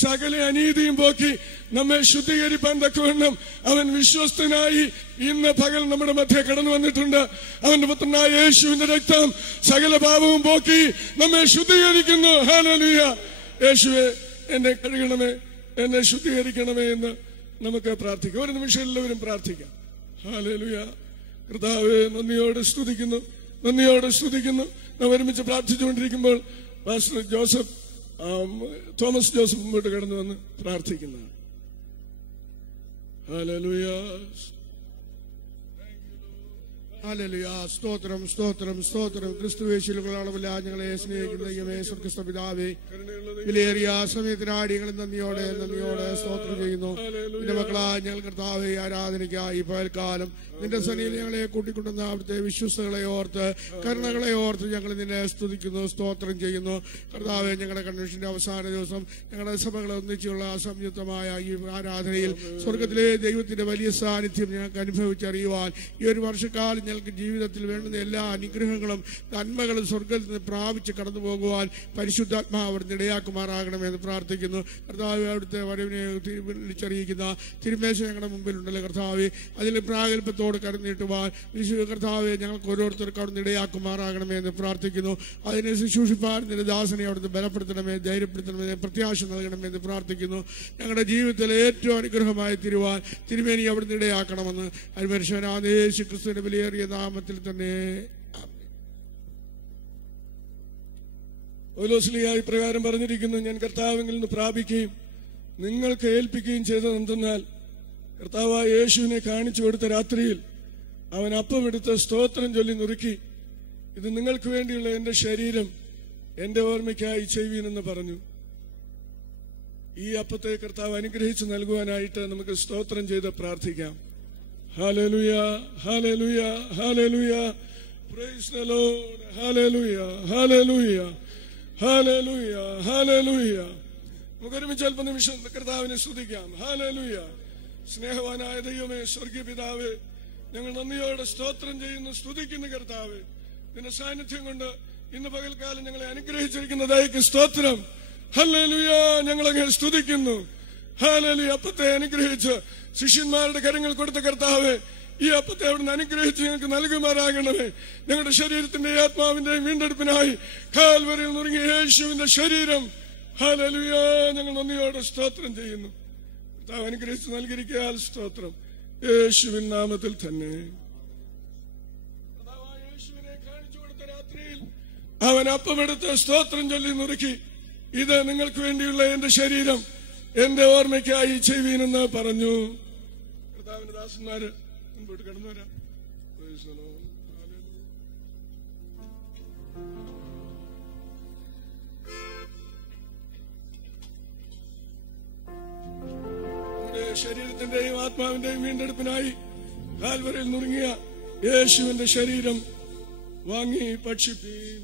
സകല അനീതിയും പോക്കി നമ്മെ ശുദ്ധീകരിപ്പാൻ തക്കവണ്ണം അവൻ വിശ്വസ്തനായി ഇന്ന് പകൽ നമ്മുടെ മധ്യേ കടന്നു വന്നിട്ടുണ്ട്. അവന്റെ പുത്രനായ യേശുവിന്റെ രക്തം സകല പാപവും പോക്കി നമ്മെ ശുദ്ധീകരിക്കുന്നു. ഹല്ലേലൂയ. യേശുവേ, എന്നെ കഴുകണമേ, എന്നെ ശുദ്ധീകരിക്കണമേ എന്ന് നമുക്ക് പ്രാർത്ഥിക്കാം. ഒരു നിമിഷം എല്ലാവരും പ്രാർത്ഥിക്കാം. ഹല്ലേലൂയ. കർത്താവേ, നന്ദിയോടെ സ്തുതിക്കുന്നു. നാം ഒരുമിച്ച് പ്രാർത്ഥിച്ചുകൊണ്ടിരിക്കുമ്പോൾ പാസ്റ്റർ തോമസ് ജോസഫ് മുമ്പോട്ട് കടന്നു വന്ന് പ്രാർത്ഥിക്കുന്നതാണ്. ഹല്ലേലൂയ. ഹല്ലേലൂയ. സ്തോത്രം, സ്തോത്രം, സ്തോത്രം. ക്രിസ്തുവേശുവിലുള്ള അളവില്ല ഞങ്ങളെ സ്നേഹിക്കുന്ന ദൈവമേ, സ്വർഗ്ഗസ്ഥ പിതാവേ, വിലയേറിയ സമയത്തിനാടി ഞങ്ങൾ നന്ദിയോടെ സ്തോത്രം ചെയ്യുന്നു. നിന്റെ മക്കളാ ഞങ്ങൾ കർത്താവെ ആരാധനയ്ക്കായി പകൽക്കാലം നിന്റെ സന്നിധിയിൽ ഞങ്ങളെ കൂട്ടിക്കൊണ്ടുവന്ന അവിടുത്തെ വിശ്വസ്തകളെ ഓർത്ത്, കരുണകളെ ഓർത്ത് ഞങ്ങൾ നിന്നെ സ്തുതിക്കുന്നു, സ്തോത്രം ചെയ്യുന്നു. കർത്താവെ, ഞങ്ങളുടെ കൺവെൻഷന്റെ അവസാന ദിവസം ഞങ്ങളുടെ സഭകളെ ഒന്നിച്ചുള്ള സംയുക്തമായ ഈ ആരാധനയിൽ സ്വർഗത്തിലെ ദൈവത്തിന്റെ വലിയ സാന്നിധ്യം ഞങ്ങൾക്ക് അനുഭവിച്ചറിയുവാൻ ഈ ഒരു വർഷക്കാലം ഞങ്ങൾക്ക് ജീവിതത്തിൽ വേണ്ടുന്ന എല്ലാ അനുഗ്രഹങ്ങളും നന്മകളും സ്വർഗത്തിൽ നിന്ന് പ്രാപിച്ച് കടന്നു പോകുവാൻ പരിശുദ്ധാത്മാവ് അവിടുന്ന് ഇടയാക്കുമാറാകണമെന്ന് പ്രാർത്ഥിക്കുന്നു. കർത്താവ്, അവിടുത്തെ വരവിനെ വിളിച്ചറിയിക്കുന്ന തിരുമേശ ഞങ്ങളുടെ മുമ്പിലുണ്ടല്ലോ കർത്താവ്, അതിൽ പ്രാഗൽഭ്യത്തോട് കടന്നിട്ടുവാൻ കർത്താവെ ഞങ്ങൾക്ക് ഓരോരുത്തർക്ക് അവിടുന്ന് ഇടയാക്കുമാറാകണമേ എന്ന് പ്രാർത്ഥിക്കുന്നു. അതിനെ ശുശ്രൂഷിപ്പാൻ നിന്റെ ദാസനെ അവിടുന്ന് ബലപ്പെടുത്തണമേ, ധൈര്യപ്പെടുത്തണമേ, പ്രത്യാശ നൽകണമേ എന്ന് പ്രാർത്ഥിക്കുന്നു. ഞങ്ങളുടെ ജീവിതത്തിലെ ഏറ്റവും അനുഗ്രഹമായി തിരുവാൻ തിരുമേനി അവിടുന്ന് ഇടയാക്കണമെന്ന് അരുമനുഷ്യനായ യേശു ക്രിസ്തുവിന്റെ വിലയേറിയ നാമത്തിൽ തന്നെ. പൗലോസ്ലീഹ ഇപ്രകാരം പറഞ്ഞിരിക്കുന്നു, ഞാൻ കർത്താവിൽ നിന്ന് പ്രാപിക്കുകയും നിങ്ങൾക്ക് ഏൽപ്പിക്കുകയും ചെയ്തതെന്തെന്നാൽ, കർത്താവായ യേശുവിനെ കാണിച്ചു കൊടുത്ത രാത്രിയിൽ അവൻ അപ്പമെടുത്ത് സ്തോത്രം ചൊല്ലി നുറുക്കി, ഇത് നിങ്ങൾക്ക് വേണ്ടിയുള്ള എന്റെ ശരീരം, എന്റെ ഓർമ്മയ്ക്കായി ചെയ്യുവീനെന്ന് പറഞ്ഞു. ഈ അപ്പത്തെ കർത്താവ് അനുഗ്രഹിച്ചു നൽകുവാനായിട്ട് നമുക്ക് സ്തോത്രം ചെയ്ത് പ്രാർത്ഥിക്കാം. Hallelujah, hallelujah, hallelujah. Praise the Lord. Hallelujah. Hallelujah. Hallelujah. Hallelujah. നമുക്ക് ഒരുമിച്ച് അല്പ നിമിഷം കർത്താവിനെ സ്തുതിക്കാം. Hallelujah. സ്നേഹവാനായ ദൈവമേ, സ്വർഗീയ പിതാവേ, ഞങ്ങൾ നന്ദിയോടെ സ്തോത്രം ചെയ്യുന്നു, സ്തുതിക്കുന്ന കർത്താവേ. നിന്റെ സാന്നിധ്യം കൊണ്ട് ഇന്ന് പകൽക്കാലം ഞങ്ങളെ അനുഗ്രഹിച്ചിരിക്കുന്നതായിക്ക് സ്തോത്രം. ഹല്ലേലൂയ. ഞങ്ങളങ്ങ് സ്തുതിക്കുന്നു. ഹല്ലേലൂയ. അപ്പത്തെ അനുഗ്രഹിച്ച് ശിഷ്യന്മാരുടെ കരങ്ങൾ കൊടുത്ത കർത്താവേ, ഈ അപ്പത്തെ അവിടുന്ന് അനുഗ്രഹിച്ച് ഞങ്ങൾക്ക് നൽകുമാറാകണമേ. ഞങ്ങളുടെ ശരീരത്തിന്റെയും ആത്മാവിന്റെയും വീണ്ടെടുപ്പിനായി കാൽവരിയിൽ നുറുങ്ങിയ യേശുവിന്റെ ശരീരം, ഹല്ലേലൂയ, ഞങ്ങൾ നന്ദിയോടെ സ്തോത്രം ചെയ്യുന്നു. കർത്താവ് അനുഗ്രഹിച്ച് നൽകിയിരിക്കാൻ സ്തോത്രം. യേശുവിൻ നാമത്തിൽ തന്നെ. യേശുവിനെ കാണിച്ചു കൊടുത്ത രാത്രിയിൽ അവൻ അപ്പമെടുത്ത് സ്തോത്രം ചൊല്ലി നുറുക്കി, ഇത് നിങ്ങൾക്ക് വേണ്ടിയുള്ള എന്റെ ശരീരം, എന്റെ ഓർമ്മയ്ക്കായി ചെയ്യുവീനെന്ന് പറഞ്ഞു. കർത്താവിന്റെ ദാസന്മാര് മുൻപോട്ട് കടന്നു വരാം. നമ്മുടെ ശരീരത്തിന്റെയും ആത്മാവിന്റെയും വീണ്ടെടുപ്പിനായി കാൽവരിയിൽ നുറുങ്ങിയ യേശുവിന്റെ ശരീരം വാങ്ങി ഭക്ഷിപ്പീൻ.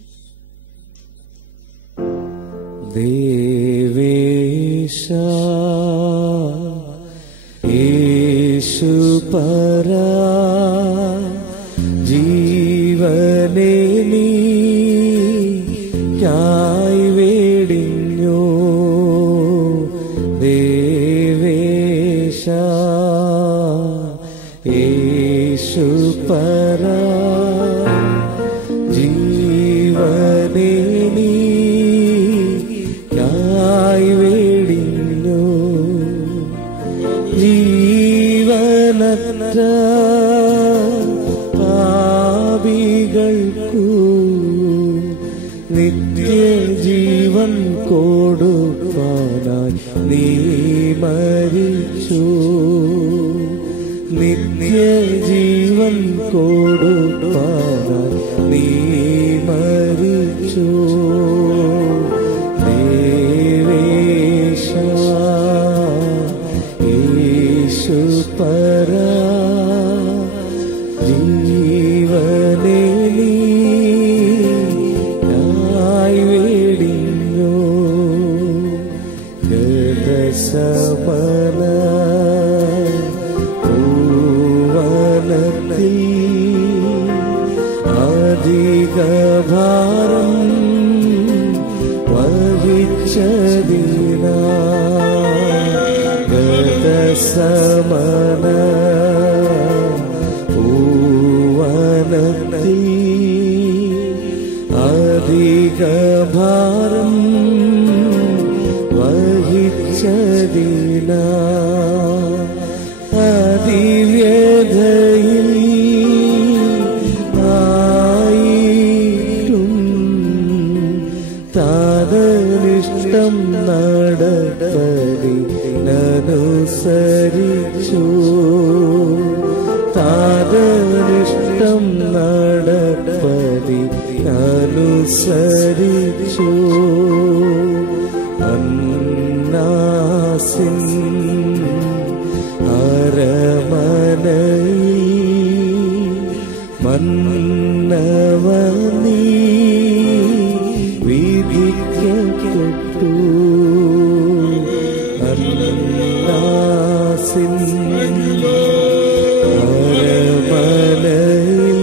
ദേവേശ യേശുപരാ ജീവനെ നീക്കായി വേടിഞ്ഞോ. ദേവേശ യേശുപരാ ജീവനെ നീക്കായി വേടിഞ്ഞോ. ജീവനറ്റ പാപികൾക്കു നിത്യജീവൻ കൊടുപ്പാനായി നീ മരിച്ചു. നിത്യജീവൻ കൊടുപ്പാനായി നീ മരിച്ചു. ദേവേശ യേശുപരാ ജീവനെ നീക്കായി വേടിഞ്ഞോ. ഗതസമന പൂവനത്തിൽ അധികഭാരം വഹിച്ചതിനാ. ഗതസമന പൂവനത്തിൽ അധികഭാരം വഹിച്ചതിനാ. അതിവ്യതയിൽ ആയിട്ടും താതനിഷ്ടം നടപ്പതിനനുസരിച്ചു. താതനിഷ്ടം നടപ്പതിനനുസരിച്ചു. അന്നാസിൻ അരമനയിൽ മന്നവനീ വിധിക്കപ്പെട്ടു. അന്നാസിൻ അരമനയിൽ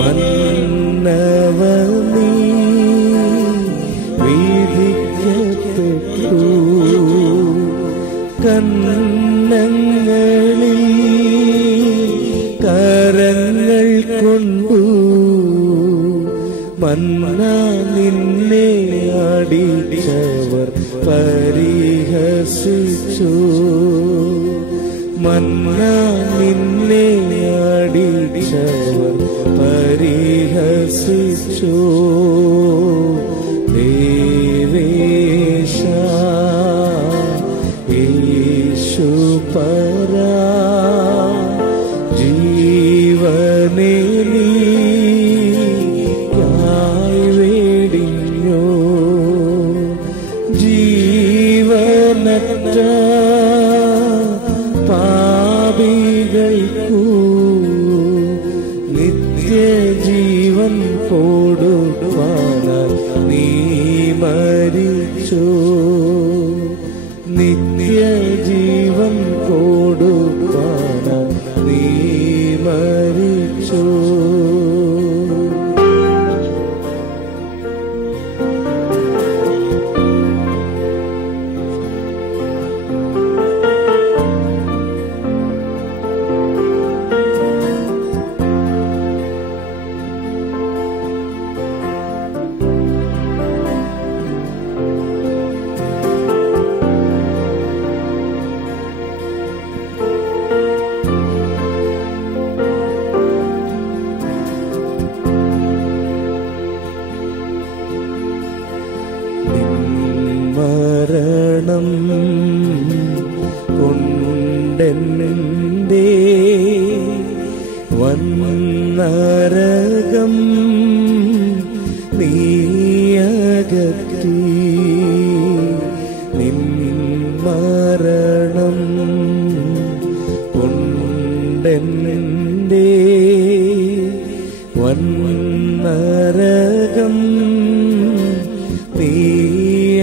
മന്നവനീ വിധിക്കപ്പെട്ടു. കന്നങ്ങളിൽ കരങ്ങൾ കൊണ്ടു മന്ന നിന്നെ അടിച്ചവർ പരിഹസിച്ചു. മന്ന നിന്നെ അടിച്ചവർ പരിഹസിച്ചു. ദേവേശ യേശുപരാ ജീവനെ നീക്കായി വേടിഞ്ഞോ. ജീവനറ്റ പാപികൾക്കു നിത്യ കൊടുപ്പാനായി നീ മരിച്ചു. നിത്യജീവൻ കൊടുപ്പാനായി നീ മരിച്ചു. മരണം കൊണ്ടെന്റെ വന്നരകം നീയകറ്റി. നിൻ മരണം കൊണ്ടെന്റെ വന്നരകം നീയകറ്റി.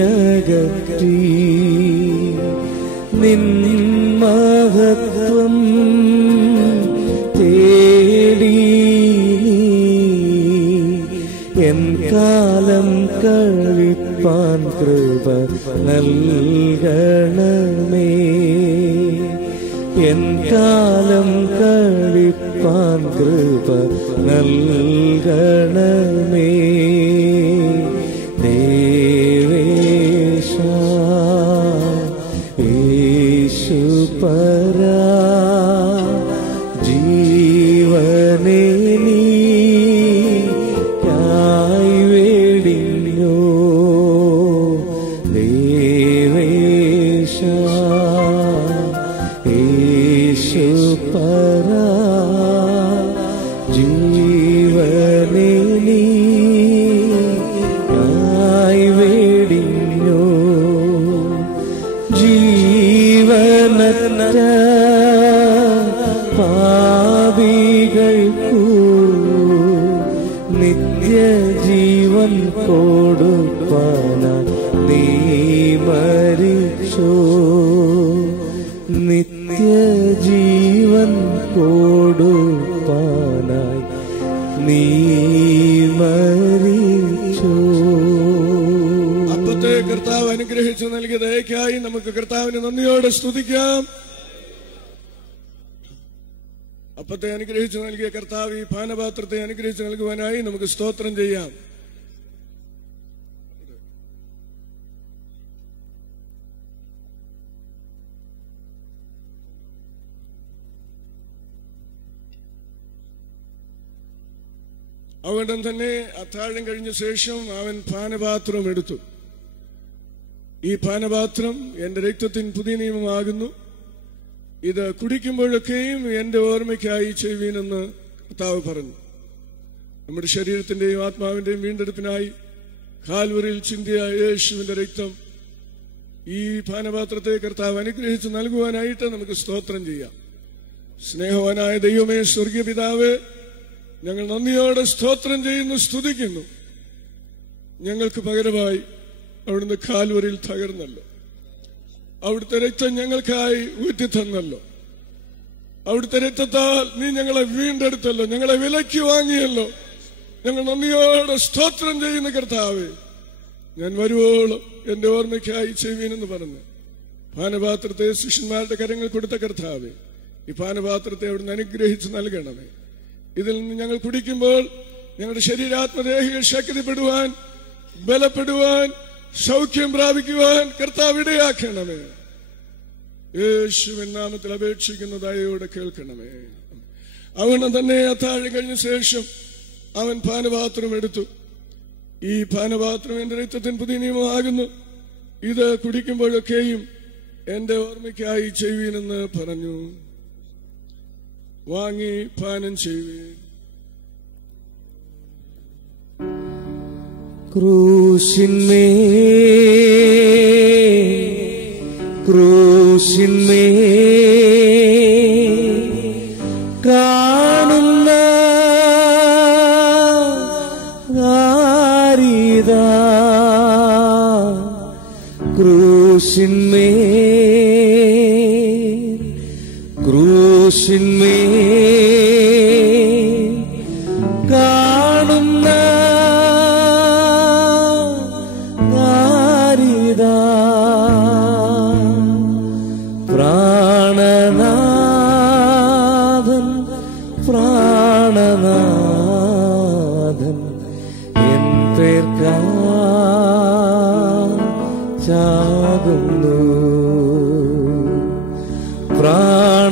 നിൻ മഹത്വം തേടി നീ എൻ കാലം കഴിപ്പാൻ കൃപ നൽകണമേ. എൻ കാലം കഴിപ്പാൻ കൃപ നൽകണമേ. ദേവേശ യേശുപരാ ജീവനെ നീയായി വേടിഞ്ഞോ. ദേവേശ യേശുപരാ ജീവനെ നീയായി വേടിഞ്ഞോ. ജീവനറ്റ പാപികൾക്കു നിത്യജീവൻ കൊടുപ്പാനായി നീ മരിച്ചു. നിത്യജീവൻ കൊടുപ്പാനായി നീ മരിച്ചു. അപ്പത്തെ കർത്താവ് അനുഗ്രഹിച്ചു നൽകിയ ദയക്കായി നമുക്ക് കർത്താവിന് നന്ദിയോടെ സ്തുതിക്കാം. അപ്പത്തെ അനുഗ്രഹിച്ചു നൽകിയ കർത്താവ് ഈ പാനപാത്രത്തെ അനുഗ്രഹിച്ചു നൽകുവാനായി നമുക്ക് സ്തോത്രം ചെയ്യാം. അതുകൊണ്ട് തന്നെ അത്താഴം കഴിഞ്ഞ ശേഷം അവൻ പാനപാത്രം എടുത്തു. ഈ പാനപാത്രം എന്റെ രക്തത്തിന് പുതിയ നിയമമാകുന്നു. ഇത് കുടിക്കുമ്പോഴൊക്കെയും എന്റെ ഓർമ്മയ്ക്കായി ചെയ്യുവീനെന്ന് കർത്താവ് പറഞ്ഞു. നമ്മുടെ ശരീരത്തിന്റെയും ആത്മാവിന്റെയും വീണ്ടെടുപ്പിനായി കാൽവറിയിൽ ചിന്തിയ യേശുവിന്റെ രക്തം ഈ പാനപാത്രത്തെ കർത്താവ് അനുഗ്രഹിച്ച് നൽകുവാനായിട്ട് നമുക്ക് സ്തോത്രം ചെയ്യാം. സ്നേഹവാനായ ദൈവമേ, സ്വർഗീയ പിതാവേ, ഞങ്ങൾ നന്ദിയോടെ സ്തോത്രം ചെയ്യുന്നു, സ്തുതിക്കുന്നു. ഞങ്ങൾക്ക് പകരമായി അവിടുന്ന് കാൽവറിയിൽ തകർന്നല്ലോ. അവിടുത്തെ രക്തം ഞങ്ങൾക്കായി ഊറ്റിത്തന്നല്ലോ. അവിടുത്തെ രക്തത്താൽ നീ ഞങ്ങളെ വീണ്ടെടുത്തല്ലോ, ഞങ്ങളെ വിലയ്ക്ക് വാങ്ങിയല്ലോ. ഞങ്ങൾ നന്ദിയോടെ സ്തോത്രം ചെയ്യുന്ന കർത്താവേ, ഞാൻ വരുവോളം എന്റെ ഓർമ്മയ്ക്കായി ചെയ്യുവീനെന്ന് പറഞ്ഞ് പാനപാത്രത്തെ ശിഷ്യന്മാരുടെ കരങ്ങൾ കൊടുത്ത കർത്താവേ, ഈ പാനപാത്രത്തെ അവിടുന്ന് അനുഗ്രഹിച്ച് നൽകണമേ. ഇതിൽ നിന്ന് ഞങ്ങൾ കുടിക്കുമ്പോൾ ഞങ്ങളുടെ ശരീരാത്മദേഹികൾ ശക്തിപ്പെടുവാൻ, ബലപ്പെടുവാൻ, സൗഖ്യം പ്രാപിക്കുവാൻ കർത്താവ് ഇടയാക്കണമേ. യേശുവിൻ നാമത്തിൽ അപേക്ഷിക്കുന്ന ദയയോടെ കേൾക്കണമേ. അവൻ തന്നെ അത്താഴം കഴിഞ്ഞ ശേഷം അവൻ പാനപാത്രം എടുത്തു. ഈ പാനപാത്രം എന്റെ രക്തത്തിന് പുതിയ നിയമമാകുന്നു. ഇത് കുടിക്കുമ്പോഴൊക്കെയും എന്റെ ഓർമ്മയ്ക്കായി ചെയ്യുവീനെന്ന് പറഞ്ഞു. വാങ്ങി പാനം ചെയ്യുവീൻ. ക്രൂശിന്മേ കാണുന്ന ക്രൂശിന്മേൽ കാണുന്ന നാരിതാ പ്രാണനാഥൻ പ്രാണനാഥൻ എൻ പേർക്കാ ചാകുന്നു. പ്രാണനാഥൻ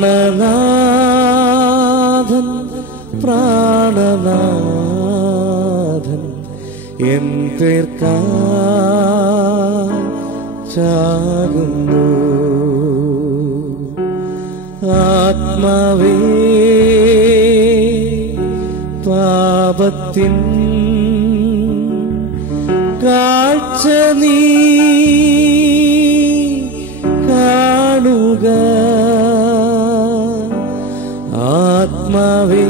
പ്രാണനാഥൻ എൻ പേർക്കാ ചാകുന്നു. ആത്മാവേ പാപത്തിൻ കാഴ്ച നീ കാണുക. ആത്മാവേ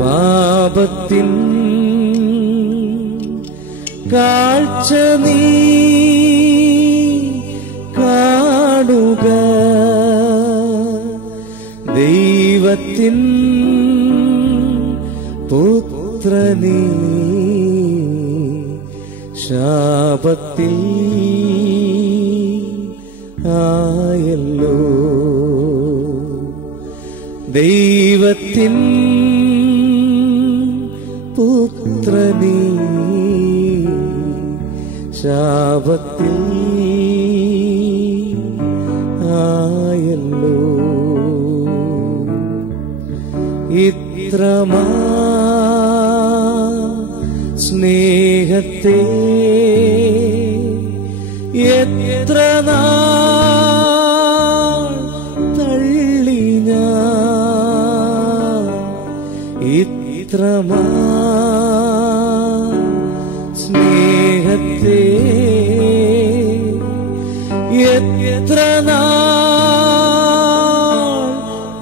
പാപത്തിൻ കാഴ്ച നീ കാണുക. ദൈവത്തിൻ പുത്രനീ ശാപത്തിൽ ആയല്ലോ. ദൈവത്തിൻ പുത്രനീ ശാപത്തിൽ ആയല്ലോ. ഇത്രമാ സ്നേഹത്തെ എത്ര നാൾ തള്ളി ഞാൻ. ഇത്രമാ സ്നേഹത്തെ എത്ര നാൾ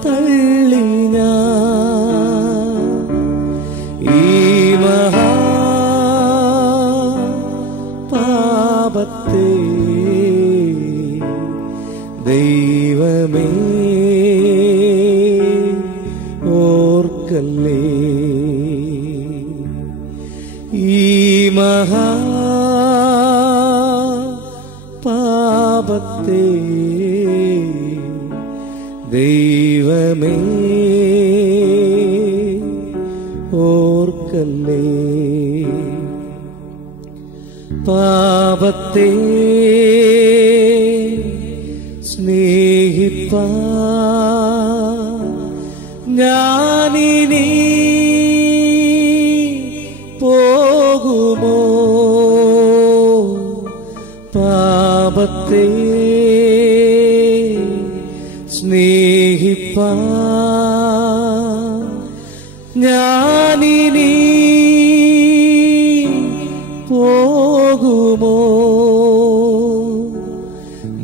തള്ളി ഞാൻ. ഈ മഹാ പാപത്തെ ദൈവമേ ഓർക്കല്ലേ. ഈ മഹാ പാപത്തെ ദൈവമേ ഓർക്കല്ലേ. പാപത്തെ സ്നേഹിപ്പാൻ ഞാനിനി പോകുമോ. പാപത്തെ സ്നേഹിപ്പാൻ ഞാനിനി പോകുമോ.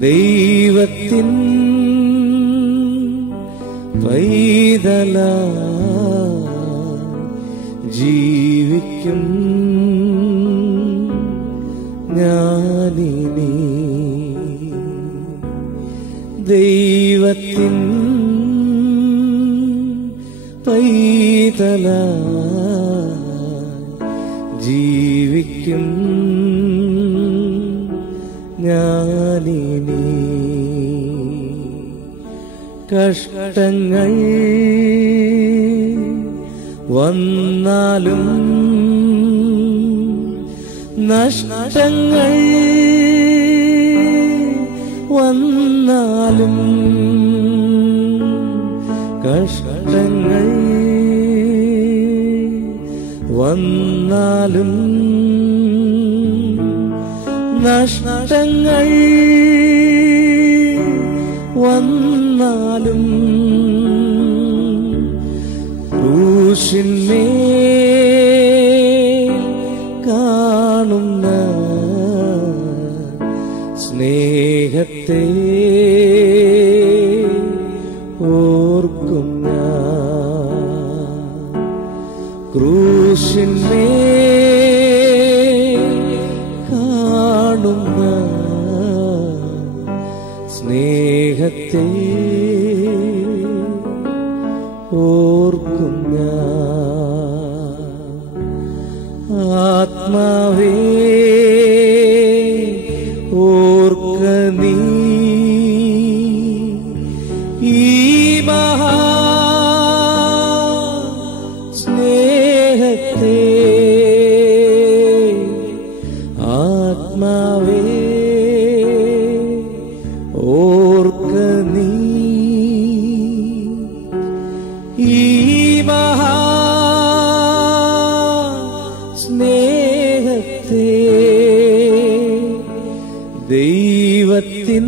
ദൈവത്തിൻ പൈതല ജീവിക്കും ഞാനിനി. ദൈവത്തിൻ പൈതല ജീവിക്കും ഞാനിനി. കഷ്ടങ്ങൾ വന്നാലും നഷ്ടങ്ങൾ വന്നാലും കഷ്ടങ്ങൾ വന്നാലും നഷ്ടങ്ങൾ വന്നാലും ക്രൂശിന്മേൽ കാണുന്ന സ്നേഹത്തെ ഓർക്കും ഞാൻ. ക്രൂശിന്മേൽ കാണുന്ന സ്നേഹത്തെ സ്നേഹത്തെ ഓർക്കും ആത്മാവേ ഓർക്ക നീ ഈ മഹാ സ്നേഹത്തെ ആത്മാവേ ഓർക്ക നീ ഈ മഹാ സ്നേഹത്തെ ദൈവത്തിൻ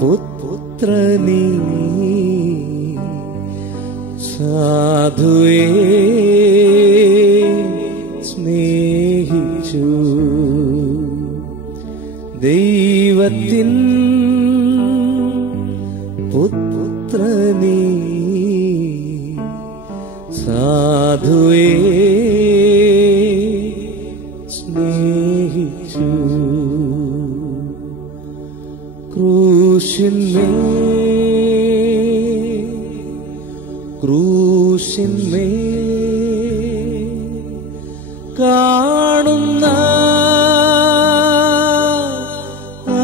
പുത്രനീ സാധുവേ സ്നേഹിച്ചു ദൈവത്തിൻ പുത്രനീ സാധുവേ സ്നേഹിച്ചു ക്രൂശിന്മേ കാണുന്ന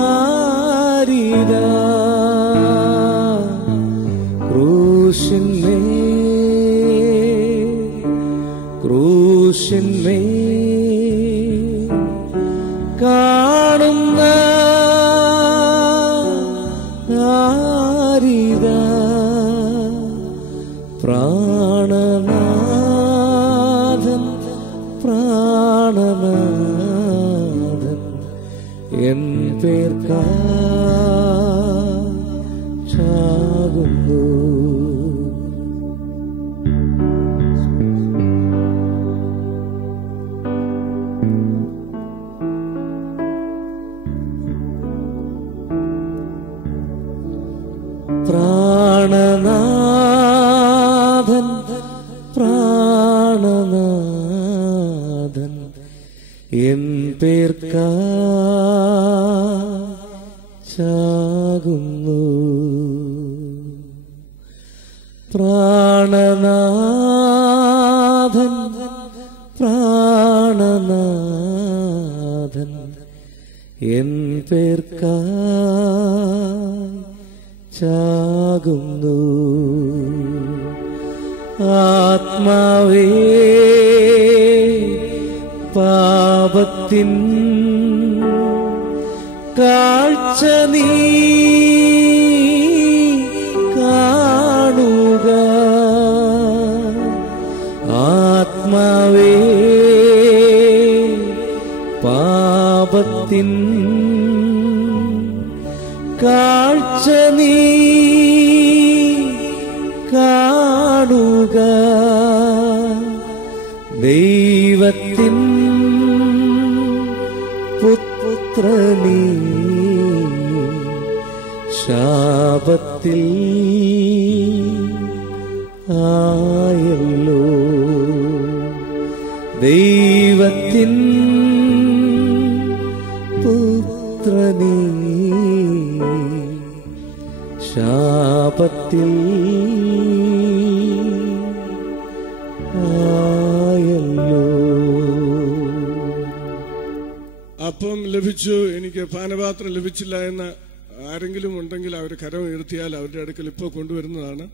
ആരിതാ ക്രൂശിന്മേ കാണുന്ന ആരിതാ പ്രാണനാഥൻ എൻ പേർക്കാകുന്നു പ്രാണനാഥൻ എൻ പേർക്കാകുന്നു പ്രാണനാഥൻ എൻ പേർക്കാകുന്നു ആത്മാവേ പാപത്തിൻ കാഴ്ച നീ കാണുക ആത്മാവേ പാപത്തിൻ കാഴ്ച നീ കാണുക ദൈവത്തിൻ പുത്രനീ ശാപത്തിൽ ആയല്ലോ ദൈവത്തിൻ പുത്രനീ ശാപത്തിൽ ആയല്ലോ. അപ്പം ലഭിച്ചു, എനിക്ക് പാനപാത്രം ലഭിച്ചില്ല എന്ന് ആരെങ്കിലും ഉണ്ടെങ്കിൽ അവർ കരം ഉയർത്തിയാൽ അവരുടെ അടുക്കൽ ഇപ്പോൾ കൊണ്ടുവരുന്നതാണ്.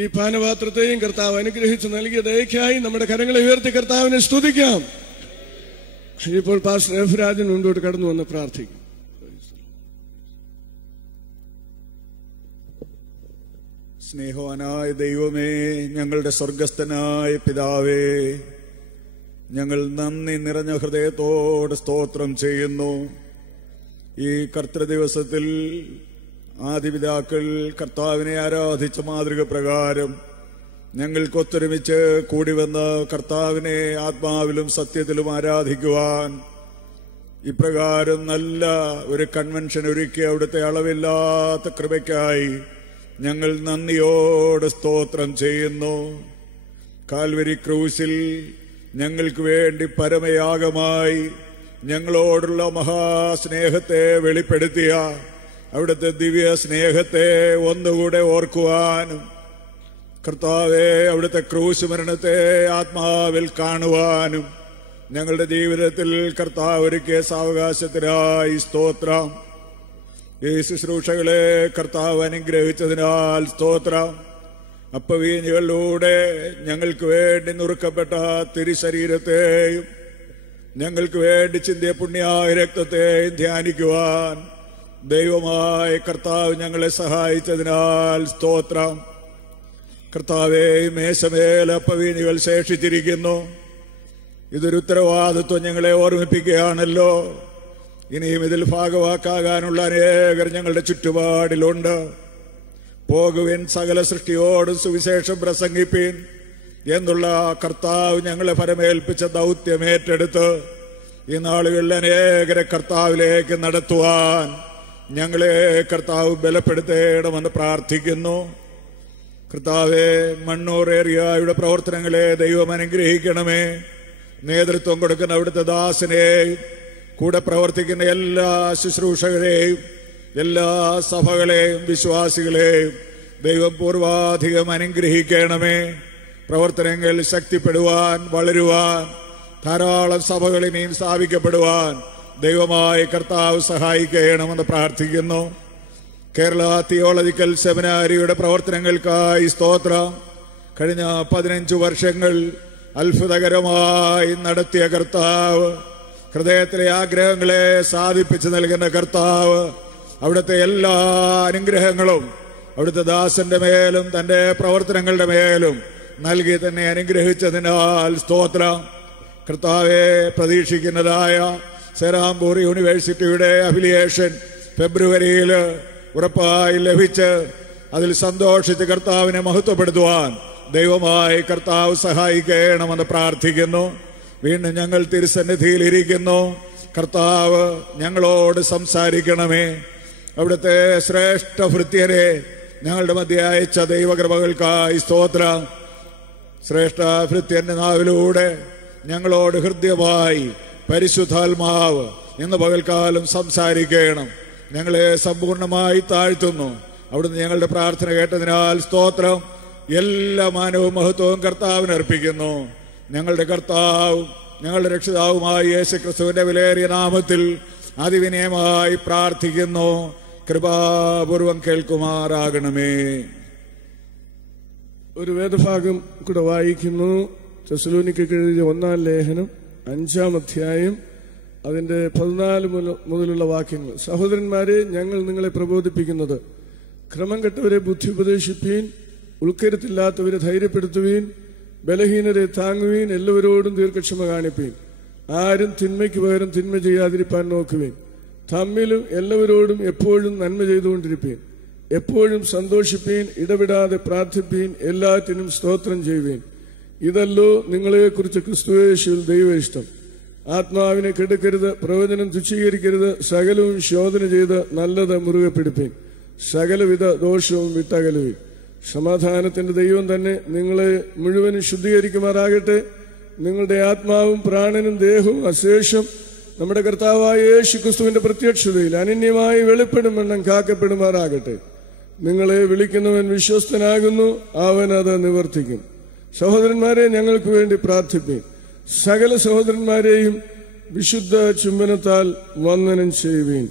ഈ പാനപാത്രത്തെയും കർത്താവ് അനുഗ്രഹിച്ച് നൽകിയ ദയക്കായി നമ്മുടെ കരങ്ങളെ ഉയർത്തി കർത്താവിനെ സ്തുതിക്കാം. ഇപ്പോൾ പാസ്റ്റർ എഫ്രാജൻ മുൻപോട്ട് കടന്നു വന്ന് പ്രാർത്ഥിക്കും. സ്നേഹവാനായ ദൈവമേ, ഞങ്ങളുടെ സ്വർഗസ്ഥനായ പിതാവേ, ഞങ്ങൾ നന്ദി നിറഞ്ഞ ഹൃദയത്തോടെ സ്തോത്രം ചെയ്യുന്നു. ഈ കർത്തൃദിവസത്തിൽ ആദിപിതാക്കൾ കർത്താവിനെ ആരാധിച്ച മാതൃക പ്രകാരം ഞങ്ങൾക്കൊത്തൊരുമിച്ച് കൂടി വന്ന് കർത്താവിനെ ആത്മാവിലും സത്യത്തിലും ആരാധിക്കുവാൻ ഇപ്രകാരം നല്ല ഒരു കൺവെൻഷൻ ഒരുക്കി അവിടുത്തെ അളവില്ലാത്ത കൃപയ്ക്കായി ഞങ്ങൾ നന്ദിയോടെ സ്തോത്രം ചെയ്യുന്നു. കാൽവരി ക്രൂശിൽ ഞങ്ങൾക്ക് വേണ്ടി പരമയാഗമായി ഞങ്ങളോടുള്ള മഹാസ്നേഹത്തെ വെളിപ്പെടുത്തിയ അവിടുത്തെ ദിവ്യ സ്നേഹത്തെ ഒന്നുകൂടെ ഓർക്കുവാനും കർത്താവെ അവിടുത്തെ ക്രൂശ് മരണത്തെ ആത്മാവിൽ കാണുവാനും ഞങ്ങളുടെ ജീവിതത്തിൽ കർത്താവ് ഒരുക്കിയ സാവകാശത്തിനായി സ്തോത്രം. ഈ ശുശ്രൂഷകളെ കർത്താവ് അനുഗ്രഹിച്ചതിനാൽ സ്തോത്രം. അപ്പവീഞ്ഞുകളിലൂടെ ഞങ്ങൾക്ക് വേണ്ടി നുറുക്കപ്പെട്ട തിരുശരീരത്തെയും ഞങ്ങൾക്ക് വേണ്ടി ചിന്തിയ പുണ്യായ രക്തത്തെയും ധ്യാനിക്കുവാൻ ദൈവമായ കർത്താവ് ഞങ്ങളെ സഹായിച്ചതിനാൽ സ്തോത്രം. കർത്താവേ, മേശമേൽ അപ്പവീഞ്ഞുകൾ ശേഷിച്ചിരിക്കുന്നു. ഇതൊരു ഉത്തരവാദിത്വം ഞങ്ങളെ ഓർമ്മിപ്പിക്കുകയാണല്ലോ. ഇനിയും ഇതിൽ ഭാഗവാക്കാകാനുള്ള അനേകർ ഞങ്ങളുടെ ചുറ്റുപാടിലുണ്ട്. പോകുവിൻ, സകല സൃഷ്ടിയോടും സുവിശേഷം പ്രസംഗിപ്പിൻ എന്നുള്ള കർത്താവ് ഞങ്ങളെ ഫലമേൽപ്പിച്ച ദൗത്യം ഏറ്റെടുത്ത് ഈ നാളുകളിൽ അനേകരെ കർത്താവിലേക്ക് നടത്തുവാൻ ഞങ്ങളെ കർത്താവ് ബലപ്പെടുത്തേണമെന്ന് പ്രാർത്ഥിക്കുന്നു. കർത്താവെ, മണ്ണൂർ ഏരിയയുടെ പ്രവർത്തനങ്ങളെ ദൈവം അനുഗ്രഹിക്കണമേ. നേതൃത്വം കൊടുക്കുന്ന അവിടുത്തെ ദാസനെയും കൂടെ പ്രവർത്തിക്കുന്ന എല്ലാ ശുശ്രൂഷകരെയും എല്ലാ സഭകളെയും വിശ്വാസികളെയും ദൈവം പൂർവാധികം അനുഗ്രഹിക്കണമേ. പ്രവർത്തനങ്ങൾ ശക്തിപ്പെടുവാൻ, വളരുവാൻ, ധാരാളം സഭകൾ ഇനിയും സ്ഥാപിക്കപ്പെടുവാൻ ദൈവമായ കർത്താവ് സഹായിക്കണമെന്ന് പ്രാർത്ഥിക്കുന്നു. കേരള തിയോളജിക്കൽ സെമിനാരിയുടെ പ്രവർത്തനങ്ങൾക്കായി സ്തോത്രം. കഴിഞ്ഞ 15 വർഷങ്ങൾ അത്ഭുതകരമായി നടത്തിയ കർത്താവ്, ഹൃദയത്തിലെ ആഗ്രഹങ്ങളെ സാധിപ്പിച്ചു നൽകുന്ന കർത്താവ്, അവിടുത്തെ എല്ലാ അനുഗ്രഹങ്ങളും അവിടുത്തെ ദാസന്റെ മേലും തന്റെ പ്രവർത്തനങ്ങളുടെ മേലും നൽകി തന്നെ അനുഗ്രഹിച്ചതിനാൽ സ്തോത്രം. കർത്താവെ, പ്രതീക്ഷിക്കുന്നതായ സെറാംപൂർ യൂണിവേഴ്സിറ്റിയുടെ അഫിലിയേഷൻ ഫെബ്രുവരിയിൽ ഉറപ്പായി ലഭിച്ച് അതിൽ സന്തോഷിച്ച് കർത്താവിനെ മഹത്വപ്പെടുത്തുവാൻ ദൈവമായി കർത്താവ് സഹായിക്കണമെന്ന് പ്രാർത്ഥിക്കുന്നു. വീണ്ടും ഞങ്ങൾ തിരുസന്നിധിയിലിരിക്കുന്നു. കർത്താവ് ഞങ്ങളോട് സംസാരിക്കണമേ. അവിടുത്തെ ശ്രേഷ്ഠ ഭൃത്യരെ ഞങ്ങളുടെ മധ്യ അയച്ച ദൈവകൃപകൾക്കായി സ്തോത്രം. ശ്രേഷ്ഠ ഭൃത്യന്റെ നാവിലൂടെ ഞങ്ങളോട് ഹൃദ്യമായി പരിശുദ്ധാത്മാവ് ഇന്ന് പകൽക്കാലം സംസാരിക്കണം. ഞങ്ങളെ സമ്പൂർണമായി താഴ്ത്തുന്നു. അവിടുന്ന് ഞങ്ങളുടെ പ്രാർത്ഥന കേട്ടതിനാൽ സ്തോത്രം. എല്ലാ മാനവും മഹത്വവും കർത്താവിന് അർപ്പിക്കുന്നു. ഞങ്ങളുടെ കർത്താവും ഞങ്ങളുടെ രക്ഷിതാവുമായ യേശുക്രിസ്തുവിന്റെ വിലയേറിയ നാമത്തിൽ അതിവിനയമായി പ്രാർത്ഥിക്കുന്നു. കൃപാപൂർവം കേൾക്കുമാറാകണമേ. ഒരു വേദഭാഗം കൂടെ വായിക്കുന്നു. തെസ്സലോനിക്കർക്ക് എഴുതിയ 1-ാം ലേഖനം 5-ാം അധ്യായം അതിന്റെ 14 മുതലുള്ള വാക്യങ്ങൾ. സഹോദരന്മാരെ, ഞങ്ങൾ നിങ്ങളെ പ്രബോധിപ്പിക്കുന്നത് ക്രമം കെട്ടവരെ ബുദ്ധി ഉപദേശിപ്പീൻ, ഉൾക്കരുത്തില്ലാത്തവരെ ധൈര്യപ്പെടുത്തുവീൻ, ബലഹീനരെ താങ്ങുവീൻ, എല്ലാവരോടും ദീർഘക്ഷമ കാണിപ്പീൻ. ആരും തിന്മയ്ക്ക് പകരം തിന്മ ചെയ്യാതിരിപ്പാൻ നോക്കുവീൻ. തമ്മിലും എല്ലാവരോടും എപ്പോഴും നന്മ ചെയ്തുകൊണ്ടിരിപ്പീൻ. എപ്പോഴും സന്തോഷിപ്പീൻ, ഇടവിടാതെ പ്രാർത്ഥിപ്പീൻ, എല്ലാറ്റിനും സ്തോത്രം ചെയ്യുവീൻ. ഇതല്ലോ നിങ്ങളെക്കുറിച്ച് ക്രിസ്തുയേശുവിൽ ദൈവ ഇഷ്ടം. ആത്മാവിനെ കെടുക്കരുത്, പ്രവചനം തുച്ഛീകരിക്കരുത്, സകലവും ശോധന ചെയ്ത് നല്ലത് മുറുകെ പിടിപ്പീൻ, സകലവിധ ദോഷവും വിട്ടകലുവീൻ. സമാധാനത്തിന്റെ ദൈവം തന്നെ നിങ്ങളെ മുഴുവനും ശുദ്ധീകരിക്കുമാറാകട്ടെ. നിങ്ങളുടെ ആത്മാവും പ്രാണനും ദേഹവും അശേഷം നമ്മുടെ കർത്താവായ യേശു ക്രിസ്തുവിന്റെ പ്രത്യക്ഷതയിൽ അനന്യമായി വെളിപ്പെടുമെണ്ണം കാക്കപ്പെടുമാറാകട്ടെ. നിങ്ങളെ വിളിക്കുന്നവൻ വിശ്വസ്തനാകുന്നു, അവൻ അത് നിവർത്തിക്കും. സഹോദരന്മാരെ, ഞങ്ങൾക്ക് വേണ്ടി പ്രാർത്ഥിപ്പീൻ. സകല സഹോദരന്മാരെയും വിശുദ്ധ ചുംബനത്താൽ വന്ദനം ചെയ്യുവീൻ.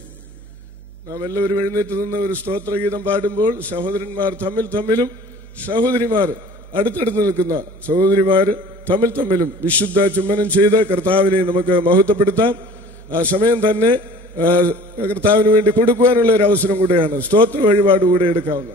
നാം എല്ലാവരും എഴുന്നേറ്റ് നിന്ന് ഒരു സ്തോത്രഗീതം പാടുമ്പോൾ സഹോദരന്മാർ തമ്മിലും സഹോദരിമാർ അടുത്തടുത്ത് നിൽക്കുന്ന സഹോദരിമാർ തമ്മിലും വിശുദ്ധ ചുംബനം ചെയ്ത് കർത്താവിനെ നമുക്ക് മഹത്വപ്പെടുത്താം. ആ സമയം തന്നെ കർത്താവിന് വേണ്ടി കൊടുക്കുവാനുള്ള ഒരു അവസരം കൂടെയാണ്. സ്തോത്ര വഴിപാട് കൂടെ എടുക്കാവുന്ന.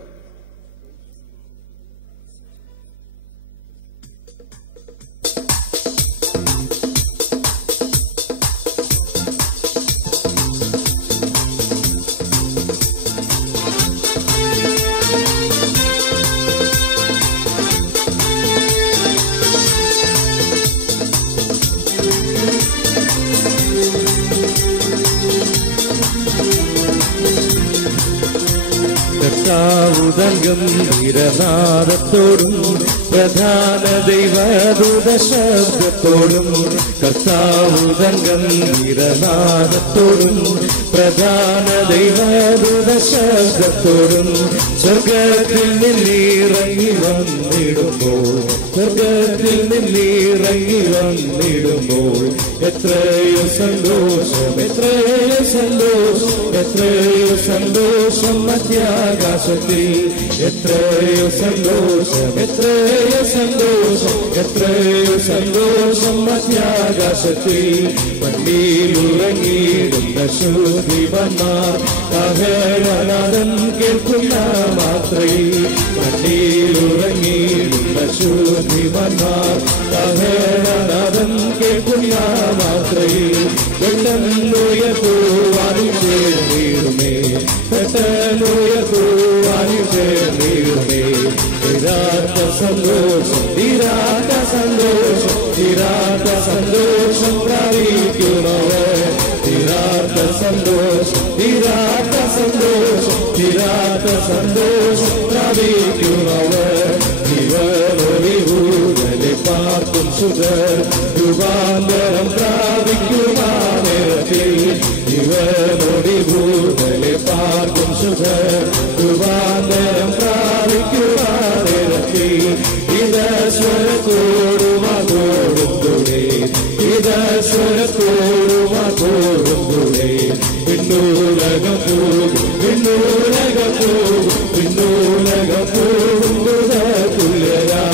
ഗംഭീരനാദത്തോടും പ്രധാന ദൈവദൂത ശബ്ദത്തോടും കർത്താവ് തൻ ഗംഭീരനാദത്തോടും പ്രധാന ദൈവദൂത ശബ്ദത്തോടും സ്വർഗത്തിൽ നിന്നിറങ്ങി വന്നിടുമ്പോൾ സ്വർഗത്തിൽ നിന്നിറങ്ങി വന്നിടുമ്പോൾ എത്രയോ സന്തോഷം എത്രയോ സന്തോഷം എത്രയോ സന്തോഷം മധ്യാകാശത്തിൽ എത്രയോ സന്തോഷം എത്രയോ സന്തോഷം എത്രയോ സന്തോഷം മധ്യാകാശത്തിൽ പള്ളിയിലുറങ്ങിയിടുന്ന ശൂദ്രീപന്മാർ കാഹളനാദം കേൾക്കുന്ന മാത്രയിൽ പള്ളിയിലുറങ്ങിയിടുന്ന ശൂദ്രീപന്മാർ കാഹളനാദം കേൾക്കുന്ന മാത്രയിൽ പെട്ടെന്നുയർത്തുവാനും ചേർന്നിടുമേ പെട്ടെന്നുയർത്തുവാനും ചേർന്നിടുമേ തീരാത്ത സന്തോഷം തീരാത്ത സന്തോഷം തീരാത്ത സന്തോഷം പ്രാപിക്കുന്നവർ തീരാത്ത സന്തോഷം തീരാത്ത സന്തോഷം തീരാത്ത സന്തോഷം പ്രാപിക്കുന്നവർ ജീവനൊളിവൂതലെ പാർക്കും സുഖർ രൂപാന്തരം പ്രാപിക്കുവാനേരത്തിൽ ജീവനൊളിവൂതലെ പാർക്കും സുഖർ രൂപാന്തരം പ്രാപിക്കുവാനേരത്തിൽ ഇതസ്വരത്തോടുമാതോടും ഇതസ്വരത്തോടുമാതോടും പിന്നൂലകം പോകും പിന്നൂലകം പോകും പിന്നൂലകം പോകും തുല്യരാ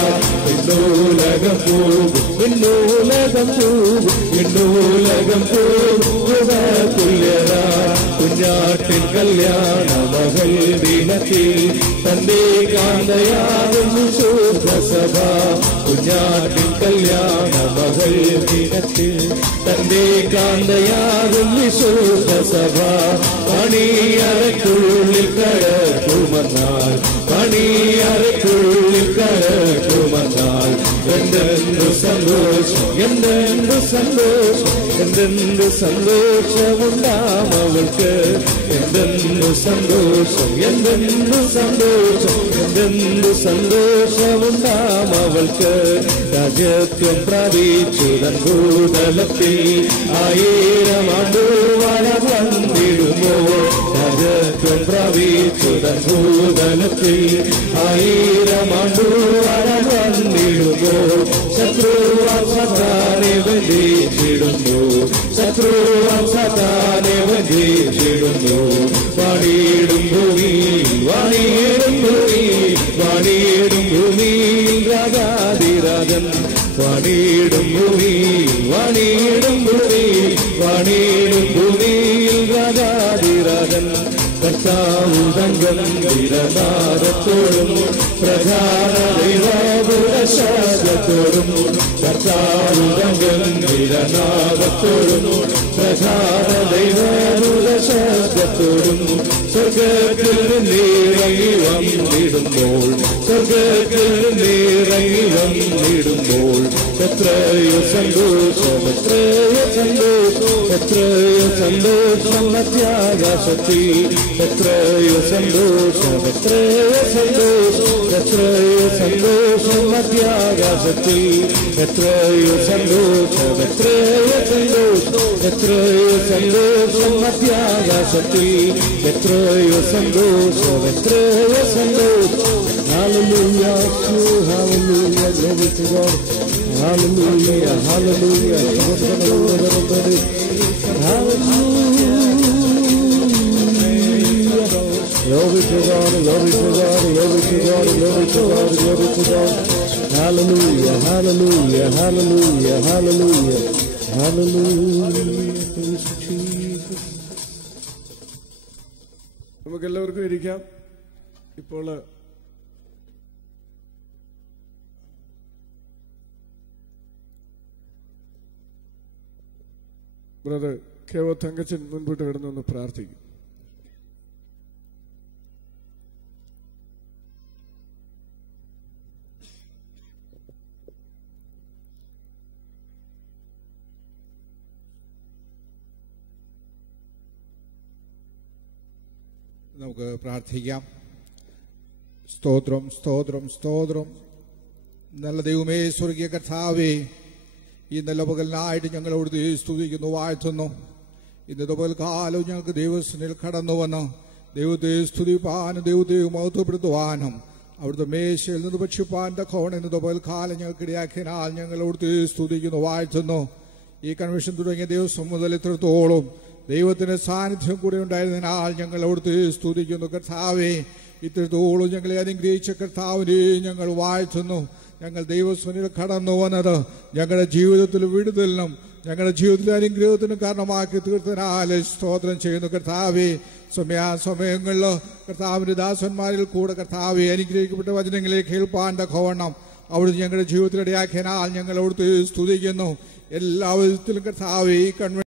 പിന്നൂലകം പോകും പിന്നൂലകം പോകും പിന്നൂലകം പോകും തുല്യരാ കുഞ്ഞാട്ടിൻ കല്യാണ മകൾ ദിനത്തിൽ തന്റെ കാന്തയാകുന്നു ശുദ്ധസഭ കുഞ്ഞാട്ടിൻ കല്യാണ മകൾ ദിനത്തിൽ തന്റെ കാന്തയാകുന്നു ശുദ്ധസഭ പണിയറയ്ക്കുള്ളിൽ കടക്കുമെന്നാൽ പണിയറയ്ക്കുള്ളിൽ കടക്കുമെന്നാൽ എന്തെന്തു സന്തോഷം എന്തെന്തു സന്തോഷം എന്തെന്തു സന്തോഷമുണ്ടാമവൾക്ക് എന്തെന്തു സന്തോഷം എന്തെന്തു സന്തോഷം എന്തെന്തു സന്തോഷമുണ്ടാമവൾക്ക് രാജ്യത്വം പ്രാപിച്ചു തൻ ഭൂതലത്തിൽ 1000 ആണ്ടു വളം വന്നിടുമോ രാജ്യത്വം പ്രാപിച്ചു തൻ ഭൂതലത്തിൽ 1000 ആണ്ടു വളം വന്നിടുമോ ശത്രുവാൻ സത്താനെ വഞ്ചിച്ചിടുന്നു ശത്രുവാൻ സത്താനെ വഞ്ചിച്ചിടുന്നു വാണിയിടും ഭൂമിയിൽ വാണിയിടും ഭൂമിയിൽ വാണിയിടും ഭൂമിയിൽ രാജാതിരാജൻ വാണിയിടും ഭൂമിയിൽ വാണിയിടും ഭൂമിയിൽ വാണിയിടും ഭൂമിയിൽ രാജാതിരാജൻ കർത്താവ് ഗംഭീരനാദത്തോടും പ്രധാന ദൈവശബ്ദത്തോടും കർത്താവ് ഗംഭീരനാദത്തോടും പ്രധാന ദൈവശബ്ദത്തോടും സ്വർഗത്തിൽ നിന്നിറങ്ങി വന്നിടുമ്പോൾ സ്വർഗത്തിൽ നിന്നിറങ്ങി വന്നിടുമ്പോൾ എത്രയോ സന്തോഷം എത്രയോ സന്തോഷം എത്രയോ സന്തോഷം മധ്യാകാശത്തിൽ എത്രയോ സന്തോഷം എത്രയോ സന്തോഷം എത്രയോ സന്തോഷം മധ്യാകാശത്തിൽ എത്രയോ സന്തോഷം എത്രയോ സന്തോഷം എത്രയോ സന്തോഷം മധ്യാകാശത്തിൽ എത്രയോ സന്തോഷം എത്രയോ സന്തോഷം Hallelujah, hallelujah, glory to God. Hallelujah, hallelujah, hallelujah. Glory to God, glory to God, glory to God, glory to God, glory to God. Hallelujah, hallelujah, hallelujah, hallelujah, hallelujah. Praise Jesus. നമുക്കെല്ലാവർക്കും ഇരിക്കാം. ഇപ്പോൾ ബ്രദർ കെ.ഒ. തങ്കച്ചൻ മുൻപോട്ട് കിടന്നൊന്ന് പ്രാർത്ഥിക്കും. നമുക്ക് പ്രാർത്ഥിക്കാം. സ്തോത്രം സ്തോത്രം സ്തോത്രം. നല്ല ദൈവമേ, സ്വർഗീയ കർത്താവേ, ഈ നല്ല പകലിനായിട്ട് ഞങ്ങൾ അവിടുത്തെ സ്തുതിക്കുന്നു, വാഴ്ത്തുന്നു. ഇന്നത്തെ പകൽക്കാലവും ഞങ്ങൾക്ക് ദൈവസന്നിധിയിൽ കടന്നു വന്ന് ദൈവത്തെ സ്തുതിപ്പാനും ദൈവത്തെ മഹത്വപ്പെടുത്തുവാനും അവിടുത്തെ മേശയിൽ നിന്ന് ഭക്ഷിപ്പാൻ്റെ കോണം ഇന്നത്തെ പകൽക്കാലം ഞങ്ങൾക്കിടയാക്കിയാൽ ഞങ്ങൾ അവിടുത്തെ സ്തുതിക്കുന്നു, വാഴ്ത്തുന്നു. ഈ കൺവെൻഷൻ തുടങ്ങിയ ദിവസം മുതൽ ഇത്രത്തോളം ദൈവത്തിന്റെ സാന്നിധ്യം കൂടെ ഉണ്ടായിരുന്നതിനാൽ ഞങ്ങൾ അവിടുത്തെ സ്തുതിക്കുന്നു. കർത്താവേ, ഇത്രത്തോളം ഞങ്ങളെ അനുഗ്രഹിച്ച കർത്താവിനെ ഞങ്ങൾ വാഴ്ത്തുന്നു. ഞങ്ങൾ ദൈവസന്നിധിയിൽ കടന്നു വന്നത് ഞങ്ങളുടെ ജീവിതത്തിൽ വിടുതലിനും ഞങ്ങളുടെ ജീവിതത്തിലെ അനുഗ്രഹത്തിനും കാരണമാക്കി തീർത്തതിനാൽ സ്തോത്രം ചെയ്യുന്നു. കർത്താവേ, സമയങ്ങളിൽ കർത്താവിന്റെ ദാസന്മാരിൽ കൂടെ കർത്താവെ അനുഗ്രഹിക്കപ്പെട്ട വചനങ്ങളെ കേൾപ്പാൻ്റെ കോണം അവിടുന്ന് ഞങ്ങളുടെ ജീവിതത്തിലിടയാക്കിയാൽ ഞങ്ങൾ അവിടുത്തെ സ്തുതിക്കുന്നു. എല്ലാ വിധത്തിലും കർത്താവെ ഈ